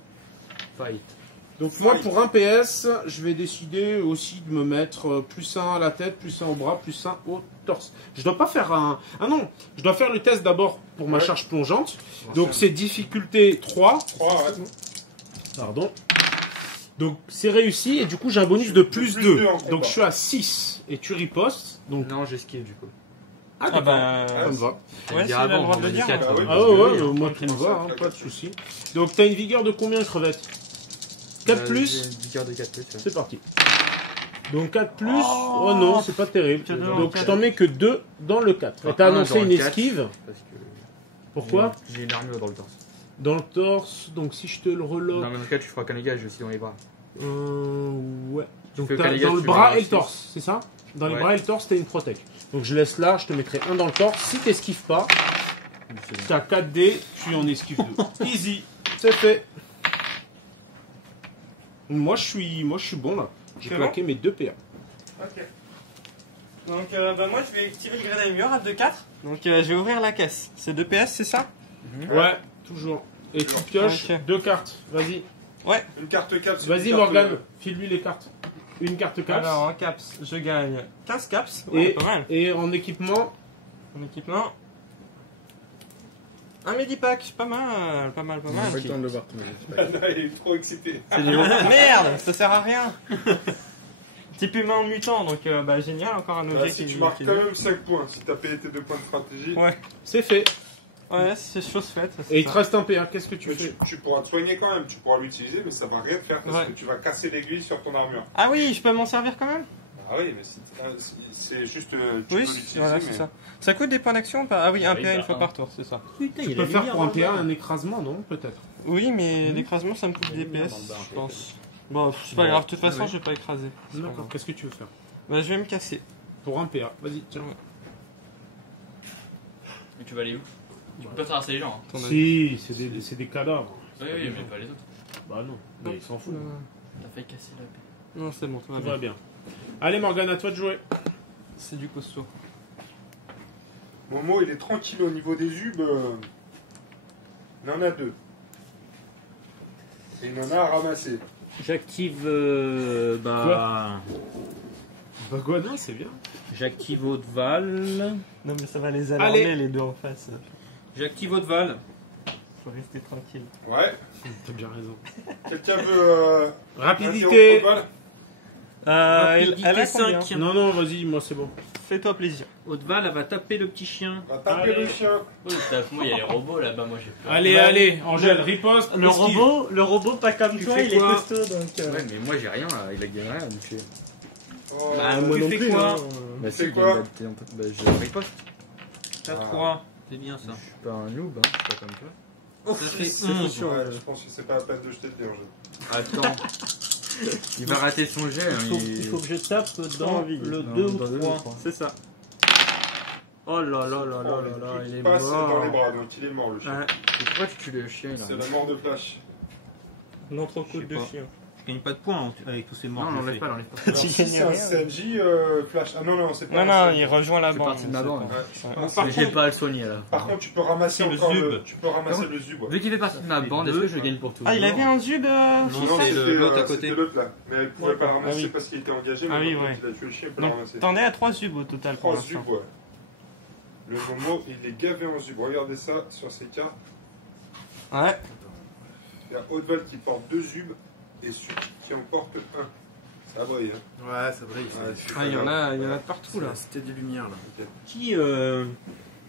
Fight. Donc moi, pour un PS, je vais décider aussi de me mettre plus 1 à la tête, plus 1 au bras, plus 1 au torse. Je dois pas faire un... Ah non, je dois faire le test d'abord pour ma Ouais. charge plongeante. Donc c'est difficulté 3. 3, ouais. Pardon. Donc c'est réussi et du coup j'ai un bonus de plus plus 2. deux en combat. Donc je suis à 6 et tu ripostes. Donc Non, j'esquive du coup. Ah bah. Ça me va. Ouais, c'est le droit de le dire. Ah oui, Ah ouais, moi tu me vois, hein, pas de soucis. Donc t'as une vigueur de combien, crevette? 4 plus? J'ai une vigueur de 4 plus. Ouais. C'est parti. Donc 4 plus, oh non, c'est pas terrible. Tu as deux dans Donc le je t'en mets que 2 dans le 4. Et Enfin, t'as un annoncé dans une le 4, esquive. Parce que Pourquoi? j'ai une armure dans le torse. Dans le torse, donc si je te le reloque. Dans le même cas, tu feras qu'un dégage aussi dans les bras. Ouais. Donc fais t'as Caligula, dans le tu bras verras et le six. torse, c'est ça? Dans les Ouais. bras et le torse, t'as une protec. Donc je laisse là, je te mettrai un dans le torse. Si t'esquives pas, t'as 4 dés, tu en esquives 2. Easy, c'est fait. Moi je suis bon là. J'ai C'est claqué mes 2 PA. Ok. Donc bah moi je vais tirer le grenadier à 2-4. Donc je vais ouvrir la caisse. C'est 2 PS, c'est ça? Ouais, toujours. Et tu pioches Ok. 2 cartes. Vas-y. Ouais. Une carte 4. Vas-y Morgane, file-lui les cartes. Une carte caps. Alors en caps, je gagne 15 caps. Ouais, pas mal. Et en équipement, En équipement. Un Medipack, pas mal, pas mal, pas mal. Pas le temps de le voir ton avis. Il est trop excité. C'est du merde, ça sert à rien. Type humain mutant, donc bah génial, encore un objet Si qui tu marques qui- quand même 5 points, si t'as payé tes 2 points de stratégie, Ouais, c'est fait. ouais, c'est chose faite. ça, c'est Et il ça. te reste un PA, qu'est-ce que tu mais fais? tu pourras te soigner quand même, tu pourras l'utiliser, mais ça va rien te faire parce Ouais. que tu vas casser l'aiguille sur ton armure. Ah oui, je peux m'en servir quand même? Ah oui, mais c'est juste. Tu Oui, peux l'utiliser. voilà, mais... c'est ça. Ça coûte des points d'action ou pas? Ah oui, un Oui, PA une bah, fois un. par tour, c'est ça. Putain, Tu peux faire pour un PA un écrasement, non? Peut-être. Oui, mais l'écrasement ça me coûte des lumière PS, dans le bar, je pense. Bon, c'est pas grave, de toute façon ouais. je vais pas écraser. C'est pas D'accord, grave. qu'est-ce que tu veux faire? Bah je vais me casser. Pour un PA, vas-y, tiens. Mais tu vas aller où? Tu peux pas traverser les gens. Hein. Ton avis. Si, c'est des cadavres. Oui, oui, mais pas les autres. Bah non, mais ils s'en foutent. T'as failli casser la paix. Non, c'est bon, tout va Tout bien. va bien. Allez Morgane, à toi de jouer. C'est du costaud. Momo, il est tranquille au niveau des ubes. Il en a 2. Et il en a à ramasser. J'active. Bah quoi, non, c'est bien. J'active Haute-Val. Non, mais ça va les alarmer Allez. les deux en face. J'active Haute-Val. Faut rester tranquille. Ouais. T'as bien raison. Quelqu'un veut. Rapidité. interrompre Elle a combien? 5. Non, vas-y, moi c'est bon. Fais-toi plaisir. Haute-Val, elle va taper le petit chien. On va taper Allez. le chien. Oui, moi, il y a les robots là-bas, moi j'ai peur. Allez, Angèle, riposte. esquive. Le robot pas comme Tu toi, fais il est quoi? costaud donc. Ouais, mais moi j'ai rien là, il a gagné rien. Donc je... Oh, Bah, moi tu non fais plus. quoi Hein. Bah, C'est si, quoi il a- Bah, je riposte. T'as Ah. 3. C'est bien ça. Je suis pas un noob, hein, je suis pas comme toi. Ça fait c'est 11. ouais, je pense que c'est pas la peine de jeter le dé en jeu. Attends. Il va rater son jet. Hein, Il faut que je tape dans envie. le Non, 2 ou dans le 3. 3. C'est ça. Oh là là là là là là, Il il est passe dans les mort. bras, donc il est mort le chien. Ouais, Et pourquoi tu tues le chien là C'est la mort de Flash. l'entrecôte Je sais de pas. chien. Je gagne pas de points avec tous ces morts. Non, que l'enlève j'ai pas, fait. l'enlève pas. Tu Si gagnes c'est un rien. CMJ Flash. Ah non, c'est pas Non, un non, CMJ. il rejoint la C'est bande. parti de ma bande. Ouais, Ouais. par, Par contre, J'ai pas à le soigner là. par contre, tu peux ramasser C'est le encore zub. tu peux ramasser le zub. Ouais. Vu qu'il fait partie de ma bande, est-ce que je gagne pour tout? Ah, il avait un zub Non, c'est c'était l'autre à côté. c'était l'autre là. Mais elle pouvait pas le ramasser Ah oui. parce qu'il était engagé. Ah mais oui, quand ouais. il a tué le chien, il peut le Donc, ramasser. t'en es à 3 zubs au total pour 3 l'instant. zubs, ouais. Le Momo, il est gavé en zub. Regardez ça sur ses cartes. Ouais. Il y a Haute-Val qui porte 2 zubs et Sud qui en porte 1. Ça brille, hein. Ouais, ça brille. Ouais, c'est Ah, il y en a de partout là. C'était de lumière là. Qui.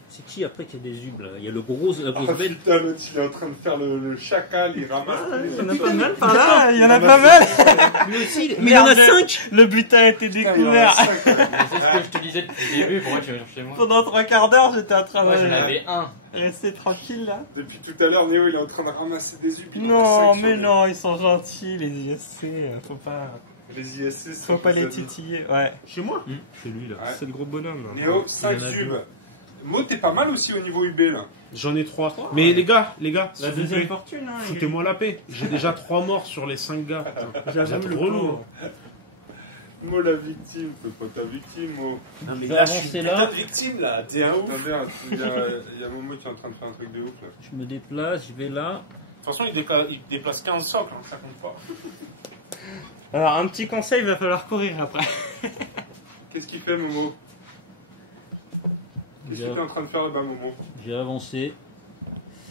C'est qui après qui a des ubs là? Il y a la grosse Ah bête. putain, l'autre il est en train de faire le chacal, il ramasse. Il y en a pas mal par là. Il y en a pas mal. Lui aussi, mais il y en a Merde. 5. Le butin a été découvert. Mais c'est ce que je te disais depuis le début, pourquoi tu viens chez moi? Pendant 3 quarts d'heure, j'étais en train Moi j'en de avais un. rester tranquille là. Depuis tout à l'heure, Néo il est en train de ramasser des ubs. il en a Non, 5 mais sur non, ils sont gentils les ISC. Faut pas, Les ISC, c'est faut pas les amis. titiller. Ouais. Chez moi C'est lui là. Ouais. C'est le gros bonhomme. là. Néo, 5 zubs. Mo, t'es pas mal aussi au niveau UB là. J'en ai 3. Mais les gars, La s'il vous deuxième plaît, fortune, hein. foutez-moi la paix. J'ai déjà 3 morts sur les 5 gars. Putain. J'avoue, Vous êtes le relou. pauvre. Mo, la victime, fais pas ta victime, Mo. Je vais avancer là. victime là, t'es un ouf. Attendez, il y a Momo qui est en train de faire un truc de ouf là. Je me déplace, je vais là. De toute façon, il déplace 15 socles, hein, ça compte pas. Alors, un petit conseil, il va falloir courir après. Qu'est-ce qu'il fait, Momo? Qu'est-ce que t'es en train de faire là-bas, Momo? J'ai avancé.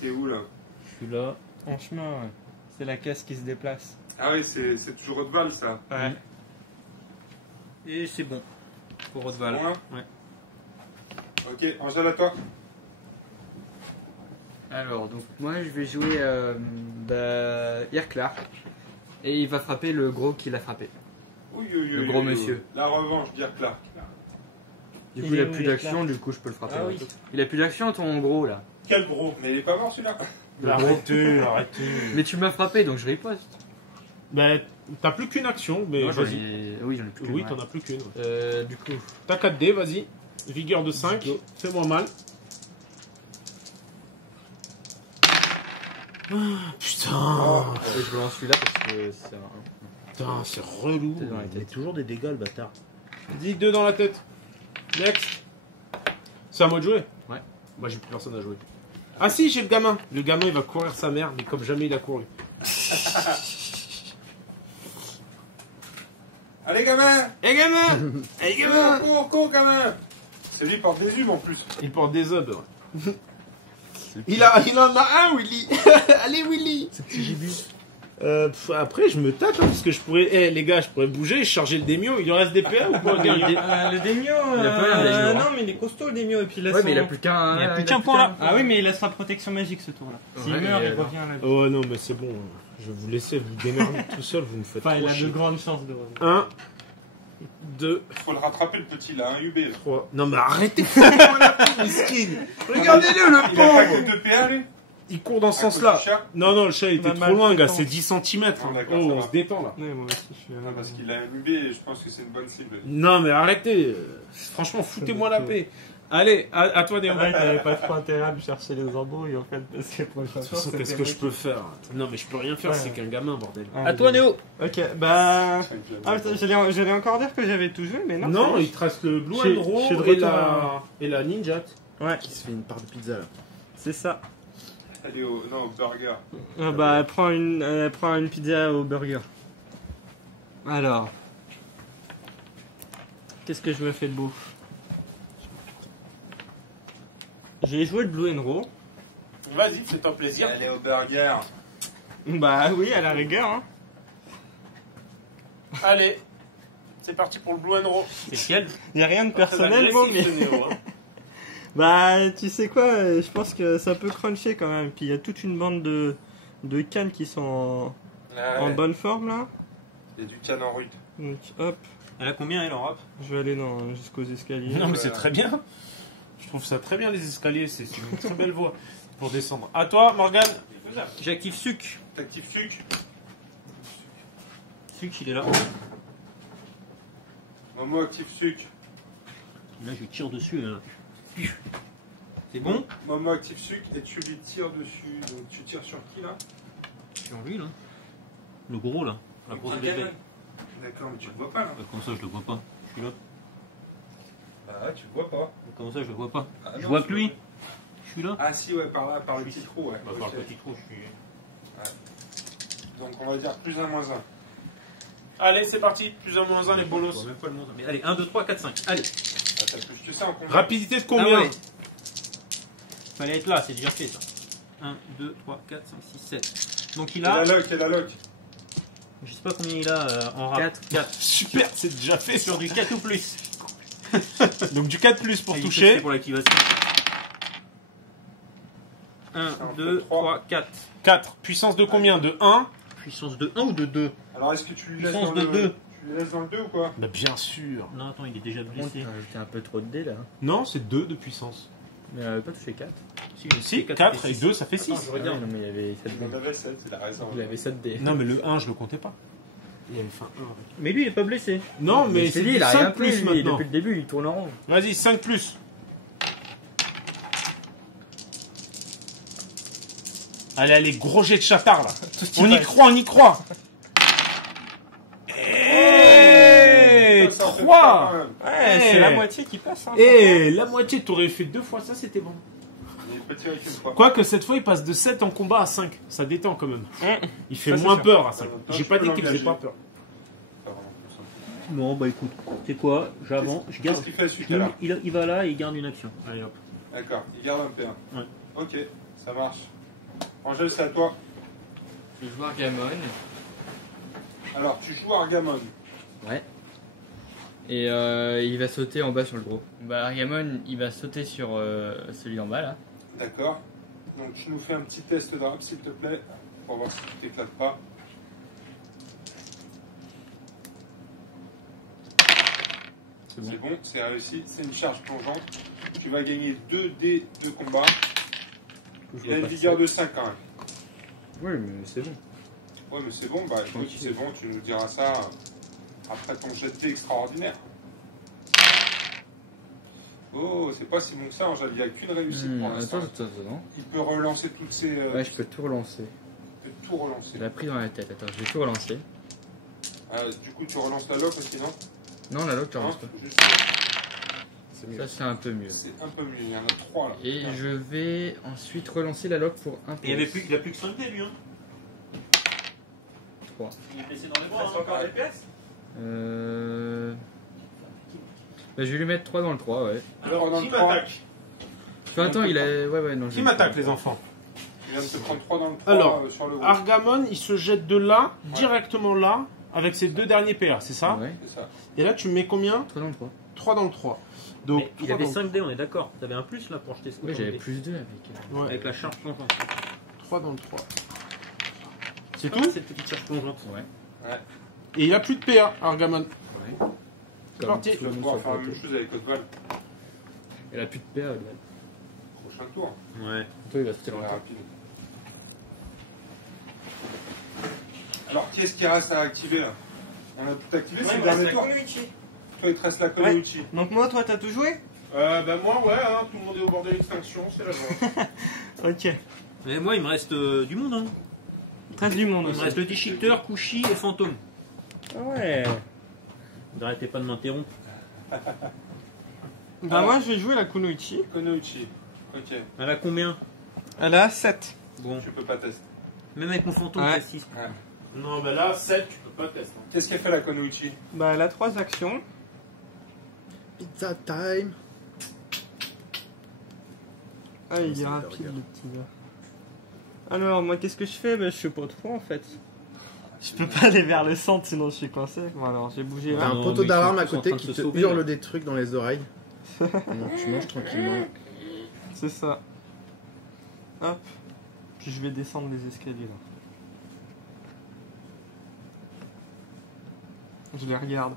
T'es où là? Je suis là. En chemin, ouais. C'est la caisse qui se déplace. Ah oui, c'est toujours Haute-Val ça. Ouais. Et c'est bon. Pour Haute-Val. Bon, hein Ouais. Ok, Angèle, à toi. Alors, donc moi je vais jouer Irklar. Et il va frapper le gros qui l'a frappé. Le gros monsieur. La revanche, dire Clark. Du coup, il a plus d'action, du coup je peux le frapper. Ah oui. Il a plus d'action, ton gros là. Quel gros. Mais il est pas mort celui-là. Arrêtez, arrêtez. Mais tu m'as frappé donc je riposte. Ben, t'as plus qu'une action, mais Moi, j'en vas-y. ai- Oui, j'en ai plus qu'une, Oui, ouais. t'en as plus qu'une. Ouais. Du coup, T'as 4 dés, vas-y. Vigueur de 5, fais-moi mal. Ah, putain. et je relance celui-là parce que c'est un... Putain, c'est relou. T'es dans la tête. Il a toujours des dégâts, le bâtard. Dis 2 dans la tête. Next. C'est à moi de jouer? Ouais. Moi, j'ai plus personne à jouer. Ah si, j'ai le gamin. Le gamin, il va courir sa mère, mais comme jamais il a couru. Allez, gamin. Eh gamin. Eh gamin. Cours, gamin. C'est lui, il porte des humes en plus. Il porte des obs, ouais. Il en a un, Willy. Allez, Willy. Ce petit gibus. Après, je me tâte, hein, parce que je pourrais... Eh, les gars, je pourrais bouger, charger le démio. Il lui reste des PA ou pas? Regarde. Le Demio, Il a pas un Demio, hein. non mais il est costaud le Demio et puis là Ouais, mais il a plus qu'un... Il a plus qu'un point là. Ah oui mais il laissera protection magique ce tour là. S'il Ouais, meurt mais il alors. revient à la vie. Oh non, mais c'est bon. Je vais vous laisser vous démerder tout seul. Vous me faites Enfin il trop a de chier. grandes chances de revenir. 1, 2, Faut le rattraper, le petit, là, un UB. Là. 3. Non, mais arrêtez de faire la peau, mesquine. Regardez-le, le Il a pas pauvre. que 2 PA, lui. Il court dans ce À cause sens-là. du chat. Non, le chat il était On a trop mal loin, fait gars. temps. C'est 10 cm. Ah, d'accord, Oh, ça on va. se détend là. Ouais, moi aussi je suis Non, parce qu'il a un UB et je pense que c'est une bonne cible. Non, mais arrêtez. Franchement, foutez-moi la paix. Allez, à toi, Néo. Ouais, t'avais pas trop intérêt à me chercher les embrouilles en fait parce que pour le De toute chasseur, façon, c'était qu'est-ce que je moi peux faire? Non, mais je peux rien faire, Ouais. c'est qu'un gamin, bordel. Ah, À toi, Néo. Ok, bah. Ah, putain, j'allais encore dire que j'avais tout joué, mais non. Non, ça y est. il te reste le Blue Je suis- and Raw je suis de et, retour et la Ninja. Ouais, Qui se fait une part de pizza là. c'est ça. Allez, au burger. Ah bah, elle prend une pizza au burger. Alors. Qu'est-ce que je me fais de beau? J'ai joué le Blue and Raw. Vas-y, fais-toi plaisir. Allez, au burger. Bah oui, à la rigueur. Hein. Allez, c'est parti pour le Blue and Raw. C'est lequel? Y a rien de personnel, Très bon, agressif, mais. ce Néo, hein. Bah, tu sais quoi, je pense que ça peut cruncher quand même. Puis il y a toute une bande de cannes qui sont en bonne forme là. Il y a du canne en rut. Donc hop, Elle a combien, elle, en rap? je vais aller jusqu'aux escaliers. Non, mais c'est très bien. Je trouve ça très bien, les escaliers. C'est une très belle voie pour descendre. À toi, Morgane. J'active Suc. T'actives sucre. Suc, il est là. Momo active sucre. Là, je tire dessus. Là. C'est bon? Momo active sucre et tu lui tires dessus. Donc tu tires sur qui là? Sur lui, là. Le gros, là. La grosse bébé. D'accord, mais tu le vois pas là. Comment ça, je le vois pas? Je suis là. Ah, tu le vois pas. Comment ça, je le vois pas? Ah, Je non, vois tu que lui. vois. Je suis là. Ah si, ouais, par là, par le petit trou, ouais. Bah, par le Ok. petit trou, je suis. Donc on va dire plus 1 moins 1. Allez, c'est parti. Plus ou moins un, les Je vois bolos. même pas le nom. Mais allez, 1, 2, 3, 4, 5. Allez. Ah, t'as plus que ça en combien? Rapidité de combien? Ah ouais. Fallait être là, c'est déjà fait ça. 1, 2, 3, 4, 5, 6, 7. Donc il Et la a. lock, et la lock. Je sais pas combien il a en rap. 4. Super, c'est déjà fait. Sur du 4 ou plus. Donc du 4 plus pour Et il fait toucher. pour l'activation. 1, 2, 3, 4. 4. Puissance de combien? De 1? Puissance de 1 ou de 2? Alors est-ce que tu lui laisses Puissance dans de le... 2. Tu lui laisses dans le 2 ou quoi? Bah bien sûr. Non, attends, il est déjà T'as blessé. rajouté un peu trop de dés là. Non, c'est 2 de puissance. Mais elle avait pas touché 4. Si, 4 et 2, ça fait 6. Je regarde. non, mais il y avait 7 Il en dés. avait 7, il a raison. Il avait 7 dés. Non, mais le 1, je le comptais pas. Il avait fait un 1. Mais lui, il est pas blessé. Non, mais c'est c'est dit, du il a rien 5 plus pris, lui, maintenant. depuis le début, il tourne en rond. Vas-y, 5 plus. Allez, allez, gros jet de chatard là. On y croit, on y croit. Et Ça, ça fait 3. pas, quand même. Ouais, c'est la moitié qui passe. Hein, Et la moitié, t'aurais fait 2 fois ça, c'était bon. Il peut tirer qu'une fois. Quoique cette fois, il passe de 7 en combat à 5. Ça détend quand même. Il fait Ça, c'est moins sûr. peur à 5. Toi, J'ai tu pas peux dit qu'il faisait l'engager. pas peur. Pas vraiment plus simple. Bon, bah écoute, c'est quoi? J'avance, je garde. Qu'est-ce qu'il fait celui-là là? Il va là et il garde une action. Allez hop. D'accord, il garde un P1. Ouais. Ok, ça marche. Angèle, c'est à toi. Je joue Argamon. Alors, tu joues Argamon. Ouais. Et il va sauter en bas sur le gros. Bah, Argamon, il va sauter sur celui en bas là. D'accord. Donc tu nous fais un petit test de rap s'il te plaît, pour voir si tu t'éclates pas. C'est bon, c'est réussi, c'est une charge plongeante. Tu vas gagner 2 dés de combat. Il a une vigueur de 5 quand même. Oui, mais c'est bon. Ouais, mais c'est bon, bah écoute, c'est bon, tu nous diras ça après ton jet de dés extraordinaire. Oh, c'est pas si bon que ça, Angèle, il n'y a qu'une réussite pour l'instant. Attends. Il peut relancer toutes ses. Ouais, je peux tout relancer. Tu peux tout relancer. Il a pris dans la tête. Attends, je vais tout relancer. Du coup, tu relances la lock aussi, non? Non, la lock, tu relances pas. Juste... C'est mieux. Ça, c'est un peu mieux. C'est un peu mieux, il y en a 3 là. Et je vais ensuite relancer la lock pour un Et il a plus que 5 dés lui, hein. 3. Il est blessé dans les bras. C'est encore FPS? Bah, je vais lui mettre 3 dans le 3, ouais. Alors, dans qui le 3. m'attaque? Attends, il a. Ouais, non. Qui m'attaque, les enfants? Tu viens de te prendre 3 dans le 3 Alors, sur le haut. Argamon, il se jette de là, directement là, avec ses 2 derniers PA, c'est ça? Ouais. C'est ça. Et là, tu mets combien? 3 dans le 3. 3 dans le 3. Donc, Mais il 3 avait dans le 5 dés, on est d'accord. T'avais un plus là pour acheter ce Ouais, coup. j'avais plus 2 avec. Ouais, Avec la charge plongeante. 3 dans le 3. C'est Ah, tout? cette petite charge plongeante. Ouais. Et il a plus de PA, Argamon. Ouais. C'est parti. Tu vas pouvoir faire la même chose avec Otval. Il a plus de PA, là. Prochain tour. Ouais. Toi, il va sauter dans C'est le 3. rapide. Alors, qui est-ce qui reste à activer là? On a tout activé, c'est le dernier tour. Toi, il te reste la Konoichi. Donc moi, toi, t'as tout joué? Ben moi, ouais, hein, tout le monde est au bord de l'extinction, c'est la joie. Ok. Mais moi, il me reste du monde. Hein. Il te reste du monde Il me aussi. reste le déchiqueteur, Kushi et Fantôme. Ah ouais. N'arrêtez pas de m'interrompre. Bah moi, je vais jouer la Kunoichi. Konoichi. Ok. Elle a combien? Elle a 7. Bon, Tu peux pas tester. même avec mon fantôme, Ouais. j'ai 6. Non, ben là, 7, tu peux pas tester. Qu'est-ce qu'elle fait la Konoichi? Bah elle a 3 actions. Pizza time. Ah, il est rapide le petit gars. Alors, moi, qu'est-ce que je fais? Bah je sais pas trop en fait. Je peux pas aller vers le centre sinon je suis coincé. Bon alors, j'ai bougé T'as là. un non, poteau mais d'alarme ils à sont en côté train de qui se te sauver, hurle là. des trucs dans les oreilles. Donc tu manges tranquillement. C'est ça. Hop. Puis je vais descendre les escaliers là. Je les regarde.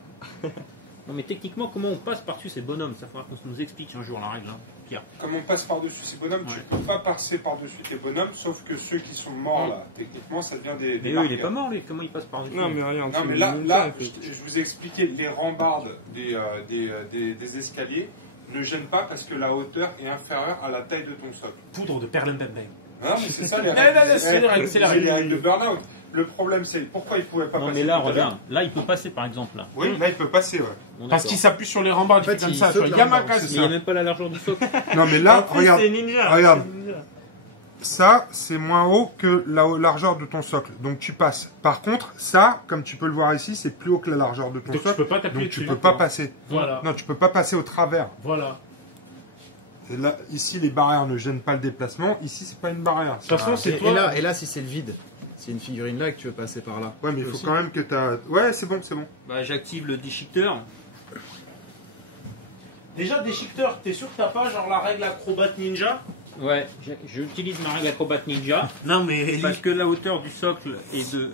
Non, mais techniquement, comment on passe par-dessus ces bonhommes? Ça faudra qu'on nous explique un jour la règle, hein. Pierre. Comme on passe par-dessus ces bonhommes, tu peux pas passer par-dessus tes bonhommes, sauf que ceux qui sont morts là, techniquement, ça devient des. Mais eux, il est pas mort, lui. Comment il passe par-dessus? Non mais regarde. Non, c'est mais le là, ninja, là je vous ai expliqué, les rambardes des escaliers ne gênent pas parce que la hauteur est inférieure à la taille de ton socle. Poudre de perlimpinpin. Non, mais c'est ça les Non, non, c'est les règles, c'est les règles. les règles de burn-out. Le problème, c'est pourquoi il pouvait pas Non, passer. mais là, tout à l'heure. regarde. Là, il peut passer, par exemple, là. Oui, là, il peut passer, ouais. Bon, Parce d'accord. qu'il s'appuie sur les rambardes, il En fait fait, comme il ça. saute Tu vois, la rambarde, Yamakasi. Mais il n'y a même pas la largeur du socle. Non, mais là, En plus, regarde. c'est ninja. regarde. c'est ninja. Ça, c'est moins haut que la largeur de ton socle. Donc, tu passes. Par contre, ça, comme tu peux le voir ici, c'est plus haut que la largeur de ton Donc tu socle. peux pas t'appuyer Donc, tu dessus. peux pas passer. Voilà. Non, tu peux pas passer au travers. Voilà. Et là, ici, les barrières ne gênent pas le déplacement. Ici, c'est pas une barrière. De toute façon, c'est Et toi. là, si c'est le vide, c'est une figurine là que tu veux passer par là. Ouais, mais il faut Aussi. quand même que t'as. Ouais, c'est bon, c'est bon. Bah, j'active le déchiqueteur. Déjà, déchiqueteur, t'es sûr que t'as pas genre la règle acrobate ninja? Ouais, j'utilise ma règle acrobate ninja. Non, mais Parce que la hauteur du socle est de.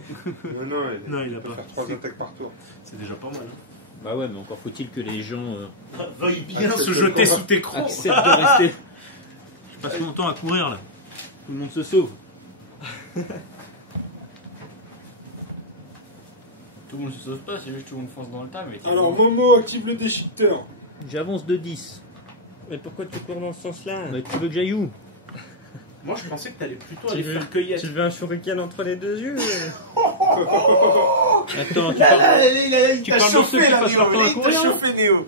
Non, il a peut pas. faire 3 attaques par tour. C'est déjà pas mal. Bah ouais, mais encore faut-il que les gens Veuille bien se jeter sous tes crocs. acceptent de rester. Je passe mon temps à courir là. Tout le monde se sauve. Tout le monde se sauve pas, c'est juste tout le monde fonce dans le tas. Mais t'es Alors, bon. Momo, active le déchiqueteur. J'avance de 10. Mais pourquoi tu cours dans ce sens-là? Mais tu veux que j'aille où? Moi, je pensais que t'allais plutôt Tu aller veux- faire cueillette. Tu veux un shuriken entre les deux yeux? Attends, tu parles. Il Tu t'a parles de ceux chauffé qui là, passent leur temps à Néo. Il t'a courir, là chauffé, Néo.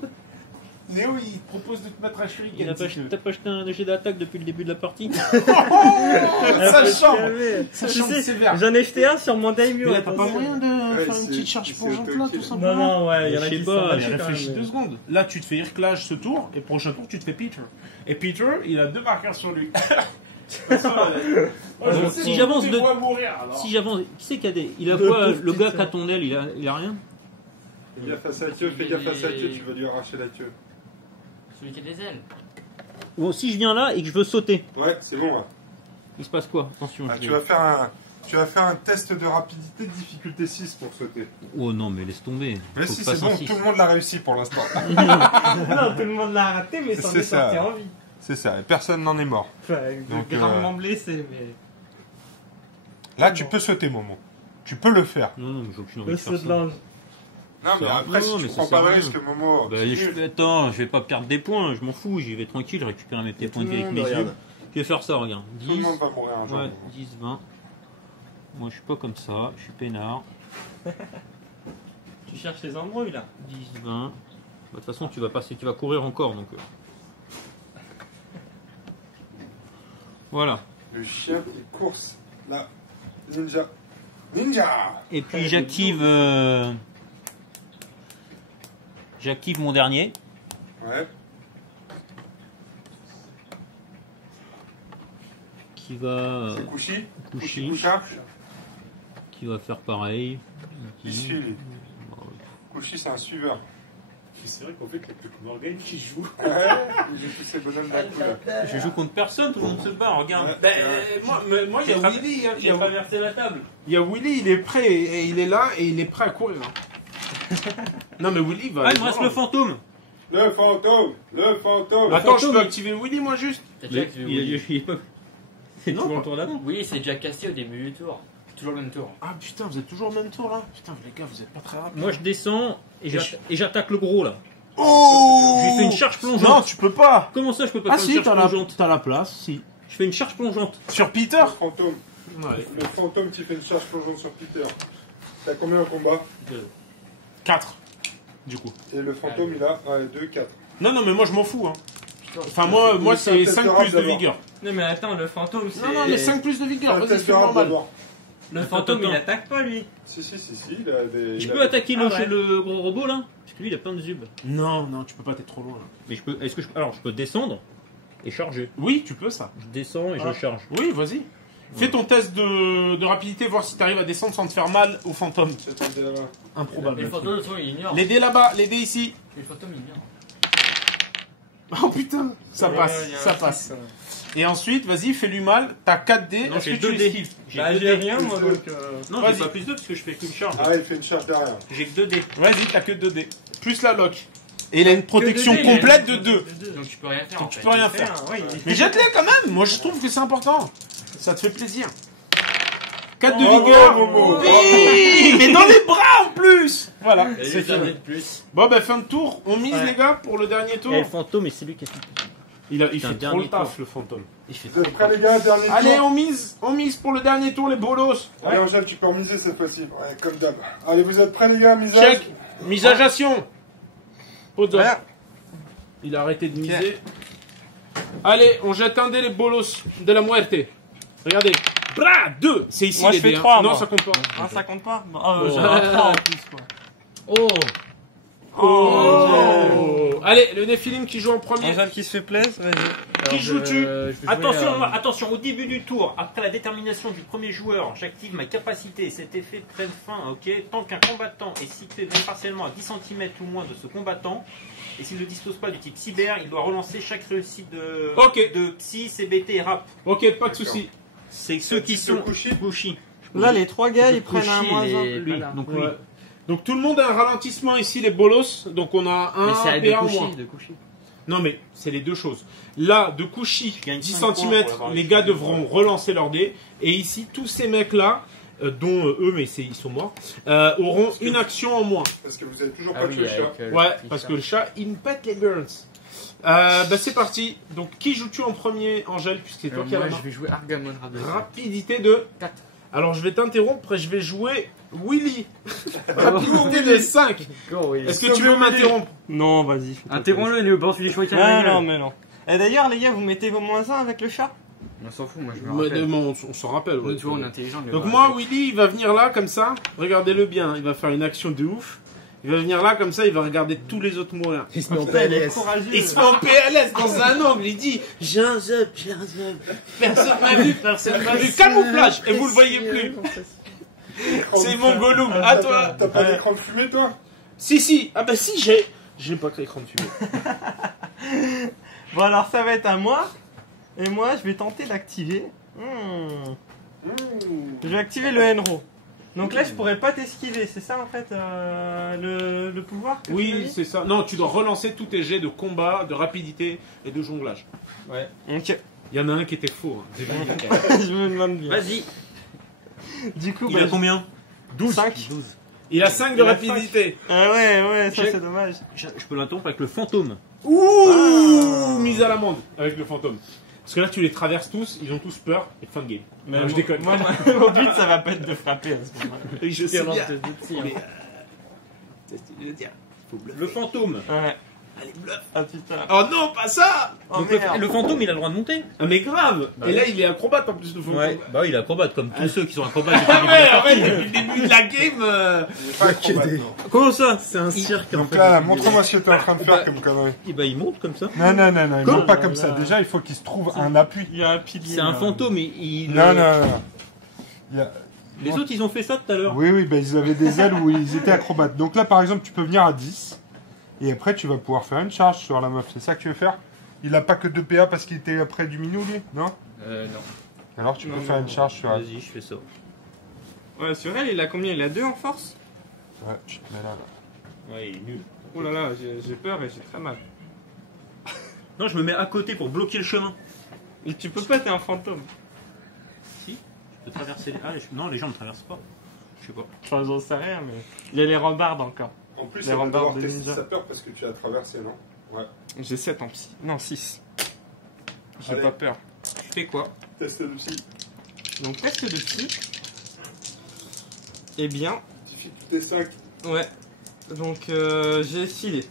Néo, il propose de te mettre un Il shuriken. a pas, si tu veux. t'as pas acheté un jet d'attaque depuis le début de la partie? Ça chambre. Ça Tu chambre sais, sévère. J'en ai jeté un sur mon daimyo. Mais là, t'as pas moyen de Ouais, faire une c'est- petite charge c'est plongeante là, autokill. tout Non, simplement? non, ouais, il y en a Je sais qui pas, sont mais Allez, lâchés quand réfléchis même. 2 secondes. Là, tu te fais Irclage ce tour, et prochain tour, tu te fais Peter. Et Peter, il a 2 marqueurs sur lui. Si j'avance de- Mourir, alors. Si j'avance. Qui c'est qui a des. Il a Le quoi? pauvre Le gars petit, qui a ton aile, il a rien? Fais gaffe à sa queue, fais gaffe à sa queue, tu vas lui arracher la queue. Celui qui a des ailes. Bon, si je viens là et que je veux sauter, Ouais, c'est bon. Ouais. il se passe quoi? Attention. Ah, je tu vais- vas faire un test de rapidité de difficulté 6 pour sauter. Oh non, mais laisse tomber. Mais Faut si, que c'est je fasse bon, un six. tout le monde l'a réussi pour l'instant. Non, tout le monde l'a raté, mais s'en C'est est sorti ça. en vie. C'est ça, et personne n'en est mort. Enfin, Donc, gravement blessé, mais. Là, tu peux sauter, Momo. Tu peux le faire. Non, non, mais j'ai aucune envie Le de faire saut de ça. l'ange. Non, mais Ça- après, non, si mais tu ça prends sert pas de à rien. risque, Momo. Bah, attends, je vais pas perdre des points, je m'en fous, j'y vais tranquille, je récupère mes petits points de vie avec mes yeux. Je vais faire ça, regarde. Tout le 10, monde va mourir un jour. ouais, 10, 20. Moi, je suis pas comme ça, je suis peinard. Tu cherches les embrouilles là. 10, 20. Bah, de toute façon, tu vas passer, tu vas courir encore, donc. Voilà. Le chien qui course. Là. Ninja. Ninja. Et puis j'active. J'active mon dernier. Ouais. Qui va. C'est Kushi. Kushi. Kusha. Qui va faire pareil. Kushi. Kushi, c'est un suiveur. C'est vrai qu'en fait, il n'y a que Morgan qui joue. Ouais, il joue tous ces bonhommes d'un coup là. Je joue contre personne, tout le monde se bat, regarde. Ouais. Ben, moi, il y a Willy. Hein, Il a traversé la table. il y a Willy, il est prêt. Et il est là et il est prêt à courir. Hein. Non, mais Willy va. Ah, il me reste le fantôme. Le fantôme. Le fantôme. Attends, je peux activer Willy, moi, juste. T'as déjà activé Willy. Il est pas. C'est Non, toujours pas- le tour d'avant. Oui, c'est déjà cassé au début du tour. C'est toujours le même tour. Ah putain, vous êtes toujours au même tour là. Putain, les gars, vous êtes pas très rapides. Moi je descends et j'attaque le gros là. Oh J'ai fait une charge plongeante. Non, tu peux pas. Comment ça je peux pas Ah faire si, une charge plongeante? t'as la place, si. Je fais une charge plongeante. Sur Peter. Le fantôme. Ouais. Le fantôme qui fait une charge plongeante sur Peter. T'as combien en combat? 4. Du coup. Et le fantôme, il a 2, 4. Non, non, mais moi je m'en fous. Hein. Enfin, moi C'est c'est un 5 test plus de d'abord. vigueur. Non, mais attends, le fantôme, c'est. Non, non, mais 5 plus de vigueur. Vas-y, Test fais de rap normal. d'abord. Le fantôme, Attends. il attaque pas lui. Si, il a des. Je il a peux des- attaquer Ah ouais. le gros robot là? Parce que lui il a plein de zubs. Non, non, tu peux pas, t'es trop loin là. Mais je peux. Est-ce que je. Alors je peux descendre et charger. Oui, tu peux ça. Je descends et Ah. je charge. Oui, vas-y. Fais ton test de rapidité, voir si t'arrives à descendre sans te faire mal au fantôme. C'était là-bas. Improbable. Les le truc. fantômes, de toute façon, ils ignorent. Les dés là-bas, les dés ici. Les fantômes, ils ignorent. Oh putain, ça passe, ça passe. Et ensuite, vas-y, fais-lui mal. T'as 4 dés. Non, Est-ce j'ai que tu 2 les dés. esquives? Bah, deux j'ai dés. rien moi Plus donc. Non, Vas-y. j'ai pas plus 2 parce que je fais qu'une charge. Ah, il fait une charge derrière. J'ai que 2 dés. Vas-y, t'as que 2 dés. Plus la lock. Et il a une protection Que deux dés, complète il a de une 2. Donc tu peux rien faire. en Tu fait. peux rien Faire, faire. ouais, Mais jette-les quand même. Moi, je trouve que c'est important. Ça te fait plaisir. 4 de Bravo, vigueur. Momo. Oui, mais dans les bras en plus. Voilà, Et c'est juste un fini. dé de plus. Bon, bah, fin de tour. On mise, Ouais. les gars, pour le dernier tour. Et le fantôme, et c'est lui qui a fait. Il un fait trop dernier le taf, tour. le fantôme. Il fait Vous êtes prêts, les gars? Dernier Allez, tour. on mise pour le dernier tour, les bolos. Allez, Angèle, tu peux remiser cette fois-ci. Ouais, comme d'hab. Allez, vous êtes prêts, les gars? Misage. Check. Misagation. Pause up. Il a arrêté de miser. Allez, on jette un dé, les bolos de la muerte. Regardez. Bra 2. C'est ici Moi, les je fais dés. 3, Non, moi. ça compte pas. Ah, ça compte pas? Oh. J'ai un 3 en plus quoi. Oh Oh. Allez, le Nephilim qui joue en premier. Angèle qui se fait plaisir, vas-y. Qui joue-tu? Attention, attention, au début du tour, après la détermination du premier joueur, j'active ma capacité. Cet effet prenne fin, ok? Tant qu'un combattant est situé même partiellement à 10 cm ou moins de ce combattant, et s'il ne dispose pas du type cyber, il doit relancer chaque réussite de psy, CBT et rap. Ok, pas de soucis. C'est ceux qui sont Kushi. Là, les 3 gars, ils prennent un Kushi moins et 1. lui. Voilà. Donc lui. Ouais. Donc tout le monde a un ralentissement ici, les bolos. Donc on a Mais c'est un avec PA de en moins. coucher, de coucher. Non mais c'est les deux choses. Là, de Kushi, gagne 10 5 points cm, pour avoir les les gars cheveux. devront relancer leur dé. Et ici, tous ces mecs-là, dont eux, mais ils sont morts, auront une action en moins. Parce que vous avez toujours Ah pas oui, tué le chat. avec le Ouais, petit parce chat. que le chat, il me pète les burns. Bah c'est parti. Donc qui joues-tu en premier, Angèle, puisque c'est toi qui as la Moi, main. je vais jouer Argamon Rabbit. Rapidité de 4. Alors je vais t'interrompre et je vais jouer Willy. Rapidité de 5. Est-ce que tu veux m'interrompre? Non, vas-y. Interromps-le, il est au bord du choix qui Ah non, mais non. Et d'ailleurs, les gars, vous mettez vos moins 1 avec le chat? On s'en fout, moi je me Mais, rappelle. on s'en rappelle. ouais. Nous, tu vois, on est intelligent. mais Donc je me moi, rappelle. Willy, il va venir là comme ça. Regardez-le bien. Il va faire une action de ouf. Il va venir là comme ça. Il va regarder tous les autres mourir. Il se met en Putain, il est PLS. courageux. Il se met en PLS dans un angle. Il dit j'ai un zub, j'ai un zub. Personne m'a vu, personne m'a vu. Camouflage. Et vous le voyez plus. C'est mon Gollum. À toi. T'as pas d'écran de fumée, toi? Si. Ah bah si, j'ai pas que l'écran de fumée. Bon, alors ça va être à moi. Et moi, je vais tenter d'activer. Je vais activer le Enro. Donc là, je pourrais pas t'esquiver, c'est ça en fait le pouvoir que tu m'as Oui, dit c'est ça. Non, tu dois relancer tous tes jets de combat, de rapidité et de jonglage. Ouais. Ok. Il y en a un qui était faux. Hein. Je me demande bien. Vas-y. Du coup, Il a combien 12. 5. Il a 5 de rapidité. Ah ouais, ça Check. c'est dommage. Je peux l'interrompre avec le fantôme. Ouh, mise à l'amende avec le fantôme. Parce que là, tu les traverses tous, ils ont tous peur, et fin de game. Mais Non, je déconne. Moi, mon but, ça va pas être de frapper à ce moment-là. Et je sais bien. Mais, le fantôme. Ouais. Allez, bluff. Ah putain. Oh non, pas ça. Oh, Donc merde. le fantôme, il a le droit de monter. Ah mais grave. Bah Et oui. là, il est acrobate en plus de fantôme. Ouais. Bah oui, il est acrobate comme tous ceux qui sont acrobates. Ah ouais, en fait, depuis le début de la game. Pas acrobate, non. Comment ça C'est un cirque en Donc fait. là, montre-moi ce que t'es en train de faire comme connerie. Et bah il monte comme ça. Non, il Comme- monte pas comme ça. Déjà, il faut qu'il se trouve un appui. Il y a un pilier. C'est un là. fantôme. Il... Non. Il y a- Les autres, ils ont fait ça tout à l'heure. Oui, ben ils avaient des ailes où ils étaient acrobates. Donc là, par exemple, tu peux venir à 10. Et après, tu vas pouvoir faire une charge sur la meuf. C'est ça que tu veux faire? Il a pas que 2 PA parce qu'il était près du minou, lui? Non? Non. Alors, tu peux Non, faire non, une charge sur elle. Vas-y, je fais ça. Ouais, sur elle, il a combien? Il a 2 en force? Ouais, je te mets là. Ouais, il est nul. Oh là là, j'ai peur et j'ai très mal. Non, je me mets à côté pour bloquer le chemin. Et tu peux pas, t'es un fantôme. Si, je peux traverser les... Non, les gens ne traversent pas. Je sais pas. Enfin, j'en sais rien, mais. Il y a les rambardes encore. En plus, Les elle va rambardes devoir de tester ninja. sa peur parce que tu as traversé, non? Ouais. J'ai 7 en psy. Non, 6. J'ai Allez. pas peur. Je fais quoi? Test de psy. Donc, test de psy. Eh bien, Difficulté 5. ouais. Donc, j'ai filé.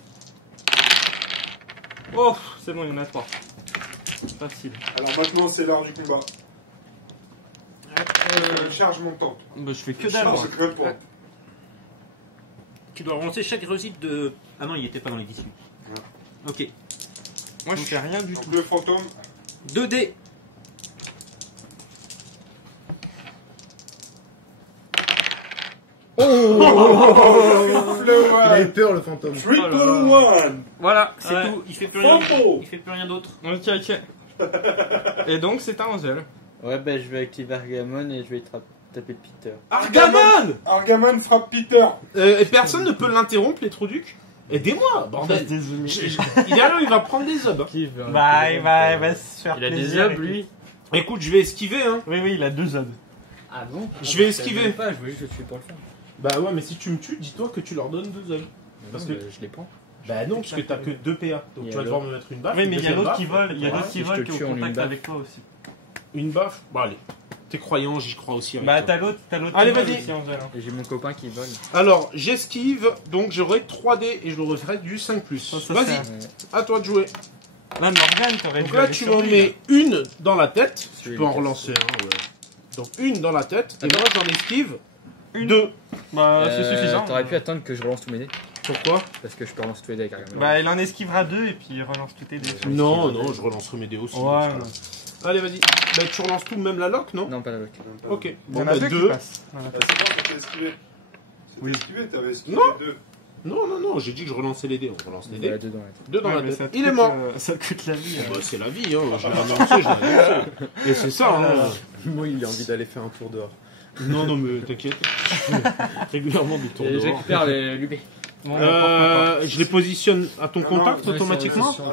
Oh, c'est bon, il y en a 3. Facile. Alors maintenant, c'est l'heure du combat. Charge montante. Bah, je fais que dalle. moi. Charge grimpante. Tu dois relancer chaque réussite de... Ah non, il était pas dans les issues. Ok. Moi, je fais rien du tout. Donc le fantôme. 2 dés. Il a eu peur le fantôme. Triple one. Voilà, c'est Ouais. tout. Il fait plus rien. Fantôme. Il fait plus rien d'autre. Ok. Et donc, c'est un Angel. Ouais, bah je vais activer Argamon et je vais taper Peter. Argamon. Argamon frappe Peter. Et personne ne peut l'interrompre, les Troducs. Aidez-moi, bordel. Désolé. Idéalement, il va prendre des obs. Qui veut Bah, il va se faire Il a des plaisir. obs, lui. Écoute, je vais esquiver, hein. Oui, il a 2 obs. Ah bon Je vais esquiver. Pas, je voulais juste le tuer pour le faire. Bah ouais, mais si tu me tues, dis-toi que tu leur donnes 2 obs. Parce que- Je les prends. Bah non, parce que t'as que 2 PA. Donc Et tu vas devoir me mettre une baffe. Oui, une mais il y a deuxième l'autre qui baffe. vole. Il y a l'autre qui si je vole te qui est tue au en une contact baffe. avec toi aussi. Une baffe. Bon, allez. T'es croyant, j'y crois aussi. avec Bah, toi. t'as l'autre Allez, qui vole vas-y. aussi, Angel. hein. Et j'ai mon copain qui vole. Alors, j'esquive, donc j'aurai 3D et je le referai du 5+. Ça, Vas-y, c'est- à toi de jouer. Là, Morgane, t'aurais Donc dû là, aller tu sur m'en lui, mets une dans la tête. Tu Celui-là, peux en il est relancer un, ouais. Donc une dans la tête. Et Attends. moi, j'en esquive Une. 2. Bah, c'est suffisant. T'aurais pu attendre que je relance tous mes dés. Pourquoi? Parce que je peux relancer tous les dés avec Argamon. Bah, il en esquivera 2 et puis il relance tous tes dés. Non, non, je relancerai mes dés aussi. Ouais, dans ce cas-là. Allez, vas-y. Bah, tu relances tout, même la lock, non? Non, pas la lock. Ok. Il y Bon, en a bah, 2 qui 2. passent. Voilà. C'est bon, t'as esquivé. Oui. T'avais esquivé Non. 2. Non, j'ai dit que je relançais les dés. On relance les Voilà, dés. deux dans la tête. 2 dans Ouais, la mais tête. ça te Il est coûte, mort. ça te coûte la vie. Bah, c'est la vie, hein. Je l'ai annoncé, je l'ai annoncé. Et c'est ça, hein. Moi, il a envie d'aller faire un tour dehors. Non, mais t'inquiète. Régulièrement des tours Et de je rang. récupère l'UB. Bon, bah, Je les positionne à ton Non, contact non, automatiquement. À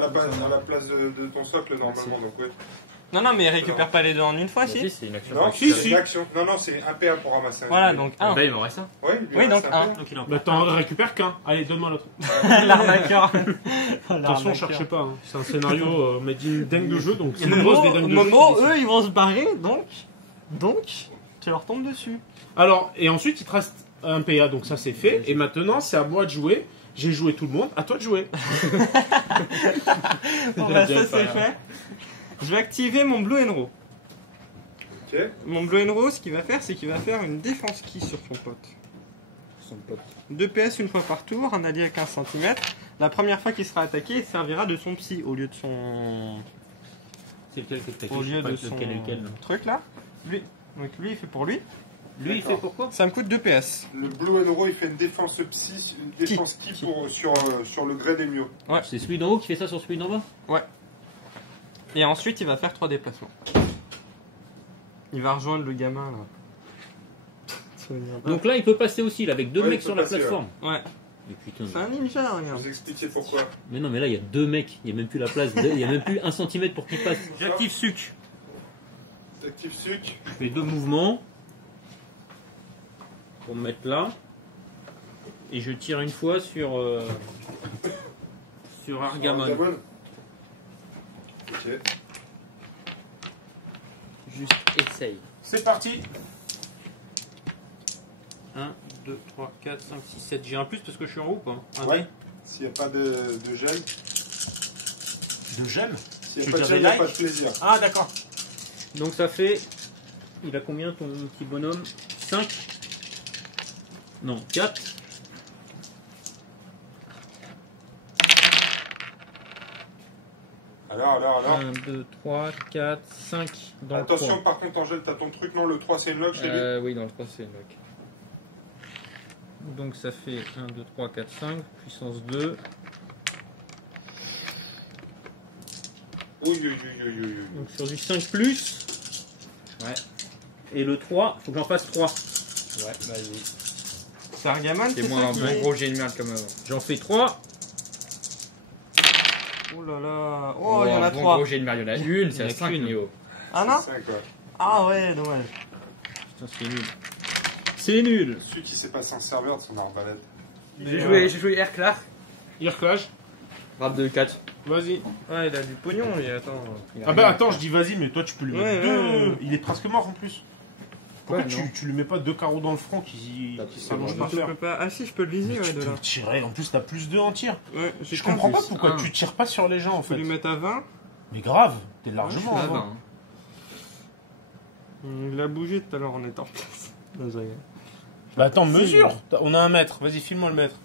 la place de ton socle, normalement. Donc, ouais. Non, mais il récupère pas les deux en une fois, Bah, si. si, c'est une action. Non, Si, c'est si. une action. Non, c'est un PA pour ramasser un. Voilà, donc 1. Bah, il m'en reste un. Ouais, il lui Oui, donc reste 1. Donc il en Bah, t'en récupères qu'un. Allez, donne-moi l'autre. L'arnaqueur. Attention, cherchez pas. Hein. C'est un scénario made in dingue de jeu, donc c'est une Momo, grosse des dingues de jeu. Momo, eux, ils vont se barrer, donc, tu leur tombes dessus. Alors, et ensuite, il te reste un PA, donc ça c'est fait. Et maintenant, c'est à moi de jouer. J'ai joué tout le monde, à toi de jouer. Bon, bah, ça, c'est fait. Je vais activer mon Blue Enro. Ok. Mon Blue Enro, ce qu'il va faire, c'est qu'il va faire une défense key sur son pote. Son pote. 2 PS une fois par tour, un allié à 15 cm. La première fois qu'il sera attaqué, il servira de son psy au lieu de son. C'est lequel que t'as Au lieu de lequel son est lequel. truc là. Lui. Donc lui, il fait pour lui. Lui, il fait pourquoi? Ça me coûte 2 PS. Le Blue and Raw, il fait une défense psy, une défense ki sur le gré des mieux. Ouais. C'est celui d'en haut qui fait ça sur celui d'en bas? Ouais. Et ensuite, il va faire 3 déplacements. Il va rejoindre le gamin là. Donc là, il peut passer aussi, là, avec 2 Ouais, mecs il sur peut la passer, plateforme. Ouais. Mais putain. C'est un ninja, Je regarde. vous expliquer pourquoi. Mais non, mais là, il y a 2 mecs. Il n'y a même plus la place. Il n'y a même plus 1 centimètre pour qu'il passe. J'active suc. Active suc. Je fais 2 mouvements. Pour me mettre là. Et je tire une fois sur Argamon. Ok. Juste essaye. C'est parti. 1, 2, 3, 4, 5, 6, 7. J'ai un plus parce que je suis en haut, pas un Ouais. dé. S'il n'y a pas de gel. De gel. S'il n'y Tu a pas de dirais gel, il n'y a like pas de plaisir. Ah, d'accord. Donc ça fait... Il a combien ton petit bonhomme? 5? Non, 4. Alors. 1, 2, 3, 4, 5 dans Attention, le 3. par contre, Angèle, t'as ton truc. Non, le 3, c'est une lock chez lui. Oui, dans le 3, c'est une lock. Donc ça fait 1, 2, 3, 4, 5, puissance 2. Oui. Donc sur du 5 plus. Ouais. Et le 3, faut que j'en fasse 3. Ouais, vas-y. C'est un gamin C'est moins un bon gros jet de merde comme avant. J'en fais 3. Oh là là. Oh, il y en a un bon 3. gros jet de merde, il y en a une, c'est Il y en à a 5 qu'une. Néo. Ah non? 5, quoi. Ah ouais, dommage. Putain, c'est nul. C'est nul. Celui qui s'est passé un serveur de son arbalète. J'ai joué Air Clark. Irclage. Rap de 4. Vas-y. Ouais, il a du pognon, lui, attends. Ah bah attends, je dis vas-y, mais toi tu peux lui mettre Ouais, 2. ouais. Il est presque mort en plus. Pourquoi Ouais, non. tu lui mets pas 2 carreaux dans le front qui s'allongent par Je terre? peux pas. Ah si, je peux le viser, ouais, Tu de peux là. le tirer, en plus t'as plus 2 en tir. Ouais, Je comprends pas plus pourquoi un. tu tires pas sur les gens en Faut fait. lui mettre à 20. Mais grave, t'es largement Ah, avant. bah, hein. Il a bougé tout à l'heure en étant en place. Non, je rigole. Bah attends, mesure. On a un mètre, vas-y file-moi le mètre.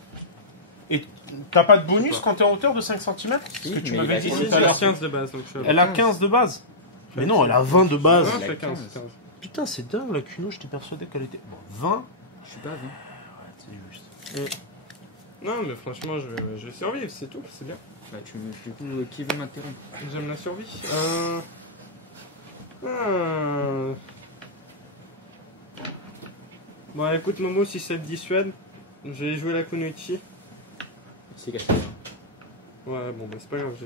Et t'as pas de bonus quand t'es en hauteur de 5 cm? Si, que tu mais il m'avais a dit quinze. tout à l'heure. 15 de base, donc je Elle a 15 de base. Mais non, elle a 20 de base. Ouais, il a c'est 15. 15. Putain, c'est dingue la Kuno, j'étais persuadé qu'elle était. Bon, 20. Je suis pas vu. C'est juste. Non, mais franchement, je vais survivre, c'est tout, c'est bien. Bah, du coup, qui veut m'interrompre? J'aime la survie. Bon, écoute, Momo, si ça te dissuade, j'ai joué la Kunoichi. C'est cassé. Ouais, bon, bah c'est pas grave,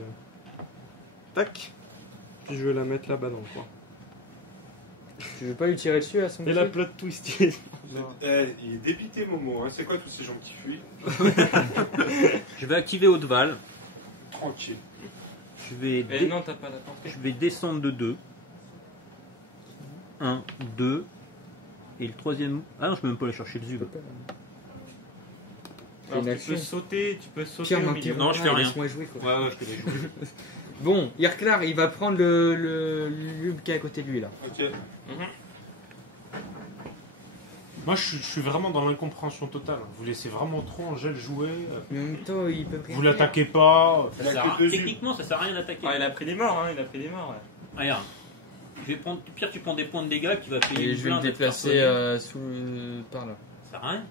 tac. Puis je vais la mettre là-bas dans le coin. Tu veux pas lui tirer dessus à son Et la plot twist. Il est débité, Momo. Hein. C'est quoi tous ces gens qui fuient? Je vais activer Haute-Val. Tranquille. Je vais, Mais non, t'as pas la portée. je vais descendre de 2. 1, 2. Et le troisième. Ah non, je peux même pas aller chercher le zub. Alors, une tu action. peux sauter au Tiens, milieu. m'interromps. Non, je fais rien. Laisse-moi jouer, quoi. Ouais, je te l'ai joué. Bon, Irklar, il va prendre le lube qui est à côté de lui là. Ok. Moi, je suis vraiment dans l'incompréhension totale. Vous laissez vraiment trop Angèle jouer. Mais en même temps, il peut rien Vous faire. l'attaquez pas. Il a que 2 yeux. Techniquement, ça sert à rien d'attaquer. Ah, il a pris des morts, hein, il a pris des morts. Ouais. Regarde. Je vais prendre. Pire, tu prends des points de dégâts qui va payer. Et une je vais me blinde à te déplacer faire par là. Ça sert à rien.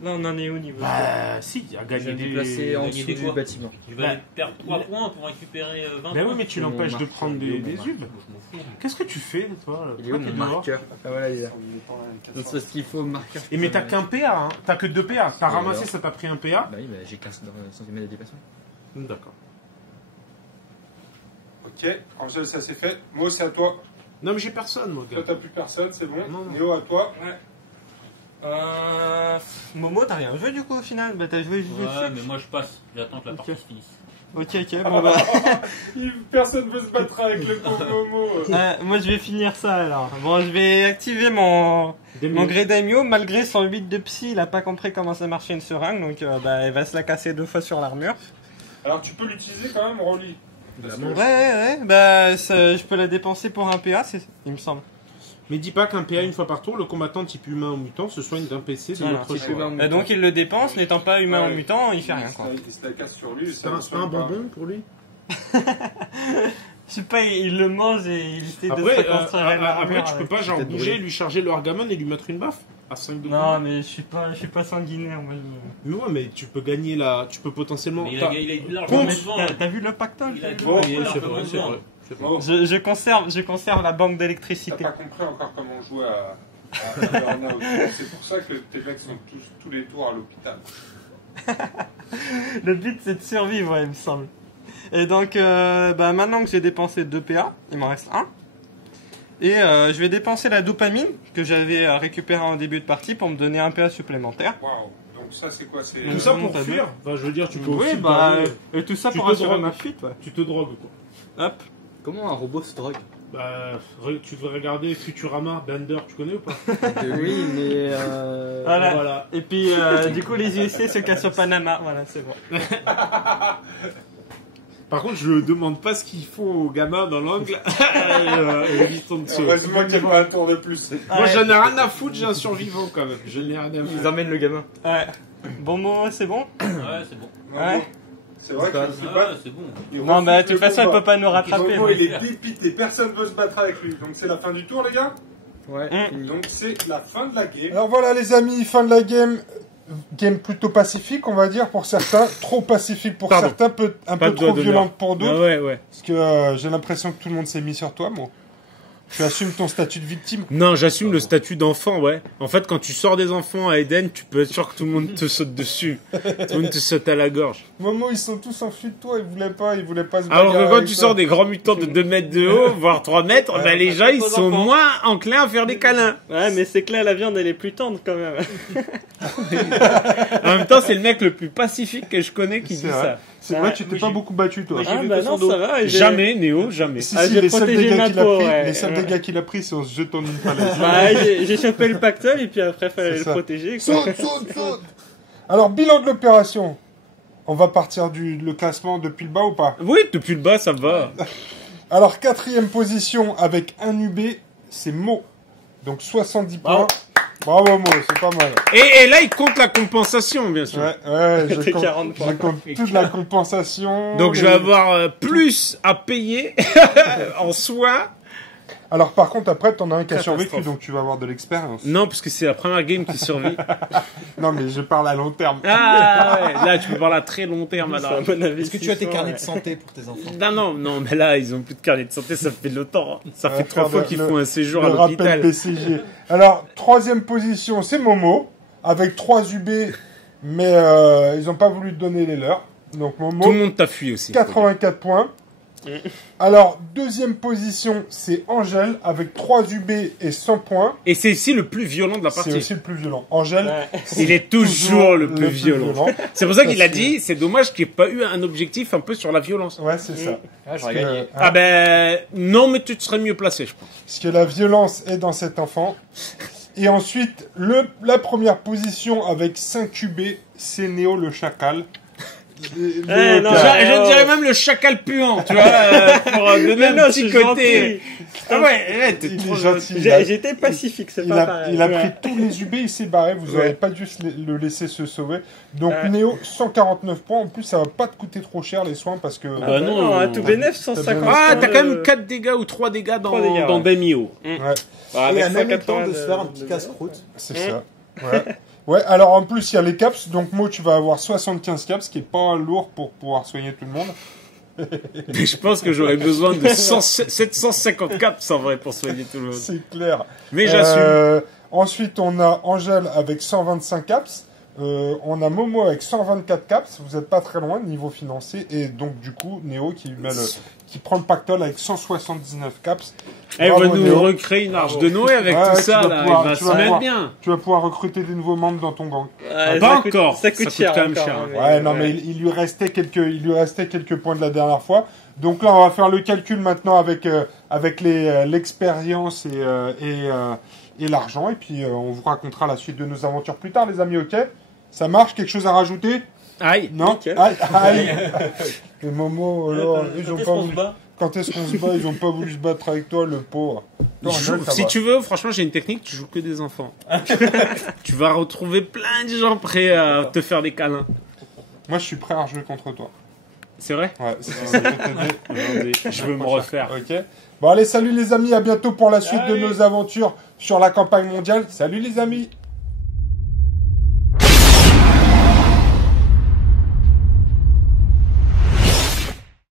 Là, on en est au niveau. Bah, si, il a Je gagné vais me des. déplacer en gagner dessous des du quoi bâtiment. Tu vas perdre 3 points pour récupérer 20 Bah points. oui, mais tu Mon l'empêches de marqueur, prendre il est où, des mon zubs. Je m'en fous. Qu'est-ce que tu fais, toi Il est où Pourquoi mon t'es dehors marqueur? Ah voilà, il est là. Il Donc c'est parce qu'il faut marqueur. Et mais t'as qu'un PA, hein. T'as que 2 PA. T'as Et ramassé, alors ça t'a pris un PA. Bah oui, bah, j'ai 15 cm de déplacement. D'accord. Ok, Angèle, ça c'est fait. Moi, c'est à toi. Non, mais j'ai personne, moi, Toi, gars. t'as plus personne, c'est bon. Non, non. Néo, à toi. Momo, t'as rien joué du coup au final? Bah, t'as joué juste Ouais, mais moi je passe. J'attends que la partie Ok. se finisse. Ok, bon bah. Personne veut se battre avec le pauvre Momo. Moi, je vais finir ça alors. Bon, je vais activer mon Grey Daimyo. Malgré son 8 de psy, il a pas compris comment ça marchait une seringue, donc bah, il va se la casser 2 fois sur l'armure. Alors, tu peux l'utiliser quand même, Rolly. Ouais, bah, je peux la dépenser pour un PA, il me semble. Mais dis pas qu'un PA une fois par tour, le combattant type humain ou mutant se soigne d'un PC de Voilà, notre type choix. humain ou Et donc, il le dépense, n'étant pas humain Ouais. ou mutant, il fait rien quoi. Il se la casse sur lui. C'est un bonbon pour lui. Je sais pas, il le mange et il essaie de Après, se reconstruire une armure après tu peux avec. pas genre Peut-être bouger, brûlé. lui charger le Wargamon et lui mettre une baffe à 5 de Non, mais je suis pas sanguinaire, moi. Mais ouais, mais tu peux gagner la. Tu peux potentiellement. Mais il t'as- a de l'argent Compte. devant. T'as vu le pactole? Il a du Ouais, l'argent c'est vrai, devant. c'est vrai. C'est vrai. Bon, Je conserve la banque t'as d'électricité. pas compris encore comment jouer à Burnout. C'est pour ça que tes mecs sont tous les tours à l'hôpital. Le but c'est de survivre, ouais, il me semble. Et donc, maintenant que j'ai dépensé 2 PA, il m'en reste 1. Et je vais dépenser la dopamine que j'avais récupérée en début de partie pour me donner 1 PA supplémentaire. Waouh. Donc ça c'est quoi? C'est Tout ça pour t'as fuir. Enfin, je veux dire, tu peux Oui, aussi. et tout ça Tu pour te assurer drogues. ma fuite, ouais. Tu te drogues quoi. Hop. Comment un robot se drogue? Bah, tu devrais regarder Futurama, Bender, tu connais ou pas? Oui, mais. Voilà. Et puis, du coup, les USC se cassent au Panama. Voilà, c'est bon. Par contre, je demande pas ce qu'il faut aux gamins dans l'angle. Ils tombent dessus. heureusement qu'il n'y a pas un tour de plus. Moi, j'en ai rien à foutre, j'ai un survivant quand même. Je n'ai rien à Ils foutre. emmènent le gamin. Ouais. Bon mot, c'est bon? Ouais, c'est bon. Ouais. C'est vrai que c'est Ouais, pas. c'est bon. Non, bah, de toute façon, il peut pas nous rattraper. Momo, donc. il est dépité, personne veut se battre avec lui. Donc c'est la fin du tour, les gars. Ouais, fini. Donc c'est la fin de la game. Alors voilà, les amis, fin de la game. Game plutôt pacifique, on va dire, pour certains. Trop pacifique pour Pardon. certains, un Pas peu de trop doigt d'honneur. violente pour d'autres. Ah ouais. Parce que j'ai l'impression que tout le monde s'est mis sur toi, moi. Tu assumes ton statut de victime. Non, j'assume le statut d'enfant, ouais. En fait, quand tu sors des enfants à Eden, tu peux être sûr que tout le monde te saute dessus. Tout le monde te saute à la gorge. Momo, ils sont tous enfuis de toi, ils voulaient pas se bagarrer. Alors que quand avec tu toi. sors des grands mutants de 2 mètres de haut, voire 3 mètres, bah, les gens, ils aux sont enfants. moins enclins à faire des câlins. Ouais, mais c'est que là, la viande, elle est plus tendre quand même. En même temps, c'est le mec le plus pacifique que je connais qui C'est dit vrai. ça. C'est vrai, tu t'es pas beaucoup battu, toi. Ah, bah non, ça va. Jamais, Néo, jamais. Si, Ah, si, j'ai les seuls protégé dégâts ma qu'il a peau, pris, ouais. les seuls Ouais. dégâts qu'il a pris, c'est en se jetant d'une falaise. Bah, j'ai chopé le pactole et puis après, fallait C'est le ça. protéger. Quoi. Saute. Alors, bilan de l'opération. On va partir le classement depuis le bas ou pas? Oui, depuis le bas, ça va. Alors, 4e position avec un UB, c'est Mo. Donc 70 points. Bravo Mo, c'est pas mal. Et là, il compte la compensation, bien sûr. Ouais, je T'es compte, 40 points. je compte toute la compensation. Donc, je vais avoir plus à payer en soins. Alors par contre, après, t'en as un qui a Catastrophe. survécu, donc tu vas avoir de l'expérience. Non, parce que c'est la première game qui survit. Non, mais je parle à long terme. Ah ouais, là, tu peux voir à très long terme. C'est Alors. un bon Est-ce que tu as tes investissement, carnets ouais. de santé pour tes enfants? Non, mais là, ils ont plus de carnet de santé, ça fait longtemps. Hein. Ça On va fait 3 faire fois le- qu'ils le- font un séjour Le à rappel l'hôpital. BCG. Alors, 3e position, c'est Momo, avec 3 UB, mais ils n'ont pas voulu te donner les leurs. Donc Tout le Momo, monde t'a fui aussi. 84 points. Alors, 2e position, c'est Angèle, avec 3 UB et 100 points. Et c'est ici le plus violent de la C'est partie. aussi le plus violent. Angèle, Ouais. Il est toujours le plus violent. C'est pour ça qu'il a Parce que- dit, c'est dommage qu'il n'y ait pas eu un objectif un peu sur la violence. Ouais, c'est ça. Ah, j'aurais Parce que, gagné. hein, Ah ben, non, mais tu te serais mieux placé, je pense. parce que la violence est dans cet enfant. Et ensuite, la première position avec 5 UB, c'est Néo le chacal. non, Je dirais même le chacal puant, tu vois, pour donner un Non, je petit suis côté. gentil. Ah ouais, t'es Il trop est gentil. Il a- J'étais pacifique, c'est Il pas a, pareil. il a Ouais. pris tous les UB, il s'est barré. Vous Ouais. n'aurez pas dû le laisser se sauver. Donc Ouais. Néo, 149 points. En plus, ça va pas te coûter trop cher les soins parce que. Bah non. à tout bénef, 150. Ah, t'as Euh, quand même 4 dégâts ou 3 dégâts dans, 3 dégâts, dans ouais. Demio. Ouais, Ah, Et avec en même temps 180 de se faire un petit casse-croûte. c'est ça. Ouais. Ouais, alors en plus, il y a les caps. Donc Mo, tu vas avoir 75 caps, ce qui est pas lourd pour pouvoir soigner tout le monde. Mais je pense que j'aurais besoin de 750 caps en vrai pour soigner tout le monde. C'est clair. Mais j'assume. Ensuite, on a Angèle avec 125 caps. On a Momo avec 124 caps. Vous n'êtes pas très loin niveau financier. Et donc, du coup, Néo qui prend le pactole avec 179 caps. Elle Bravo, va nous Néo. recréer une arche de Noé avec Ouais, tout tu ça vas là. pouvoir- Il va tu se vas mettre pouvoir- bien. Tu vas pouvoir recruter des nouveaux membres dans ton gang. Ouais, Pas ça coûte- encore. Ça coûte Ça cher. coûte quand même encore, cher. hein, Ouais, non, mais il lui restait quelques points de la dernière fois. Donc là, on va faire le calcul maintenant avec l'expérience et l'argent. Et puis, on vous racontera la suite de nos aventures plus tard, les amis, ok? Ça marche? Quelque chose à rajouter? Aïe. Non? Nickel. Aïe. Les Momo, alors, ils ont Quand est-ce pas qu'on se voulu... bat Quand est-ce qu'on se bat? Ils ont pas voulu se battre avec toi, le pauvre. Non, Angèle, ça Si va. tu veux, franchement, j'ai une technique, tu joues que des enfants. Tu vas retrouver plein de gens prêts à te faire des câlins. Moi, je suis prêt à rejouer contre toi. C'est vrai? Ouais, c'est Aujourd'hui, je veux me refaire. Ok. Bon, allez, salut les amis, à bientôt pour la suite de nos aventures sur la campagne mondiale. Salut les amis!